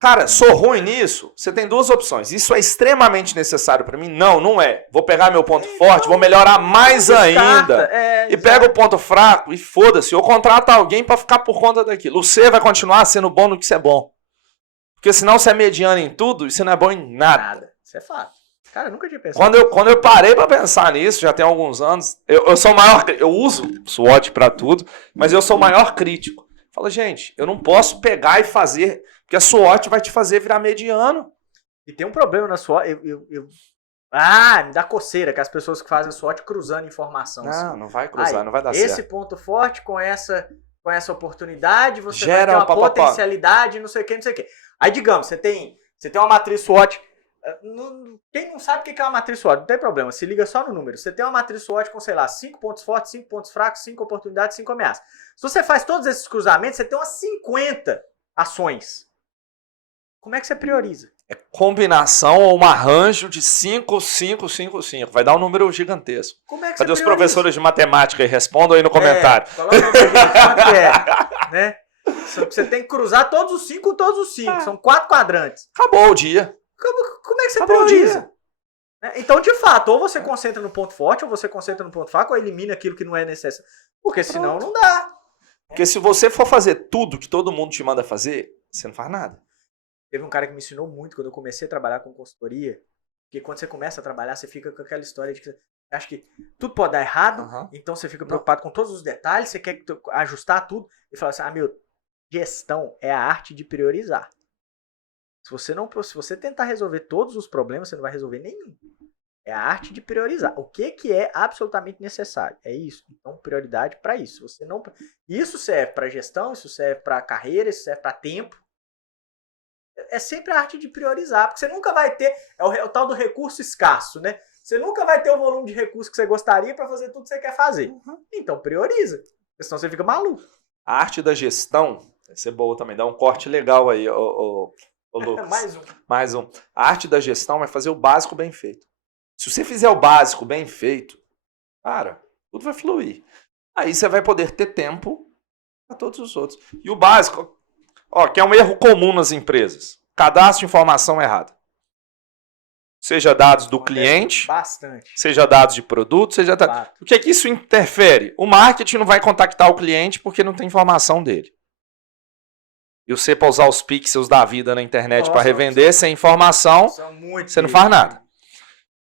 Cara, sou ruim nisso? Você tem 2 opções. Isso é extremamente necessário pra mim? Não, não é. Vou pegar meu ponto forte, vou melhorar mais ainda. E pega o ponto fraco e foda-se. Ou contrata alguém pra ficar por conta daquilo. Você vai continuar sendo bom no que você é bom. Porque senão você é mediano em tudo e você não é bom em nada. Isso é fato. Cara, eu nunca tinha pensado. Quando eu parei pra pensar nisso, já tem alguns anos, eu sou o maior... Eu uso SWOT pra tudo, mas eu sou o maior crítico. Fala, gente, eu não posso pegar e fazer... Porque a SWOT vai te fazer virar mediano. E tem um problema na SWOT. Me dá coceira que as pessoas que fazem a SWOT cruzando informação. Não vai cruzar, não vai dar certo. Esse ponto forte com essa oportunidade, você Gera vai ter uma potencialidade, não sei o que. Aí, digamos, você tem uma matriz SWOT. Quem não sabe o que é uma matriz SWOT, não tem problema, se liga só no número. Você tem uma matriz SWOT com, sei lá, 5 pontos fortes, 5 pontos fracos, 5 oportunidades, 5 ameaças. Se você faz todos esses cruzamentos, você tem umas 50 ações. Como é que você prioriza? É combinação ou um arranjo de 5, 5, 5, 5. Vai dar um número gigantesco. Como é que Cadê você os professores de matemática aí? Respondam aí no comentário. Coloca aí pra gente quanto é, né? Você tem que cruzar todos os 5 com todos os 5. São 4 quadrantes. Acabou o dia. Como é que você Acabou prioriza? o dia. Então, de fato, ou você concentra no ponto forte, ou você concentra no ponto fraco, ou elimina aquilo que não é necessário. Porque senão não dá. Porque se você for fazer tudo que todo mundo te manda fazer, você não faz nada. Teve um cara que me ensinou muito quando eu comecei a trabalhar com consultoria, porque quando você começa a trabalhar, você fica com aquela história de que acha que tudo pode dar errado, então você fica preocupado com todos os detalhes, você quer ajustar tudo, e fala assim, gestão é a arte de priorizar. Se você tentar resolver todos os problemas, você não vai resolver nenhum. É a arte de priorizar. O que é absolutamente necessário? É isso. Então, prioridade para isso. Isso serve para gestão, isso serve para carreira, isso serve para tempo. É sempre a arte de priorizar, porque você nunca vai ter, é o tal do recurso escasso, né? Você nunca vai ter o volume de recurso que você gostaria para fazer tudo que você quer fazer. Então prioriza, senão você fica maluco. A arte da gestão, vai ser boa também, dá um corte legal aí, ô Lucas. Mais um. A arte da gestão vai fazer o básico bem feito. Se você fizer o básico bem feito, cara, tudo vai fluir. Aí você vai poder ter tempo para todos os outros. E o básico... que é um erro comum nas empresas. Cadastro de informação errada. Seja dados do cliente, bastante. Seja dados de produto, seja... O que é que isso interfere? O marketing não vai contactar o cliente porque não tem informação dele. E você para usar os pixels da vida na internet para revender sem informação, você não faz nada.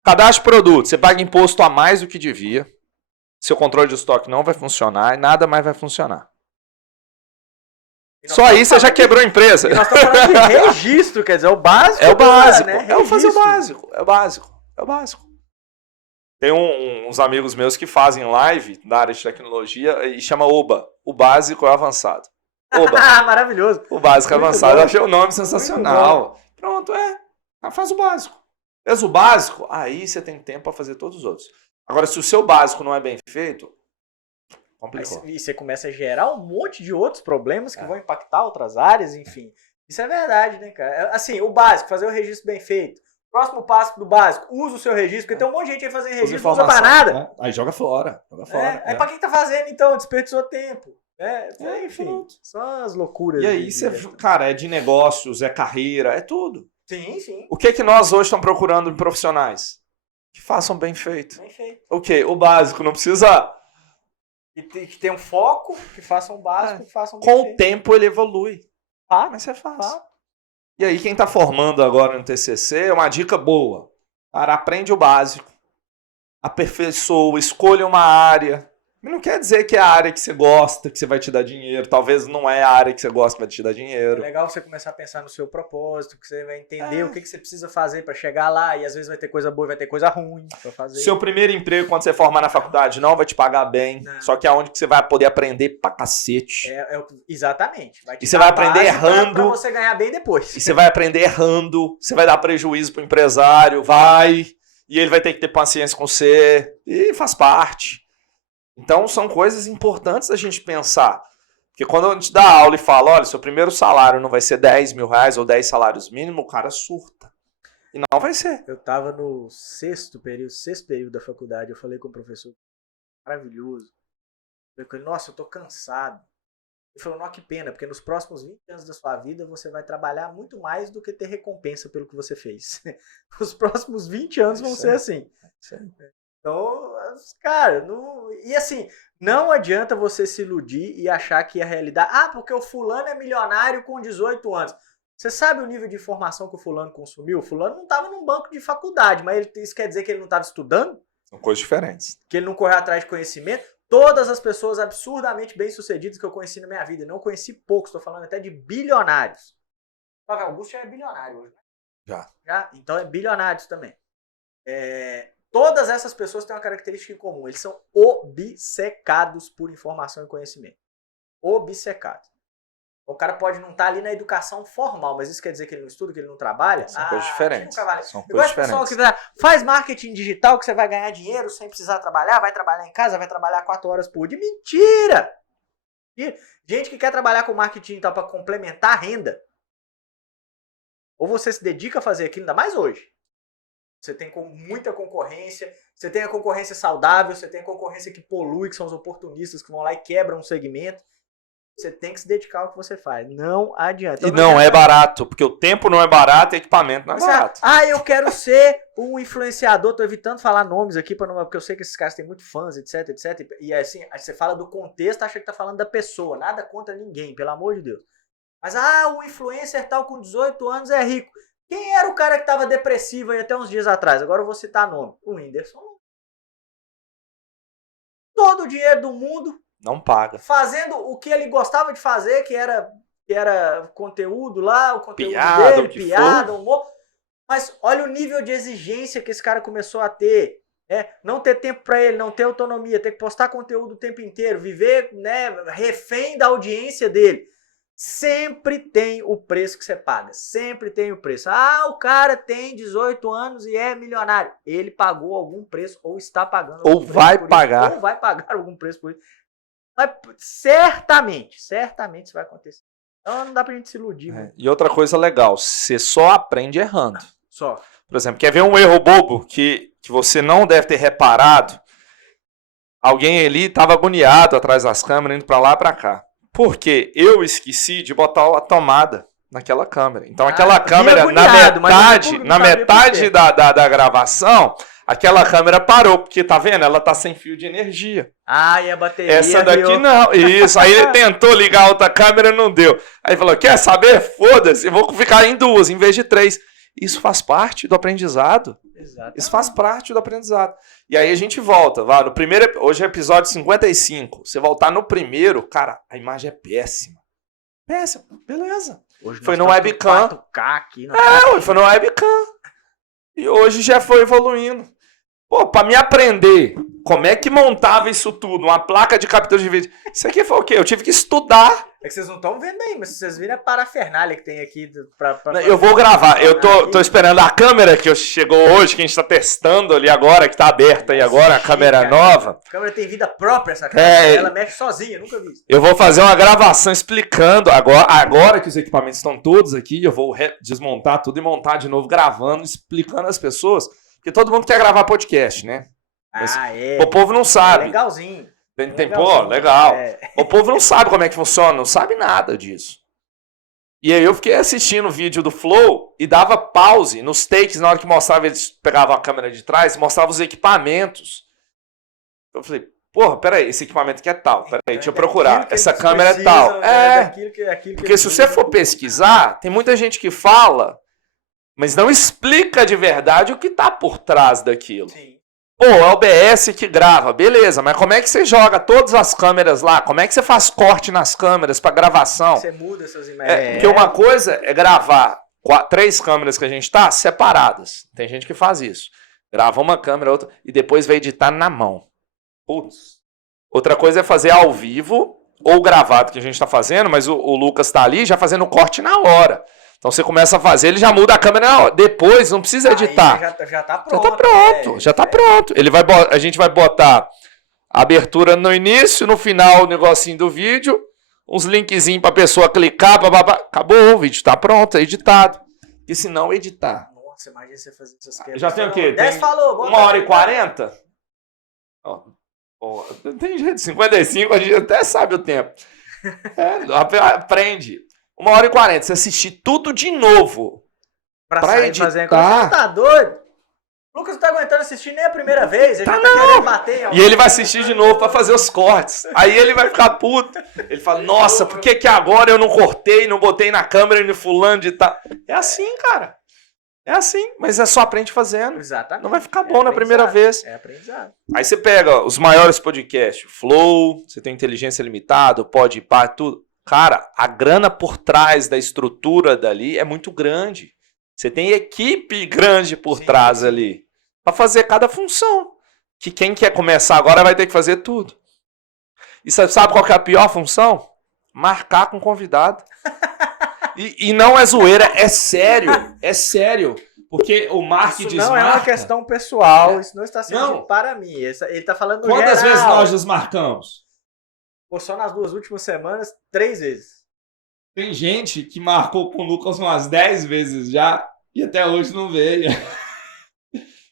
Cadastro de produto, você paga imposto a mais do que devia. Seu controle de estoque não vai funcionar e nada mais vai funcionar. Só aí você já quebrou a empresa. E nós estamos falando de registro, quer dizer, o básico. É o básico. Né? É fazer o básico. É o básico. É o básico. Tem uns amigos meus que fazem live na área de tecnologia e chama OBA. O básico é o avançado. OBA. Maravilhoso. O básico é Muito avançado. bom. Eu achei o nome sensacional. Pronto, faz o básico. Faz o básico, aí você tem tempo para fazer todos os outros. Agora, se o seu básico não é bem feito, Complicou. E você começa a gerar um monte de outros problemas que vão impactar outras áreas, enfim. Isso é verdade, né, cara? Assim, o básico, fazer o registro bem feito. Próximo passo do básico, usa o seu registro, porque tem um monte de gente aí fazendo registro, não usa pra nada. Né? Aí joga fora. Aí pra que tá fazendo, então? Desperdiçou tempo. Enfim, só as loucuras. E aí, cara, é de negócios, é carreira, é tudo. Sim. O que nós hoje estamos procurando em profissionais? Que façam bem feito. O quê? O básico, não precisa... Que tenham foco, que façam o básico, que façam bem feito. Com o tempo ele evolui. Mas você faz. E aí, quem está formando agora no TCC, é uma dica boa. Cara, aprende o básico. Aperfeiçoa, escolha uma área. Não quer dizer que é a área que você gosta, que você vai te dar dinheiro. Talvez não é a área que você gosta que vai te dar dinheiro. É legal você começar a pensar no seu propósito, que você vai entender o que você precisa fazer para chegar lá. E às vezes vai ter coisa boa e vai ter coisa ruim para fazer. Seu primeiro emprego, quando você formar na faculdade, não vai te pagar bem. Não. Só que é onde que você vai poder aprender pra cacete. Exatamente. E você vai aprender errando. Pra você ganhar bem depois. E você vai aprender errando. Você vai dar prejuízo pro empresário. Vai. E ele vai ter que ter paciência com você. E faz parte. Então, são coisas importantes a gente pensar. Porque quando a gente dá aula e fala, olha, seu primeiro salário não vai ser 10 mil reais ou 10 salários mínimos, o cara surta. E não vai ser. Eu tava no sexto período da faculdade, eu falei com o professor, maravilhoso. Eu falei com ele, nossa, eu tô cansado. Ele falou, não, que pena, porque nos próximos 20 anos da sua vida você vai trabalhar muito mais do que ter recompensa pelo que você fez. Os próximos 20 anos vão ser assim. Então, cara, e assim, não adianta você se iludir e achar que a realidade... porque o fulano é milionário com 18 anos. Você sabe o nível de informação que o fulano consumiu? O fulano não estava num banco de faculdade, mas isso quer dizer que ele não estava estudando? São coisas diferentes. Que ele não correu atrás de conhecimento? Todas as pessoas absurdamente bem-sucedidas que eu conheci na minha vida, e não conheci poucos, estou falando até de bilionários. Flávio Augusto já é bilionário hoje, né? Já? Então é bilionários também. Todas essas pessoas têm uma característica em comum. Eles são obcecados por informação e conhecimento. Obcecados. O cara pode não estar ali na educação formal, mas isso quer dizer que ele não estuda, que ele não trabalha? São coisas diferentes. São coisas diferentes. Pessoal que faz marketing digital, que você vai ganhar dinheiro sem precisar trabalhar, vai trabalhar em casa, vai trabalhar 4 horas por dia. Mentira! Gente que quer trabalhar com marketing digital para complementar a renda. Ou você se dedica a fazer aquilo, ainda mais hoje. Você tem muita concorrência, você tem a concorrência saudável, você tem a concorrência que polui, que são os oportunistas que vão lá e quebram um segmento. Você tem que se dedicar ao que você faz. Não adianta. E não é barato, porque o tempo não é barato e o equipamento não é barato. Eu quero ser um influenciador, tô evitando falar nomes aqui, porque eu sei que esses caras têm muito fãs, etc, etc. E assim, você fala do contexto, acha que tá falando da pessoa, nada contra ninguém, pelo amor de Deus. Mas, o influencer tal com 18 anos é rico. Quem era o cara que estava depressivo aí até uns dias atrás? Agora eu vou citar nome. O Whindersson. Todo o dinheiro do mundo. Não paga. Fazendo o que ele gostava de fazer, que era conteúdo lá, o conteúdo dele, piada, humor. Mas olha o nível de exigência que esse cara começou a ter. Não ter tempo para ele, não ter autonomia, ter que postar conteúdo o tempo inteiro, viver, refém da audiência dele. Sempre tem o preço que você paga. Sempre tem o preço. O cara tem 18 anos e é milionário. Ele pagou algum preço ou está pagando algum preço. Ou vai pagar. Ou vai pagar algum preço por isso. Mas certamente isso vai acontecer. Então não dá pra gente se iludir. E outra coisa legal, você só aprende errando. Só. Por exemplo, quer ver um erro bobo que você não deve ter reparado? Alguém ali estava agoniado atrás das câmeras, indo para lá e para cá. Porque eu esqueci de botar a tomada naquela câmera. Então aquela câmera, na metade da gravação, aquela câmera parou, porque tá vendo? Ela tá sem fio de energia. E a bateria... Essa daqui não. Isso, aí ele tentou ligar a outra câmera, não deu. Aí falou, quer saber? Foda-se, eu vou ficar em 2 em vez de 3. Isso faz parte do aprendizado. Exatamente. Isso faz parte do aprendizado. E aí a gente volta. No primeiro, hoje é episódio 55. Você voltar no primeiro, cara, a imagem é péssima. Péssima, beleza. Hoje foi no webcam. 4K aqui. Foi no webcam. E hoje já foi evoluindo. Pô, pra me aprender como é que montava isso tudo, uma placa de captura de vídeo. Isso aqui foi o quê? Eu tive que estudar. É que vocês não estão vendo aí, mas vocês viram a parafernália que tem aqui pra Eu vou gravar. Eu tô esperando a câmera que chegou hoje, que a gente tá testando ali agora, que tá aberta aí agora, a câmera nova. A câmera tem vida própria, essa câmera. Ela mexe sozinha, nunca vi isso. Eu vou fazer uma gravação explicando, agora que os equipamentos estão todos aqui, eu vou desmontar tudo e montar de novo, gravando, explicando às pessoas, porque todo mundo quer gravar podcast, né? Mas o povo não sabe. É legalzinho. Pô, legal. É. O povo não sabe como é que funciona, não sabe nada disso. E aí eu fiquei assistindo o vídeo do Flow e dava pause nos takes, na hora que mostrava, eles pegavam a câmera de trás, mostravam os equipamentos. Eu falei, porra, peraí, esse equipamento aqui é tal, peraí, deixa eu procurar. Essa câmera é tal. Porque se você for pesquisar, tem muita gente que fala, mas não explica de verdade o que tá por trás daquilo. Sim. Pô, é o OBS que grava, beleza, mas como é que você joga todas as câmeras lá? Como é que você faz corte nas câmeras para gravação? Você muda essas imagens. Porque uma coisa é gravar 3 câmeras que a gente tá separadas. Tem gente que faz isso. Grava uma câmera, outra, e depois vai editar na mão. Putz. Outra coisa é fazer ao vivo ou gravado, que a gente tá fazendo, mas o Lucas tá ali já fazendo o corte na hora. Então você começa a fazer, ele já muda a câmera na hora. Depois não precisa editar. Já tá pronto. Já tá pronto, já tá pronto. A gente vai botar a abertura no início, no final o negocinho do vídeo, uns linkzinhos pra pessoa clicar, acabou, o vídeo tá pronto, é editado. E se não editar? Nossa, imagina você fazer essas coisas. Já tem o quê? Tem falou, 1h40? Tem jeito, 55, a gente até sabe o tempo. Aprende. 1h40, você assistir tudo de novo. Pra editar. Você tá doido? O Lucas não tá aguentando assistir nem a primeira vez. Ele já tá querendo bater. E ele vai assistir de novo pra fazer os cortes. Aí ele vai ficar puto. Ele fala, nossa, por que agora eu não cortei, não botei na câmera e no fulano de tal? É assim, cara. É assim, mas é só aprende fazendo. Exatamente. Não vai ficar bom na primeira vez. É aprendizado. Aí você pega os maiores podcasts, Flow, você tem Inteligência Limitada, Podpah, tudo. Cara, a grana por trás da estrutura dali é muito grande. Você tem equipe grande por trás ali para fazer cada função. Que quem quer começar agora vai ter que fazer tudo. E você sabe qual que é a pior função? Marcar com convidado. E não é zoeira, é sério. É sério. Porque o Mark desmarca. Isso não é uma questão pessoal, isso não está sendo para mim. Ele está falando no Quantas geral. vezes nós desmarcamos? Pô, só nas 2 últimas semanas, 3 vezes. Tem gente que marcou com o Lucas umas 10 vezes já e até hoje não veio.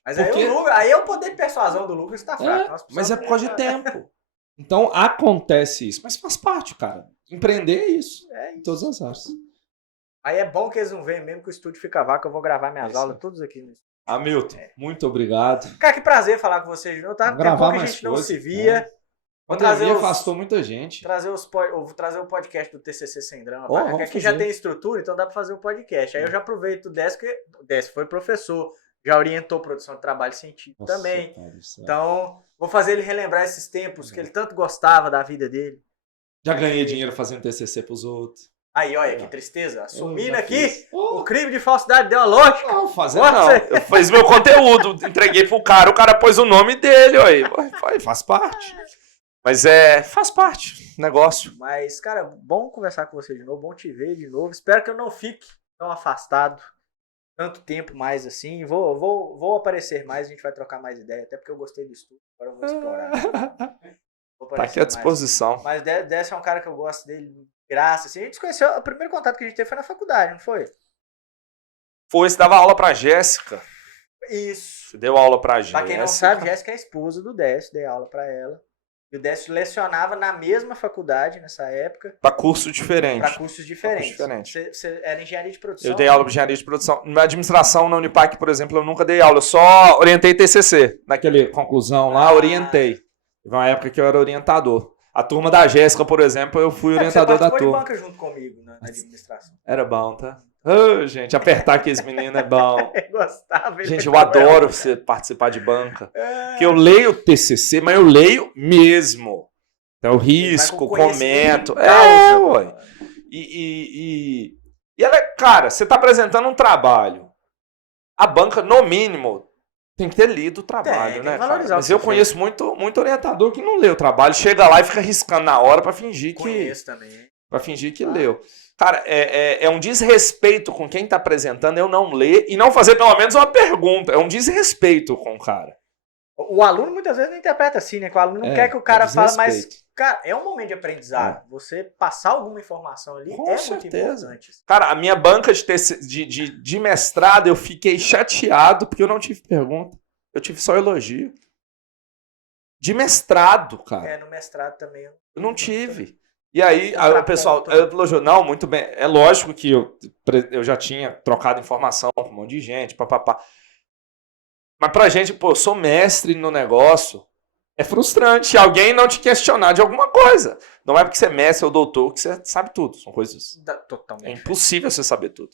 Mas aí é o poder de persuasão do Lucas está fraco. Mas é por causa de tempo. Então acontece isso. Mas faz parte, cara. Empreender é isso. Em todas as áreas. Aí é bom que eles não venham mesmo que o estúdio fica vago, eu vou gravar minhas aulas todos aqui. Hamilton, muito obrigado. Cara, que prazer falar com vocês de novo. Tá? Tem pouco que a gente não se via. A pandemia afastou muita gente. Vou trazer o podcast do TCC Sem Drama. Porque aqui já tem estrutura, então dá pra fazer o podcast. Aí eu já aproveito o Décio, que o Décio foi professor, já orientou produção de trabalho científico também. Então, vou fazer ele relembrar esses tempos que ele tanto gostava da vida dele. Já ganhei dinheiro fazendo TCC pros outros. Aí, olha, que tristeza. Assumindo aqui o crime de falsidade ideológica. Não, não. Eu fiz meu conteúdo, entreguei pro cara, o cara pôs o nome dele, aí. Faz parte. Mas faz parte, negócio. Mas, cara, bom conversar com você de novo, bom te ver de novo. Espero que eu não fique tão afastado tanto tempo mais assim. Vou aparecer mais, a gente vai trocar mais ideia, até porque eu gostei do estudo, agora eu vou explorar. Tá aqui à disposição. Mas Décio é um cara que eu gosto dele, graça. Assim, a gente se conheceu, o primeiro contato que a gente teve foi na faculdade, não foi? Você dava aula pra Jéssica. Isso. Você deu aula pra Jéssica. Pra quem não sabe, Jéssica é a esposa do Décio, dei aula pra ela. E o Décio lecionava na mesma faculdade nessa época. Para cursos diferentes. Para cursos diferentes. Você era engenharia de produção? Eu dei aula de engenharia de produção. Na administração, na Unipac, por exemplo, eu nunca dei aula. Eu só orientei TCC. Naquele conclusão lá, orientei. Teve uma época que eu era orientador. A turma da Jéssica, por exemplo, eu fui orientador da turma. Você participou de banca junto comigo na administração. Era bom, tá? Gente, apertar aqueles meninos é bom. Eu gostava. Gente, eu adoro você participar de banca. Porque eu leio o TCC, mas eu leio mesmo. Então eu risco, comento. Ué. E ela, cara, você tá apresentando um trabalho. A banca, no mínimo, Tem que ter lido o trabalho, tem né, que cara? valorizar o Mas que eu você conheço muito orientador que não lê o trabalho, chega lá e fica riscando na hora pra fingir que... Conheço também. Pra fingir que leu. Cara, é um desrespeito com quem tá apresentando eu não ler e não fazer pelo menos uma pergunta. É um desrespeito com o cara. O aluno muitas vezes não interpreta assim, né? Que o aluno não quer que o cara fale, mas, cara, é um momento de aprendizado. Você passar alguma informação ali Com é certeza. muito importante. Cara, a minha banca de mestrado, eu fiquei chateado porque eu não tive pergunta. Eu tive só elogio. De mestrado, cara. No mestrado também. Eu não tive. E aí o pessoal elogiou. Não, muito bem. É lógico que eu já tinha trocado informação com um monte de gente, papapá. Mas pra gente, pô, eu sou mestre no negócio. É frustrante alguém não te questionar de alguma coisa. Não é porque você é mestre ou doutor que você sabe tudo. São coisas... Totalmente. É impossível você saber tudo.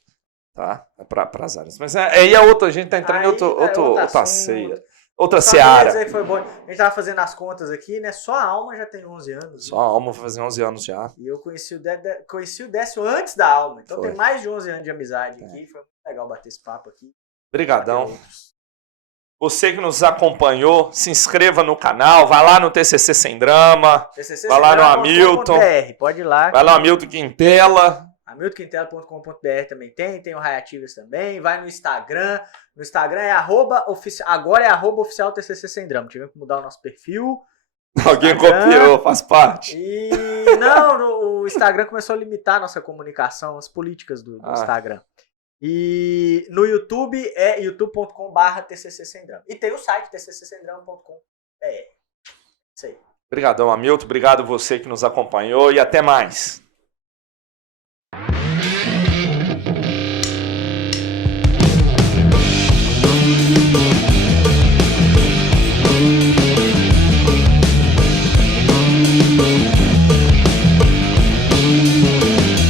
Tá? É para as áreas. Mas aí a outra, a gente tá entrando em outra ceia. Outra seara. Aí foi bom. A gente tava fazendo as contas aqui, né? Só a Alma já tem 11 anos. Só a Alma vai fazer 11 anos já. E eu conheci o Décio antes da Alma. Então Foi. tem mais de 11 anos de amizade aqui. Foi muito legal bater esse papo aqui. Obrigadão. Você que nos acompanhou, se inscreva no canal, vai lá no TCC Sem Drama, vai lá no Hamilton, pode ir lá. vai lá no Hamilton Quintela. HamiltonQuintela.com.br também tem o Raiativas também, vai no Instagram. No Instagram é agora é @oficial TCC Sem Drama. Tivemos que mudar o nosso perfil. Alguém copiou, faz parte. E não, o Instagram começou a limitar a nossa comunicação, as políticas do Instagram. E no YouTube é youtube.com/TCC Sem Drama. E tem o site tccsemdrama.com.br. Isso aí. Obrigadão, Hamilton. Obrigado você que nos acompanhou e até mais.